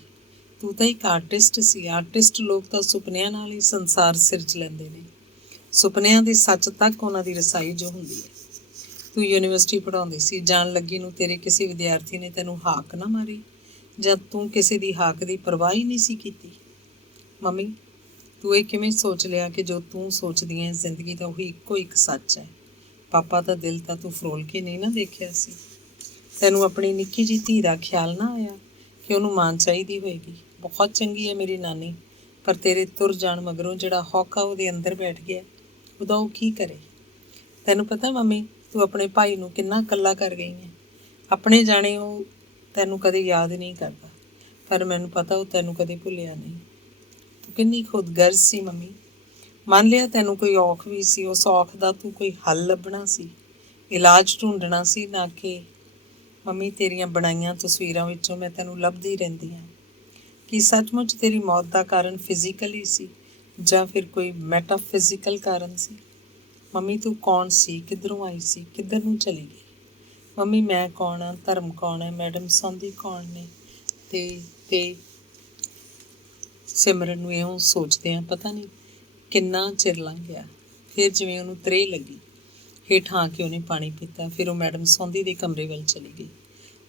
ਤੂੰ ਤਾਂ ਇੱਕ ਆਰਟਿਸਟ ਸੀ। ਆਰਟਿਸਟ ਲੋਕ ਤਾਂ ਸੁਪਨਿਆਂ ਨਾਲ ਹੀ ਸੰਸਾਰ ਸਿਰਜ ਲੈਂਦੇ ਨੇ, ਸੁਪਨਿਆਂ ਦੇ ਸੱਚ ਤੱਕ ਉਹਨਾਂ ਦੀ ਰਸਾਈ ਜੋ ਹੁੰਦੀ ਹੈ। ਤੂੰ ਯੂਨੀਵਰਸਿਟੀ ਪੜ੍ਹਾਉਂਦੀ ਸੀ, ਜਾਣ ਲੱਗੀ ਨੂੰ ਤੇਰੇ ਕਿਸੇ ਵਿਦਿਆਰਥੀ ਨੇ ਤੈਨੂੰ ਹਾਕ ਨਾ ਮਾਰੀ, ਜਦ ਤੂੰ ਕਿਸੇ ਦੀ ਹਾਕ ਦੀ ਪਰਵਾਹ ਹੀ ਨਹੀਂ ਸੀ ਕੀਤੀ? ਮੰਮੀ, ਤੂੰ ਇਹ ਕਿਵੇਂ ਸੋਚ ਲਿਆ ਕਿ ਜੋ ਤੂੰ ਸੋਚਦੀ ਹੈ ਜ਼ਿੰਦਗੀ ਦਾ ਉਹੀ ਇੱਕੋ ਇੱਕ ਸੱਚ ਹੈ? ਪਾਪਾ ਦਾ ਦਿਲ ਤਾਂ ਤੂੰ ਫਰੋਲ ਕੇ ਨਹੀਂ ਨਾ ਦੇਖਿਆ ਸੀ? ਤੈਨੂੰ ਆਪਣੀ ਨਿੱਕੀ ਜਿਹੀ ਧੀ ਦਾ ਖਿਆਲ ਨਾ ਆਇਆ ਕਿ ਉਹਨੂੰ ਮਾਂ ਚਾਹੀਦੀ ਹੋਏਗੀ? ਬਹੁਤ ਚੰਗੀ ਹੈ ਮੇਰੀ ਨਾਨੀ, ਪਰ ਤੇਰੇ ਤੁਰ ਜਾਣ ਮਗਰੋਂ ਜਿਹੜਾ ਹੌਕਾ ਉਹਦੇ ਅੰਦਰ ਬੈਠ ਗਿਆ, ਉਹਦਾ ਉਹ ਕੀ ਕਰੇ? ਤੈਨੂੰ ਪਤਾ ਮੰਮੀ, ਤੂੰ ਆਪਣੇ ਭਾਈ ਨੂੰ ਕਿੰਨਾ ਇਕੱਲਾ ਕਰ ਗਈ ਹੈ। ਆਪਣੇ ਜਾਣੇ ਉਹ ਤੈਨੂੰ ਕਦੇ ਯਾਦ ਨਹੀਂ ਕਰਦਾ, ਪਰ ਮੈਨੂੰ ਪਤਾ ਉਹ ਤੈਨੂੰ ਕਦੇ ਭੁੱਲਿਆ ਨਹੀਂ। ਤੂੰ ਕਿੰਨੀ ਖੁਦਗਰਜ਼ ਸੀ ਮੰਮੀ। ਮੰਨ ਲਿਆ ਤੈਨੂੰ ਕੋਈ ਔਖ ਵੀ ਸੀ, ਉਸ ਔਖ ਦਾ ਤੂੰ ਕੋਈ ਹੱਲ ਲੱਭਣਾ ਸੀ, ਇਲਾਜ ਢੂੰਡਣਾ ਸੀ, ਨਾ ਕਿ ਮੰਮੀ, ਤੇਰੀਆਂ ਬਣਾਈਆਂ ਤਸਵੀਰਾਂ ਵਿੱਚੋਂ ਮੈਂ ਤੈਨੂੰ ਲੱਭਦੀ ਰਹਿੰਦੀ ਹਾਂ। ਕੀ ਸੱਚਮੁੱਚ ਤੇਰੀ ਮੌਤ ਦਾ ਕਾਰਨ ਫਿਜ਼ੀਕਲੀ ਸੀ ਜਾਂ ਫਿਰ ਕੋਈ ਮੈਟਾਫਿਜ਼ੀਕਲ ਕਾਰਨ ਸੀ? ਮੰਮੀ, ਤੂੰ ਕੌਣ ਸੀ? ਕਿੱਧਰੋਂ ਆਈ ਸੀ? ਕਿੱਧਰ ਨੂੰ ਚਲੀ ਗਈ? ਮੰਮੀ, ਮੈਂ ਕੌਣ ਹਾਂ? ਧਰਮ ਕੌਣ ਹੈ? ਮੈਡਮ ਸੌਂਦੀ ਕੌਣ ਨੇ? ਤੇ ਸਿਮਰਨ ਨੂੰ ਇਉਂ ਸੋਚਦਿਆਂ ਪਤਾ ਨਹੀਂ ਕਿੰਨਾ ਚਿਰ ਲੰਘ ਗਿਆ। ਫਿਰ ਜਿਵੇਂ ਉਹਨੂੰ ਤ੍ਰੇਹ ਲੱਗੀ, ਹੇਠਾਂ ਆ ਕੇ ਉਹਨੇ ਪਾਣੀ ਪੀਤਾ। ਫਿਰ ਉਹ ਮੈਡਮ ਸੌਂਦੀ ਦੇ ਕਮਰੇ ਵੱਲ ਚਲੀ ਗਈ।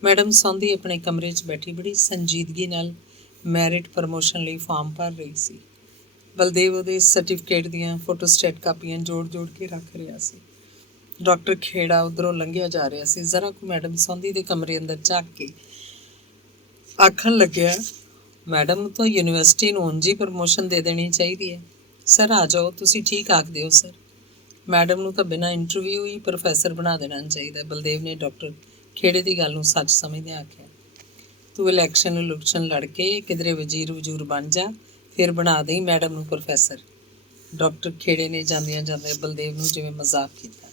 ਮੈਡਮ ਸੌਂਦੀ ਆਪਣੇ ਕਮਰੇ 'ਚ ਬੈਠੀ ਬੜੀ ਸੰਜੀਦਗੀ ਨਾਲ ਮੈਰਿਟ ਪ੍ਰਮੋਸ਼ਨ ਲਈ ਫਾਰਮ ਭਰ ਰਹੀ ਸੀ। ਬਲਦੇਵ ਉਹਦੇ ਸਰਟੀਫਿਕੇਟ ਦੀਆਂ ਫੋਟੋਸਟੇਟ ਕਾਪੀਆਂ ਜੋੜ ਕੇ ਰੱਖ ਰਿਹਾ ਸੀ। ਡਾਕਟਰ ਖੇੜਾ ਉੱਧਰੋਂ ਲੰਘਿਆ ਜਾ ਰਿਹਾ ਸੀ। ਜ਼ਰਾ ਕੁ ਮੈਡਮ ਸੌਂਦੀ ਦੇ ਕਮਰੇ ਅੰਦਰ ਝਾਕ ਕੇ ਆਖਣ ਲੱਗਿਆ, ਮੈਡਮ ਨੂੰ ਤਾਂ ਯੂਨੀਵਰਸਿਟੀ ਨੂੰ ਉਂਝ ਹੀ ਪ੍ਰਮੋਸ਼ਨ ਦੇ ਦੇਣੀ ਚਾਹੀਦੀ ਹੈ। ਸਰ ਆ ਜਾਓ, ਤੁਸੀਂ ਠੀਕ ਆਖਦੇ ਹੋ ਸਰ। ਮੈਡਮ ਨੂੰ ਤਾਂ ਬਿਨਾਂ ਇੰਟਰਵਿਊ ਹੀ ਪ੍ਰੋਫੈਸਰ ਬਣਾ ਦੇਣਾ ਚਾਹੀਦਾ। ਬਲਦੇਵ ਨੇ ਡਾਕਟਰ ਖੇੜੇ ਦੀ ਗੱਲ ਨੂੰ ਸੱਚ ਸਮਝਦਿਆਂ ਆਖਿਆ, ਤੂੰ ਇਲੈਕਸ਼ਨ ਲੜ ਕੇ ਕਿਧਰੇ ਵਜ਼ੂਰ ਬਣ ਜਾ, ਫਿਰ ਬਣਾ ਦੇਈ ਮੈਡਮ ਨੂੰ ਪ੍ਰੋਫੈਸਰ। ਡਾਕਟਰ ਖੇੜੇ ਨੇ ਜਾਂਦਿਆਂ ਬਲਦੇਵ ਨੂੰ ਜਿਵੇਂ ਮਜ਼ਾਕ ਕੀਤਾ।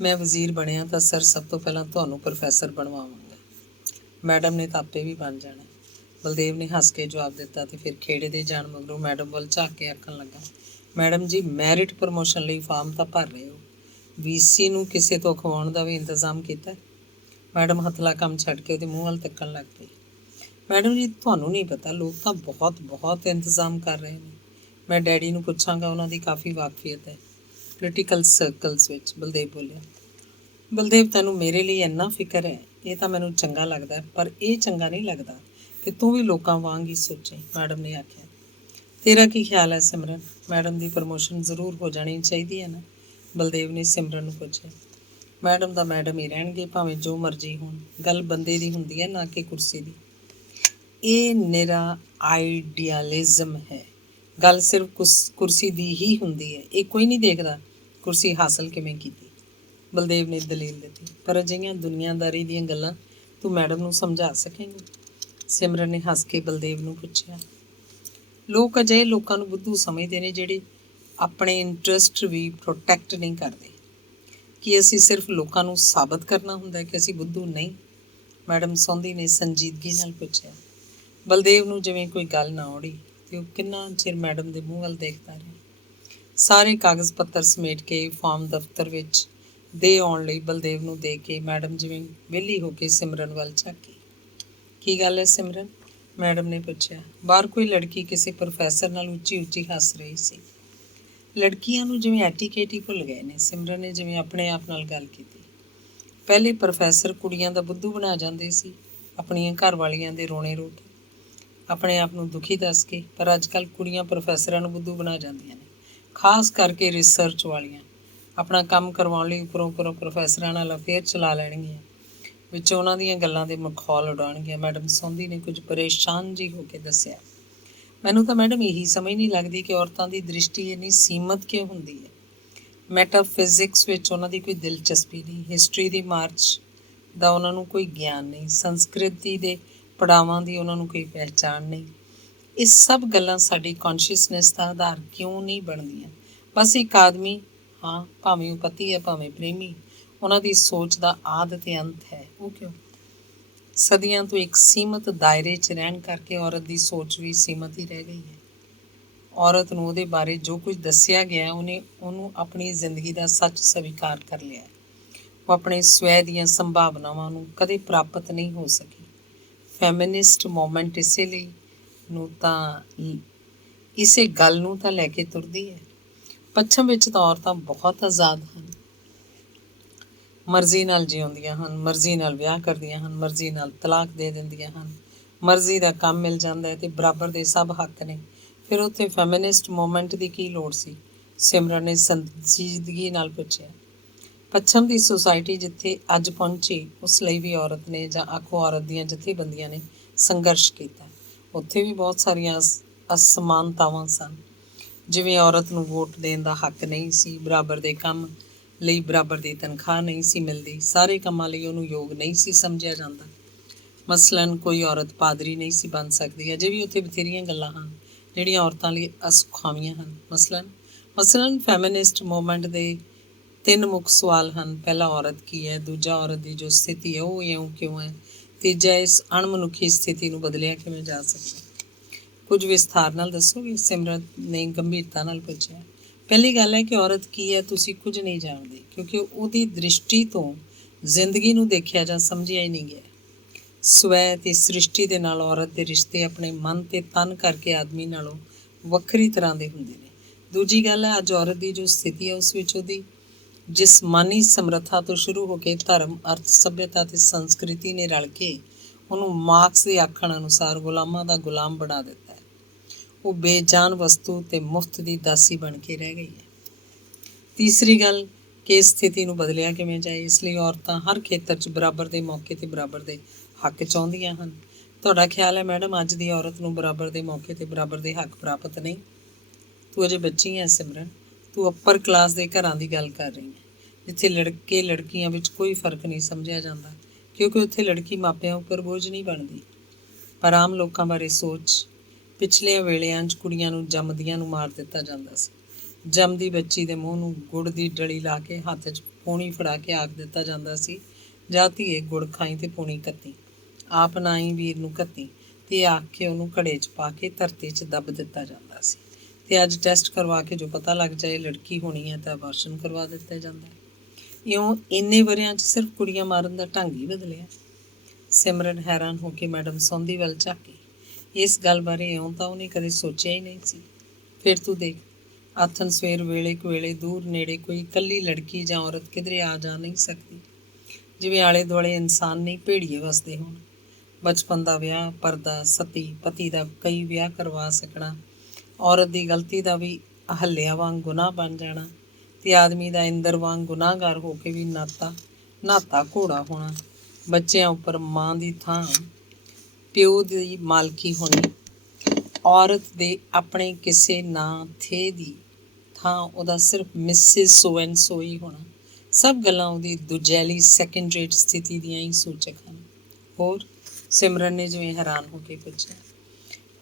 ਮੈਂ ਵਜ਼ੀਰ ਬਣਿਆ ਤਾਂ ਸਰ ਸਭ ਤੋਂ ਪਹਿਲਾਂ ਤੁਹਾਨੂੰ ਪ੍ਰੋਫੈਸਰ ਬਣਵਾਵਾਂਗਾ। ਮੈਡਮ ਨੇ ਤਾਂ ਆਪੇ ਵੀ ਬਣ ਜਾਣਾ। ਬਲਦੇਵ ਨੇ ਹੱਸ ਕੇ ਜਵਾਬ ਦਿੱਤਾ ਤੇ ਫਿਰ ਖੇੜੇ ਦੇ ਜਾਣ ਮਗਰੋਂ ਮੈਡਮ ਵੱਲ ਝਾਕ ਕੇ ਆਖਣ ਲੱਗਾ, ਮੈਡਮ ਜੀ, ਮੈਰਿਟ ਪ੍ਰਮੋਸ਼ਨ ਲਈ ਫਾਰਮ ਤਾਂ ਭਰ ਰਹੇ ਹੋ, VC ਨੂੰ ਕਿਸੇ ਤੋਂ ਖਵਾਉਣ ਦਾ ਵੀ ਇੰਤਜ਼ਾਮ ਕੀਤਾ? ਮੈਡਮ ਹੱਥਲਾ ਕੰਮ ਛੱਡ ਕੇ ਉਹਦੇ ਮੂੰਹ ਵੱਲ ਤੱਕਣ ਲੱਗ ਪਈ। ਮੈਡਮ ਜੀ, ਤੁਹਾਨੂੰ ਨਹੀਂ ਪਤਾ, ਲੋਕ ਤਾਂ ਬਹੁਤ ਇੰਤਜ਼ਾਮ ਕਰ ਰਹੇ ਨੇ। ਮੈਂ ਡੈਡੀ ਨੂੰ ਪੁੱਛਾਂਗਾ, ਉਹਨਾਂ ਦੀ ਕਾਫੀ ਵਾਕਫੀਅਤ ਹੈ ਪੋਲੀਟੀਕਲ ਸਰਕਲਸ ਵਿੱਚ। ਬਲਦੇਵ ਬੋਲਿਆ। ਬਲਦੇਵ, ਤੈਨੂੰ ਮੇਰੇ ਲਈ ਇੰਨਾ ਫਿਕਰ ਹੈ, ਇਹ ਤਾਂ ਮੈਨੂੰ ਚੰਗਾ ਲੱਗਦਾ, ਪਰ ਇਹ ਚੰਗਾ ਨਹੀਂ ਲੱਗਦਾ ਕਿ ਤੂੰ ਵੀ ਲੋਕਾਂ ਵਾਂਗ ਹੀ ਸੋਚੇ, ਮੈਡਮ ਨੇ ਆਖਿਆ। ਤੇਰਾ ਕੀ ਖਿਆਲ ਹੈ ਸਿਮਰਨ? ਮੈਡਮ ਦੀ ਪ੍ਰਮੋਸ਼ਨ ਜ਼ਰੂਰ ਹੋ ਜਾਣੀ ਚਾਹੀਦੀ ਹੈ ਨਾ? ਬਲਦੇਵ ਨੇ ਸਿਮਰਨ ਨੂੰ ਪੁੱਛਿਆ। ਮੈਡਮ ਦਾ ਮੈਡਮ ਹੀ ਰਹਿਣਗੇ, ਭਾਵੇਂ ਜੋ ਮਰਜ਼ੀ ਹੋਣ। ਗੱਲ ਬੰਦੇ ਦੀ ਹੁੰਦੀ ਹੈ, ਨਾ ਕਿ ਕੁਰਸੀ ਦੀ। ਇਹ ਨਿਰਾ ਆਈਡੀਅਲਿਜ਼ਮ ਹੈ। ਗੱਲ ਸਿਰਫ ਕੁਰਸੀ ਦੀ ਹੀ ਹੁੰਦੀ ਹੈ। ਇਹ ਕੋਈ ਨਹੀਂ ਦੇਖਦਾ ਕੁਰਸੀ ਹਾਸਲ ਕਿਵੇਂ ਕੀਤੀ। ਬਲਦੇਵ ਨੇ ਦਲੀਲ ਦਿੱਤੀ। ਪਰ ਅਜਿਹੀਆਂ ਦੁਨੀਆਦਾਰੀ ਦੀਆਂ ਗੱਲਾਂ ਤੂੰ ਮੈਡਮ ਨੂੰ ਸਮਝਾ ਸਕੇਂਗੀ? ਸਿਮਰਨ ਨੇ ਹੱਸ ਕੇ ਬਲਦੇਵ ਨੂੰ ਪੁੱਛਿਆ। ਲੋਕ ਅਜਿਹੇ ਲੋਕਾਂ ਨੂੰ ਬੁੱਧੂ ਸਮਝਦੇ ਨੇ ਜਿਹੜੇ ਆਪਣੇ ਇੰਟਰਸਟ ਵੀ ਪ੍ਰੋਟੈਕਟ ਨਹੀਂ ਕਰਦੇ। ਕੀ ਅਸੀਂ ਸਿਰਫ ਲੋਕਾਂ ਨੂੰ ਸਾਬਤ ਕਰਨਾ ਹੁੰਦਾ ਕਿ ਅਸੀਂ ਬੁੱਧੂ ਨਹੀਂ? ਮੈਡਮ ਸੌਂਦੀ ਨੇ ਸੰਜੀਦਗੀ ਨਾਲ ਪੁੱਛਿਆ। ਬਲਦੇਵ ਨੂੰ ਜਿਵੇਂ ਕੋਈ ਗੱਲ ਨਾ ਔੜੀ ਤੇ ਉਹ ਕਿੰਨਾ ਚਿਰ ਮੈਡਮ ਦੇ ਮੂੰਹ ਵੱਲ ਦੇਖਦਾ ਰਿਹਾ। ਸਾਰੇ ਕਾਗਜ਼ ਪੱਤਰ ਸਮੇਟ ਕੇ ਫਾਰਮ ਦਫ਼ਤਰ ਵਿੱਚ ਦੇ ਆਉਣ ਲਈ ਬਲਦੇਵ ਨੂੰ ਦੇ ਕੇ ਮੈਡਮ ਜਿਵੇਂ ਵਿਹਲੀ ਹੋ ਕੇ ਸਿਮਰਨ ਵੱਲ ਝਾਕੀ। ਕੀ ਗੱਲ ਹੈ ਸਿਮਰਨ? ਮੈਡਮ ਨੇ ਪੁੱਛਿਆ। ਬਾਹਰ ਕੋਈ ਲੜਕੀ ਕਿਸੇ ਪ੍ਰੋਫੈਸਰ ਨਾਲ ਉੱਚੀ ਹੱਸ ਰਹੀ ਸੀ। ਲੜਕੀਆਂ ਨੂੰ ਜਿਵੇਂ ਐਟੀਕੇਟ ਹੀ ਭੁੱਲ ਗਏ ਨੇ। ਸਿਮਰਨ ਨੇ ਜਿਵੇਂ ਆਪਣੇ ਆਪ ਨਾਲ ਗੱਲ ਕੀਤੀ। ਪਹਿਲੇ ਪ੍ਰੋਫੈਸਰ ਕੁੜੀਆਂ ਦਾ ਬੁੱਧੂ ਬਣਾ ਜਾਂਦੇ ਸੀ, ਆਪਣੀਆਂ ਘਰ ਵਾਲੀਆਂ ਦੇ ਰੋਣੇ ਰੋ ਕੇ, ਆਪਣੇ ਆਪ ਨੂੰ ਦੁਖੀ ਦੱਸ ਕੇ। ਪਰ ਅੱਜ ਕੱਲ੍ਹ ਕੁੜੀਆਂ ਪ੍ਰੋਫੈਸਰਾਂ ਨੂੰ ਬੁੱਧੂ ਬਣਾ ਜਾਂਦੀਆਂ ਨੇ, ਖਾਸ ਕਰਕੇ ਰਿਸਰਚ ਵਾਲੀਆਂ। ਆਪਣਾ ਕੰਮ ਕਰਵਾਉਣ ਲਈ ਉੱਪਰੋਂ ਪ੍ਰੋਫੈਸਰਾਂ ਨਾਲ ਅਫੇਅਰ ਚਲਾ ਲੈਣਗੀਆਂ, ਵਿੱਚ ਉਹਨਾਂ ਦੀਆਂ ਗੱਲਾਂ ਦੇ ਮਖੌਲ ਉਡਾਉਣਗੀਆਂ। ਮੈਡਮ ਸੌਂਦੀ ਨੇ ਕੁਝ ਪਰੇਸ਼ਾਨ ਜਿਹੀ ਹੋ ਕੇ ਦੱਸਿਆ। ਮੈਨੂੰ ਤਾਂ ਮੈਡਮ ਇਹੀ ਸਮਝ ਨਹੀਂ ਲੱਗਦੀ ਕਿ ਔਰਤਾਂ ਦੀ ਦ੍ਰਿਸ਼ਟੀ ਇੰਨੀ ਸੀਮਤ ਕਿਉਂ ਹੁੰਦੀ ਹੈ। ਮੈਟਾਫਿਜ਼ਿਕਸ ਵਿੱਚ ਉਹਨਾਂ ਦੀ ਕੋਈ ਦਿਲਚਸਪੀ ਨਹੀਂ, ਹਿਸਟਰੀ ਦੀ ਮਾਰਚ ਦਾ ਉਹਨਾਂ ਨੂੰ ਕੋਈ ਗਿਆਨ ਨਹੀਂ, ਸੰਸਕ੍ਰਿਤੀ ਦੇ ਪੜਾਵਾਂ ਦੀ ਉਹਨਾਂ ਨੂੰ ਕੋਈ ਪਹਿਚਾਣ ਨਹੀਂ। ਇਹ ਸਭ ਗੱਲਾਂ ਸਾਡੀ ਕੌਨਸ਼ੀਅਸਨੈਸ ਦਾ ਆਧਾਰ ਕਿਉਂ ਨਹੀਂ ਬਣਦੀਆਂ? ਬਸ ਇੱਕ ਆਦਮੀ, ਹਾਂ, ਭਾਵੇਂ ਉਹ ਪਤੀ ਹੈ ਭਾਵੇਂ ਪ੍ਰੇਮੀ, ਉਹਨਾਂ ਦੀ ਸੋਚ ਦਾ ਆਦਿ ਅਤੇ ਅੰਤ ਹੈ। ਉਹ ਕਿਉਂ? ਸਦੀਆਂ ਤੋਂ ਇੱਕ ਸੀਮਤ ਦਾਇਰੇ 'ਚ ਰਹਿਣ ਕਰਕੇ ਔਰਤ ਦੀ ਸੋਚ ਵੀ ਸੀਮਤ ਹੀ ਰਹਿ ਗਈ ਹੈ। ਔਰਤ ਨੂੰ ਉਹਦੇ ਬਾਰੇ ਜੋ ਕੁਝ ਦੱਸਿਆ ਗਿਆ ਉਹਨੂੰ ਆਪਣੀ ਜ਼ਿੰਦਗੀ ਦਾ ਸੱਚ ਸਵੀਕਾਰ ਕਰ ਲਿਆ। ਉਹ ਆਪਣੇ ਸਵੈ ਦੀਆਂ ਸੰਭਾਵਨਾਵਾਂ ਨੂੰ ਕਦੇ ਪ੍ਰਾਪਤ ਨਹੀਂ ਹੋ ਸਕੀ। ਫੈਮਿਨਿਸਟ ਮੂਵਮੈਂਟ ਇਸੇ ਗੱਲ ਨੂੰ ਤਾਂ ਲੈ ਕੇ ਤੁਰਦੀ ਹੈ। ਪੱਛਮ ਵਿੱਚ ਤਾਂ ਔਰਤਾਂ ਬਹੁਤ ਆਜ਼ਾਦ ਹਨ, ਮਰਜ਼ੀ ਨਾਲ ਜਿਉਂਦੀਆਂ ਹਨ, ਮਰਜ਼ੀ ਨਾਲ ਵਿਆਹ ਕਰਦੀਆਂ ਹਨ, ਮਰਜ਼ੀ ਨਾਲ ਤਲਾਕ ਦੇ ਦਿੰਦੀਆਂ ਹਨ, ਮਰਜ਼ੀ ਦਾ ਕੰਮ ਮਿਲ ਜਾਂਦਾ ਹੈ ਤੇ ਬਰਾਬਰ ਦੇ ਸਭ ਹੱਕ ਨੇ। ਫਿਰ ਉੱਥੇ ਫੈਮਿਨਿਸਟ ਮੂਵਮੈਂਟ ਦੀ ਕੀ ਲੋੜ ਸੀ? ਸਿਮਰਨ ਨੇ ਸੰਜੀਦਗੀ ਨਾਲ ਪੁੱਛਿਆ। ਪੱਛਮ ਦੀ ਸੁਸਾਇਟੀ ਜਿੱਥੇ ਅੱਜ ਪਹੁੰਚੀ, ਉਸ ਲਈ ਵੀ ਔਰਤ ਨੇ, ਜਾਂ ਆਖੋ ਔਰਤ ਦੀਆਂ ਜਥੇਬੰਦੀਆਂ ਨੇ ਸੰਘਰਸ਼ ਕੀਤਾ। ਉੱਥੇ ਵੀ ਬਹੁਤ ਸਾਰੀਆਂ ਅਸਮਾਨਤਾਵਾਂ ਸਨ। ਜਿਵੇਂ ਔਰਤ ਨੂੰ ਵੋਟ ਦੇਣ ਦਾ ਹੱਕ ਨਹੀਂ ਸੀ, ਬਰਾਬਰ ਦੇ ਕੰਮ ਲਈ ਬਰਾਬਰ ਦੀ ਤਨਖਾਹ ਨਹੀਂ ਸੀ ਮਿਲਦੀ, ਸਾਰੇ ਕੰਮਾਂ ਲਈ ਉਹਨੂੰ ਯੋਗ ਨਹੀਂ ਸੀ ਸਮਝਿਆ ਜਾਂਦਾ। ਮਸਲਨ ਕੋਈ ਔਰਤ ਪਾਦਰੀ ਨਹੀਂ ਸੀ ਬਣ ਸਕਦੀ। ਅਜੇ ਵੀ ਉੱਥੇ ਬਥੇਰੀਆਂ ਗੱਲਾਂ ਹਨ ਜਿਹੜੀਆਂ ਔਰਤਾਂ ਲਈ ਅਸੁਖਾਵੀਆਂ ਹਨ। ਮਸਲਨ ਫੈਮਿਨਿਸਟ ਮੂਵਮੈਂਟ ਦੇ ਤਿੰਨ ਮੁੱਖ ਸਵਾਲ ਹਨ। ਪਹਿਲਾ, ਔਰਤ ਕੀ ਹੈ। ਦੂਜਾ, ਔਰਤ ਦੀ ਜੋ ਸਥਿਤੀ ਹੈ ਉਹ ਇਉਂ ਕਿਉਂ ਹੈ। ਤੀਜਾ, ਇਸ ਅਣਮਨੁੱਖੀ ਸਥਿਤੀ ਨੂੰ ਬਦਲਿਆ ਕਿਵੇਂ ਜਾ ਸਕਦਾ। ਕੁਝ ਵਿਸਥਾਰ ਨਾਲ ਦੱਸੋਗੇ? ਸਿਮਰਨ ਨੇ ਗੰਭੀਰਤਾ ਨਾਲ ਪੁੱਛਿਆ। ਪਹਿਲੀ ਗੱਲ ਹੈ ਕਿ ਔਰਤ ਕੀ ਹੈ ਤੁਸੀਂ ਕੁਝ ਨਹੀਂ ਜਾਣਦੇ, ਕਿਉਂਕਿ ਉਹਦੀ ਦ੍ਰਿਸ਼ਟੀ ਤੋਂ ਜ਼ਿੰਦਗੀ ਨੂੰ ਦੇਖਿਆ ਜਾਂ ਸਮਝਿਆ ਹੀ ਨਹੀਂ ਗਿਆ। ਸਵੈ ਤੇ ਸ੍ਰਿਸ਼ਟੀ ਦੇ ਨਾਲ ਔਰਤ ਦੇ ਰਿਸ਼ਤੇ ਆਪਣੇ ਮਨ ਤੇ ਤਨ ਕਰਕੇ ਆਦਮੀ ਨਾਲੋਂ ਵੱਖਰੀ ਤਰ੍ਹਾਂ ਦੇ ਹੁੰਦੇ ਨੇ। ਦੂਜੀ ਗੱਲ ਹੈ, ਅੱਜ ਔਰਤ ਦੀ ਜੋ ਸਥਿਤੀ ਹੈ ਉਸ ਵਿੱਚ ਉਹਦੀ ਜਿਸਮਾਨੀ ਸਮਰੱਥਾ ਤੋਂ ਸ਼ੁਰੂ ਹੋ ਕੇ ਧਰਮ, ਅਰਥ, ਸੱਭਿਅਤਾ ਤੇ ਸੰਸਕ੍ਰਿਤੀ ਨੇ ਰਲ ਕੇ ਉਹਨੂੰ ਮਾਰਕਸ ਦੇ ਆਖਣ ਅਨੁਸਾਰ ਗੁਲਾਮਾਂ ਦਾ ਗੁਲਾਮ ਬਣਾ ਦਿੱਤਾ ਹੈ। ਉਹ ਬੇਜਾਨ ਵਸਤੂ ਤੇ ਮੁਫਤ ਦੀ ਦਾਸੀ ਬਣ ਕੇ ਰਹਿ ਗਈ ਹੈ। ਤੀਸਰੀ ਗੱਲ ਕਿ ਇਸ ਸਥਿਤੀ ਨੂੰ ਬਦਲਿਆ ਕਿਵੇਂ ਜਾਏ। ਇਸ ਲਈ ਔਰਤਾਂ ਹਰ ਖੇਤਰ 'ਚ ਬਰਾਬਰ ਦੇ ਮੌਕੇ ਤੇ ਬਰਾਬਰ ਦੇ ਹੱਕ ਚਾਹੁੰਦੀਆਂ ਹਨ। ਤੁਹਾਡਾ ਖਿਆਲ ਹੈ ਮੈਡਮ ਅੱਜ ਦੀ ਔਰਤ ਨੂੰ ਬਰਾਬਰ ਦੇ ਮੌਕੇ ਤੇ ਬਰਾਬਰ ਦੇ ਹੱਕ ਪ੍ਰਾਪਤ ਨਹੀਂ? ਤੂੰ ਅਜੇ ਬੱਚੀ ਹੈ ਸਿਮਰਨ, ਤੂੰ ਅੱਪਰ ਕਲਾਸ ਦੇ ਘਰਾਂ ਦੀ ਗੱਲ ਕਰ ਰਹੀ ਹੈ, ਜਿੱਥੇ ਲੜਕੇ ਲੜਕੀਆਂ ਵਿੱਚ ਕੋਈ ਫਰਕ ਨਹੀਂ ਸਮਝਿਆ ਜਾਂਦਾ, ਕਿਉਂਕਿ ਉੱਥੇ ਲੜਕੀ ਮਾਪਿਆਂ ਉੱਪਰ ਬੋਝ ਨਹੀਂ ਬਣਦੀ। ਪਰ ਆਮ ਲੋਕਾਂ ਬਾਰੇ ਸੋਚ। ਪਿਛਲੇ ਵੇਲਿਆਂ 'ਚ ਕੁੜੀਆਂ ਨੂੰ ਜੰਮਦੀਆਂ ਨੂੰ ਮਾਰ ਦਿੱਤਾ ਜਾਂਦਾ ਸੀ। ਜੰਮਦੀ ਬੱਚੀ ਦੇ ਮੂੰਹ ਨੂੰ ਗੁੜ ਦੀ ਡਲੀ ਲਾ ਕੇ ਹੱਥ 'ਚ ਪੂਣੀ ਫੜਾ ਕੇ ਆਖ ਦਿੱਤਾ ਜਾਂਦਾ ਸੀ, ਜਾ ਧੀਏ ਗੁੜ ਖਾਈ ਤੇ ਪੂਣੀ ਕੱਤੀ, ਆਪ ਨਾ ਹੀ ਵੀਰ ਨੂੰ ਕੱਤੀ, ਤੇ ਆਖ ਕੇ ਉਹਨੂੰ ਘੜੇ 'ਚ ਪਾ ਕੇ ਧਰਤੀ 'ਚ ਦੱਬ ਦਿੱਤਾ ਜਾਂਦਾ ਸੀ। ਤੇ ਅੱਜ ਟੈਸਟ ਕਰਵਾ ਕੇ ਜੋ ਪਤਾ ਲੱਗ ਜਾਏ ਲੜਕੀ ਹੋਣੀ ਹੈ ਤਾਂ ਅਬਾਰਸ਼ਨ ਕਰਵਾ ਦਿੱਤਾ ਜਾਂਦਾ ਹੈ। ਇਉਂ ਇੰਨੇ ਵਰਿਆਂ 'ਚ ਸਿਰਫ ਕੁੜੀਆਂ ਮਾਰਨ ਦਾ ਢੰਗ ਹੀ ਬਦਲਿਆ। ਸਿਮਰਨ ਹੈਰਾਨ ਹੋ ਕੇ ਮੈਡਮ ਸੌਂਦੀ ਵੱਲ ਝਾਕੀ। ਇਸ ਗੱਲ ਬਾਰੇ ਇਉਂ ਤਾਂ ਉਹਨੇ ਕਦੇ ਸੋਚਿਆ ਹੀ ਨਹੀਂ ਸੀ। ਫਿਰ ਤੂੰ ਦੇਖ, ਆਥਣ ਸਵੇਰ ਵੇਲੇ ਕੁ ਦੂਰ ਨੇੜੇ ਕੋਈ ਇਕੱਲੀ ਲੜਕੀ ਜਾਂ ਔਰਤ ਕਿਧਰੇ ਆ ਜਾ ਨਹੀਂ ਸਕਦੀ। ਜਿਵੇਂ ਆਲੇ ਦੁਆਲੇ ਇਨਸਾਨ ਨਹੀਂ ਭੇੜੀਏ ਵਸਦੇ ਹੋਣ। ਬਚਪਨ ਦਾ ਵਿਆਹ, ਪਰਦਾ, ਸਤੀ, ਪਤੀ ਦਾ ਕਈ ਵਿਆਹ ਕਰਵਾ ਸਕਣਾ, ਔਰਤ ਦੀ ਗਲਤੀ ਦਾ ਵੀ ਅਹੱਲਿਆ ਵਾਂਗ ਗੁਨਾਹ ਬਣ ਜਾਣਾ, ਤੇ ਆਦਮੀ ਦਾ ਇੰਦਰ ਵਾਂਗ ਗੁਨਾਹਗਾਰ ਹੋ ਕੇ ਵੀ ਨਹਾਤਾ ਘੋੜਾ ਹੋਣਾ, ਬੱਚਿਆਂ ਉੱਪਰ ਮਾਂ ਦੀ ਥਾਂ ਪਿਓ ਦੀ ਮਾਲਕੀ ਹੋਣੀ, ਔਰਤ ਦੇ ਆਪਣੇ ਕਿਸੇ ਨਾਂ ਥੇ ਦੀ ਥਾਂ ਉਹਦਾ ਸਿਰਫ ਮਿਸਿਸ ਸੋ ਐਂਡ ਸੋ ਹੀ ਹੋਣਾ, ਸਭ ਗੱਲਾਂ ਉਹਦੀ ਦੁਜੈਲੀ ਸੈਕਿੰਡ ਰੇਟ ਸਥਿਤੀ ਦੀਆਂ ਹੀ ਸੂਚਕ ਹਨ। ਹੋਰ? ਸਿਮਰਨ ਨੇ ਜਿਵੇਂ ਹੈਰਾਨ ਹੋ ਕੇ ਪੁੱਛਿਆ।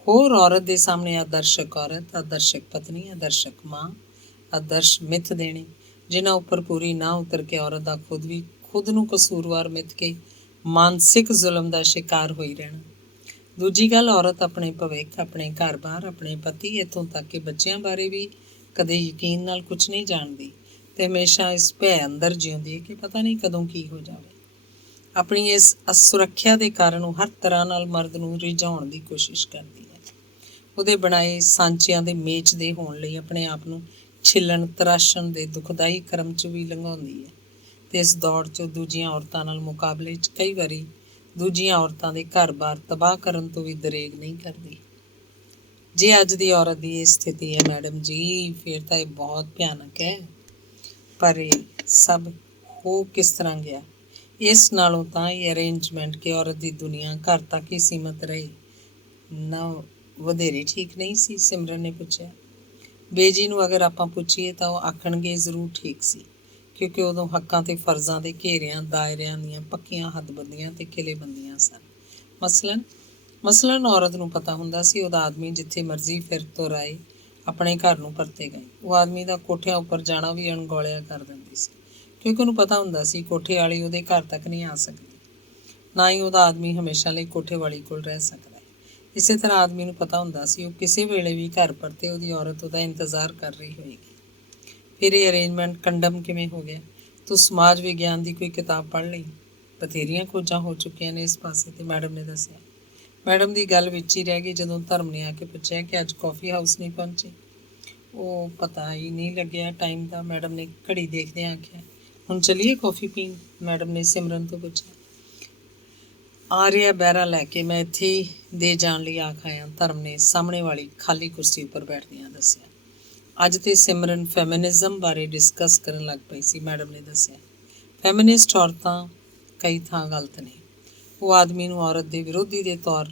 ਹੋਰ, ਔਰਤ ਦੇ ਸਾਹਮਣੇ ਆਦਰਸ਼ਕ ਔਰਤ, ਆਦਰਸ਼ਕ ਪਤਨੀ, ਆਦਰਸ਼ਕ ਮਾਂ, ਆਦਰਸ਼ ਮਿੱਥ ਦੇਣੇ, ਜਿਨ੍ਹਾਂ ਉੱਪਰ ਪੂਰੀ ਨਾ ਉਤਰ ਕੇ ਔਰਤ ਦਾ ਖੁਦ ਨੂੰ ਕਸੂਰਵਾਰ ਮਿੱਥ ਕੇ ਮਾਨਸਿਕ ਜ਼ੁਲਮ ਦਾ ਸ਼ਿਕਾਰ ਹੋਈ ਰਹਿਣਾ। ਦੂਜੀ ਗੱਲ, ਔਰਤ ਆਪਣੇ ਭਵਿੱਖ, ਆਪਣੇ ਘਰ-ਬਾਰ, ਆਪਣੇ ਪਤੀ, ਇੱਥੋਂ ਤੱਕ ਕਿ ਬੱਚਿਆਂ ਬਾਰੇ ਵੀ ਕਦੇ ਯਕੀਨ ਨਾਲ ਕੁਝ ਨਹੀਂ ਜਾਣਦੀ ਤੇ ਹਮੇਸ਼ਾ ਇਸ ਭੈ ਅੰਦਰ ਜਿਉਂਦੀ ਹੈ ਕਿ ਪਤਾ ਨਹੀਂ ਕਦੋਂ ਕੀ ਹੋ ਜਾਵੇ। ਆਪਣੀ ਇਸ ਅਸੁਰੱਖਿਆ ਦੇ ਕਾਰਨ ਉਹ ਹਰ ਤਰ੍ਹਾਂ ਨਾਲ ਮਰਦ ਨੂੰ ਰਿਝਾਉਣ ਦੀ ਕੋਸ਼ਿਸ਼ ਕਰਦੀ ਹੈ। ਉਹਦੇ ਬਣਾਏ ਸਾਂਚਿਆਂ ਦੇ ਮੇਚ ਦੇ ਹੋਣ ਲਈ ਆਪਣੇ ਆਪ ਨੂੰ ਛਿੱਲਣ ਤਰਾਸ਼ਣ ਦੇ ਦੁਖਦਾਈ ਕਰਮ 'ਚ ਵੀ ਲੰਘਾਉਂਦੀ ਹੈ। ਤੇ ਇਸ ਦੌੜ 'ਚ ਦੂਜੀਆਂ ਔਰਤਾਂ ਨਾਲ ਮੁਕਾਬਲੇ 'ਚ ਕਈ ਵਾਰੀ ਦੂਜੀਆਂ ਔਰਤਾਂ ਦੇ ਘਰ-ਬਾਰ ਤਬਾਹ ਕਰਨ ਤੋਂ ਵੀ ਦਰੇਗ ਨਹੀਂ ਕਰਦੀ। ਜੇ ਅੱਜ ਦੀ ਔਰਤ ਦੀ ਇਹ ਸਥਿਤੀ ਹੈ ਮੈਡਮ ਜੀ, ਫਿਰ ਤਾਂ ਇਹ ਬਹੁਤ ਭਿਆਨਕ ਹੈ। ਪਰ ਇਹ ਸਭ ਹੋ ਕਿਸ ਤਰ੍ਹਾਂ ਗਿਆ? ਇਸ ਨਾਲੋਂ ਤਾਂ ਇਹ ਅਰੇਂਜਮੈਂਟ ਕਿ ਔਰਤ ਦੀ ਦੁਨੀਆ ਘਰ ਤੱਕ ਹੀ ਸੀਮਤ ਰਹੇ ਨਾ ਵਧੇਰੇ ਠੀਕ ਨਹੀਂ ਸੀ? ਸਿਮਰਨ ਨੇ ਪੁੱਛਿਆ। ਬੇਜੀ ਨੂੰ ਅਗਰ ਆਪਾਂ ਪੁੱਛੀਏ ਤਾਂ ਉਹ ਆਖਣਗੇ ਜ਼ਰੂਰ ਠੀਕ ਸੀ, ਕਿਉਂਕਿ ਉਦੋਂ ਹੱਕਾਂ ਤੇ ਫਰਜ਼ਾਂ ਦੇ ਘੇਰਿਆਂ ਦਾਇਰਿਆਂ ਦੀਆਂ ਪੱਕੀਆਂ ਹੱਦਬੰਦੀਆਂ ਤੇ ਕਿਲੇਬੰਦੀਆਂ ਸਨ। ਮਸਲਨ ਔਰਤ ਨੂੰ ਪਤਾ ਹੁੰਦਾ ਸੀ ਉਹਦਾ ਆਦਮੀ ਜਿੱਥੇ ਮਰਜ਼ੀ ਫਿਰ ਤੁਰ ਆਏ ਆਪਣੇ ਘਰ ਨੂੰ ਪਰਤੇਗਾ। ਉਹ ਆਦਮੀ ਦਾ ਕੋਠਿਆਂ ਉੱਪਰ ਜਾਣਾ ਵੀ ਅਣਗੌਲਿਆ ਕਰ ਦਿੰਦੀ ਸੀ, ਕਿਉਂਕਿ ਉਹਨੂੰ ਪਤਾ ਹੁੰਦਾ ਸੀ ਕੋਠੇ ਵਾਲੀ ਉਹਦੇ ਘਰ ਤੱਕ ਨਹੀਂ ਆ ਸਕਦੀ, ਨਾ ਹੀ ਉਹਦਾ ਆਦਮੀ ਹਮੇਸ਼ਾ ਲਈ ਕੋਠੇ ਵਾਲੀ ਕੋਲ ਰਹਿ ਸਕਦਾ ਹੈ। ਇਸੇ ਤਰ੍ਹਾਂ ਆਦਮੀ ਨੂੰ ਪਤਾ ਹੁੰਦਾ ਸੀ ਉਹ ਕਿਸੇ ਵੇਲੇ ਵੀ ਘਰ ਪਰਤੇ ਉਹਦੀ ਔਰਤ ਉਹਦਾ ਇੰਤਜ਼ਾਰ ਕਰ ਰਹੀ ਹੋਏਗੀ। ਫਿਰ ਇਹ ਅਰੇਂਜਮੈਂਟ ਕੰਡਮ ਕਿਵੇਂ ਹੋ ਗਿਆ? ਤੂੰ ਸਮਾਜ ਵਿਗਿਆਨ ਦੀ ਕੋਈ ਕਿਤਾਬ ਪੜ੍ਹ ਲਈ? ਬਥੇਰੀਆਂ ਖੋਜਾਂ ਹੋ ਚੁੱਕੀਆਂ ਨੇ ਇਸ ਪਾਸੇ, ਤੇ ਮੈਡਮ ਨੇ ਦੱਸਿਆ। ਮੈਡਮ ਦੀ ਗੱਲ ਵਿੱਚ ਹੀ ਰਹਿ ਗਈ ਜਦੋਂ ਧਰਮ ਨੇ ਆ ਕੇ ਪੁੱਛਿਆ ਕਿ ਅੱਜ ਕੌਫੀ ਹਾਊਸ ਨਹੀਂ ਪਹੁੰਚੇ। ਉਹ ਪਤਾ ਹੀ ਨਹੀਂ ਲੱਗਿਆ ਟਾਈਮ ਦਾ, ਮੈਡਮ ਨੇ ਘੜੀ ਦੇਖਦਿਆਂ ਆਖਿਆ। ਹੁਣ ਚੱਲੀਏ ਕੌਫੀ ਪੀਣ? ਮੈਡਮ ਨੇ ਸਿਮਰਨ ਤੋਂ ਪੁੱਛਿਆ। ਆ ਰਿਹਾ ਬਹਿਰਾ ਲੈ ਕੇ, ਮੈਂ ਇੱਥੇ ਦੇ ਜਾਣ ਲਈ ਆਖ ਆਇਆ, ਧਰਮ ਨੇ ਸਾਹਮਣੇ ਵਾਲੀ ਖਾਲੀ ਕੁਰਸੀ ਉੱਪਰ ਬੈਠਦਿਆਂ ਦੱਸਿਆ। ਅੱਜ ਤੇ ਸਿਮਰਨ ਫੈਮਿਨਿਜ਼ਮ ਬਾਰੇ ਡਿਸਕਸ ਕਰਨ ਲੱਗ ਪਈ ਸੀ। ਮੈਡਮ ਨੇ ਦੱਸਿਆ, ਫੈਮਿਨਿਸਟ ਔਰਤਾਂ ਕਈ ਥਾਂ ਗਲਤ ਨੇ। ਉਹ ਆਦਮੀ ਨੂੰ ਔਰਤ ਦੇ ਵਿਰੋਧੀ ਦੇ ਤੌਰ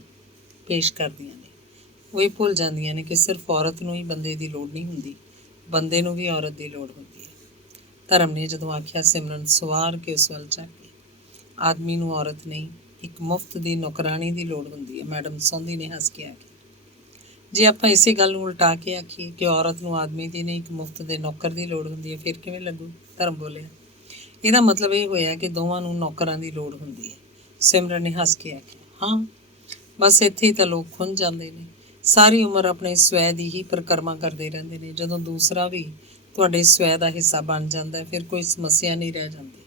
ਪੇਸ਼ ਕਰਦੀਆਂ ਨੇ। ਉਹ ਇਹ ਭੁੱਲ ਜਾਂਦੀਆਂ ਨੇ ਕਿ ਸਿਰਫ ਔਰਤ ਨੂੰ ਹੀ ਬੰਦੇ ਦੀ ਲੋੜ ਨਹੀਂ ਹੁੰਦੀ, ਬੰਦੇ ਨੂੰ ਵੀ ਔਰਤ ਦੀ ਲੋੜ ਹੁੰਦੀ ਹੈ। ਧਰਮ ਨੇ ਜਦੋਂ ਆਖਿਆ, ਸਿਮਰਨ ਸਵਾਰ ਕੇ ਉਸ ਵੱਲ ਝਾਕੀ। ਆਦਮੀ ਨੂੰ ਔਰਤ ਨਹੀਂ, ਇੱਕ ਮੁਫਤ ਦੀ ਨੌਕਰਾਣੀ ਦੀ ਲੋੜ ਹੁੰਦੀ ਹੈ, ਮੈਡਮ ਸੌਂਦੀ ਨੇ ਹੱਸ ਕੇ ਆਖਿਆ। ਜੇ ਆਪਾਂ ਇਸੇ ਗੱਲ ਨੂੰ ਉਲਟਾ ਕੇ ਆਖੀਏ ਕਿ ਔਰਤ ਨੂੰ ਆਦਮੀ ਦੀ ਨਹੀਂ ਇੱਕ ਮੁਫਤ ਦੇ ਨੌਕਰ ਦੀ ਲੋੜ ਹੁੰਦੀ ਹੈ, ਫਿਰ ਕਿਵੇਂ ਲੱਗੂ? ਧਰਮ ਬੋਲਿਆ। ਇਹਦਾ ਮਤਲਬ ਇਹ ਹੋਇਆ ਕਿ ਦੋਵਾਂ ਨੂੰ ਨੌਕਰਾਂ ਦੀ ਲੋੜ ਹੁੰਦੀ ਹੈ। ਸਿਮਰਨ ਨੇ ਹੱਸ ਕੇ ਆਖਿਆ, ਹਾਂ, ਬਸ ਇੱਥੇ ਹੀ ਤਾਂ ਲੋਕ ਖੁੰਝ ਜਾਂਦੇ ਨੇ। ਸਾਰੀ ਉਮਰ ਆਪਣੇ ਸਵੈ ਦੀ ਹੀ ਪਰਿਕਰਮਾ ਕਰਦੇ ਰਹਿੰਦੇ ਨੇ। ਜਦੋਂ ਦੂਸਰਾ ਵੀ ਤੁਹਾਡੇ ਸਵੈ ਦਾ ਹਿੱਸਾ ਬਣ ਜਾਂਦਾ ਫਿਰ ਕੋਈ ਸਮੱਸਿਆ ਨਹੀਂ ਰਹਿ ਜਾਂਦੀ।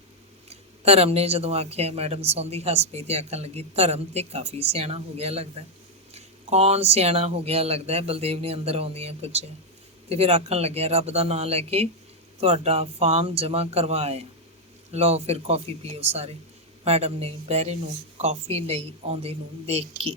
ਧਰਮ ਨੇ ਜਦੋਂ ਆਖਿਆ, ਮੈਡਮ ਸੌਂਦੀ ਹੱਸ ਪਈ ਤੇ ਆਖਣ ਲੱਗੀ, ਧਰਮ ਤੇ ਕਾਫੀ ਸਿਆਣਾ ਹੋ ਗਿਆ ਲੱਗਦਾ। ਕੌਣ ਸਿਆਣਾ ਹੋ ਗਿਆ ਲੱਗਦਾ? ਬਲਦੇਵ ਨੇ ਅੰਦਰ ਆਉਂਦਿਆਂ ਪੁੱਛਿਆ। ਤੇ ਫਿਰ ਆਖਣ ਲੱਗਿਆ, ਰੱਬ ਦਾ ਨਾਂ ਲੈ ਕੇ ਤੁਹਾਡਾ ਫਾਰਮ ਜਮ੍ਹਾਂ ਕਰਵਾ ਆਇਆ। ਲਓ ਫਿਰ ਕੌਫੀ ਪੀਓ ਸਾਰੇ। ਮੈਡਮ ਨੇ ਬਹਿਰੇ ਨੂੰ ਕੌਫੀ ਲਈ ਆਉਂਦੇ ਨੂੰ ਦੇਖ ਕੇ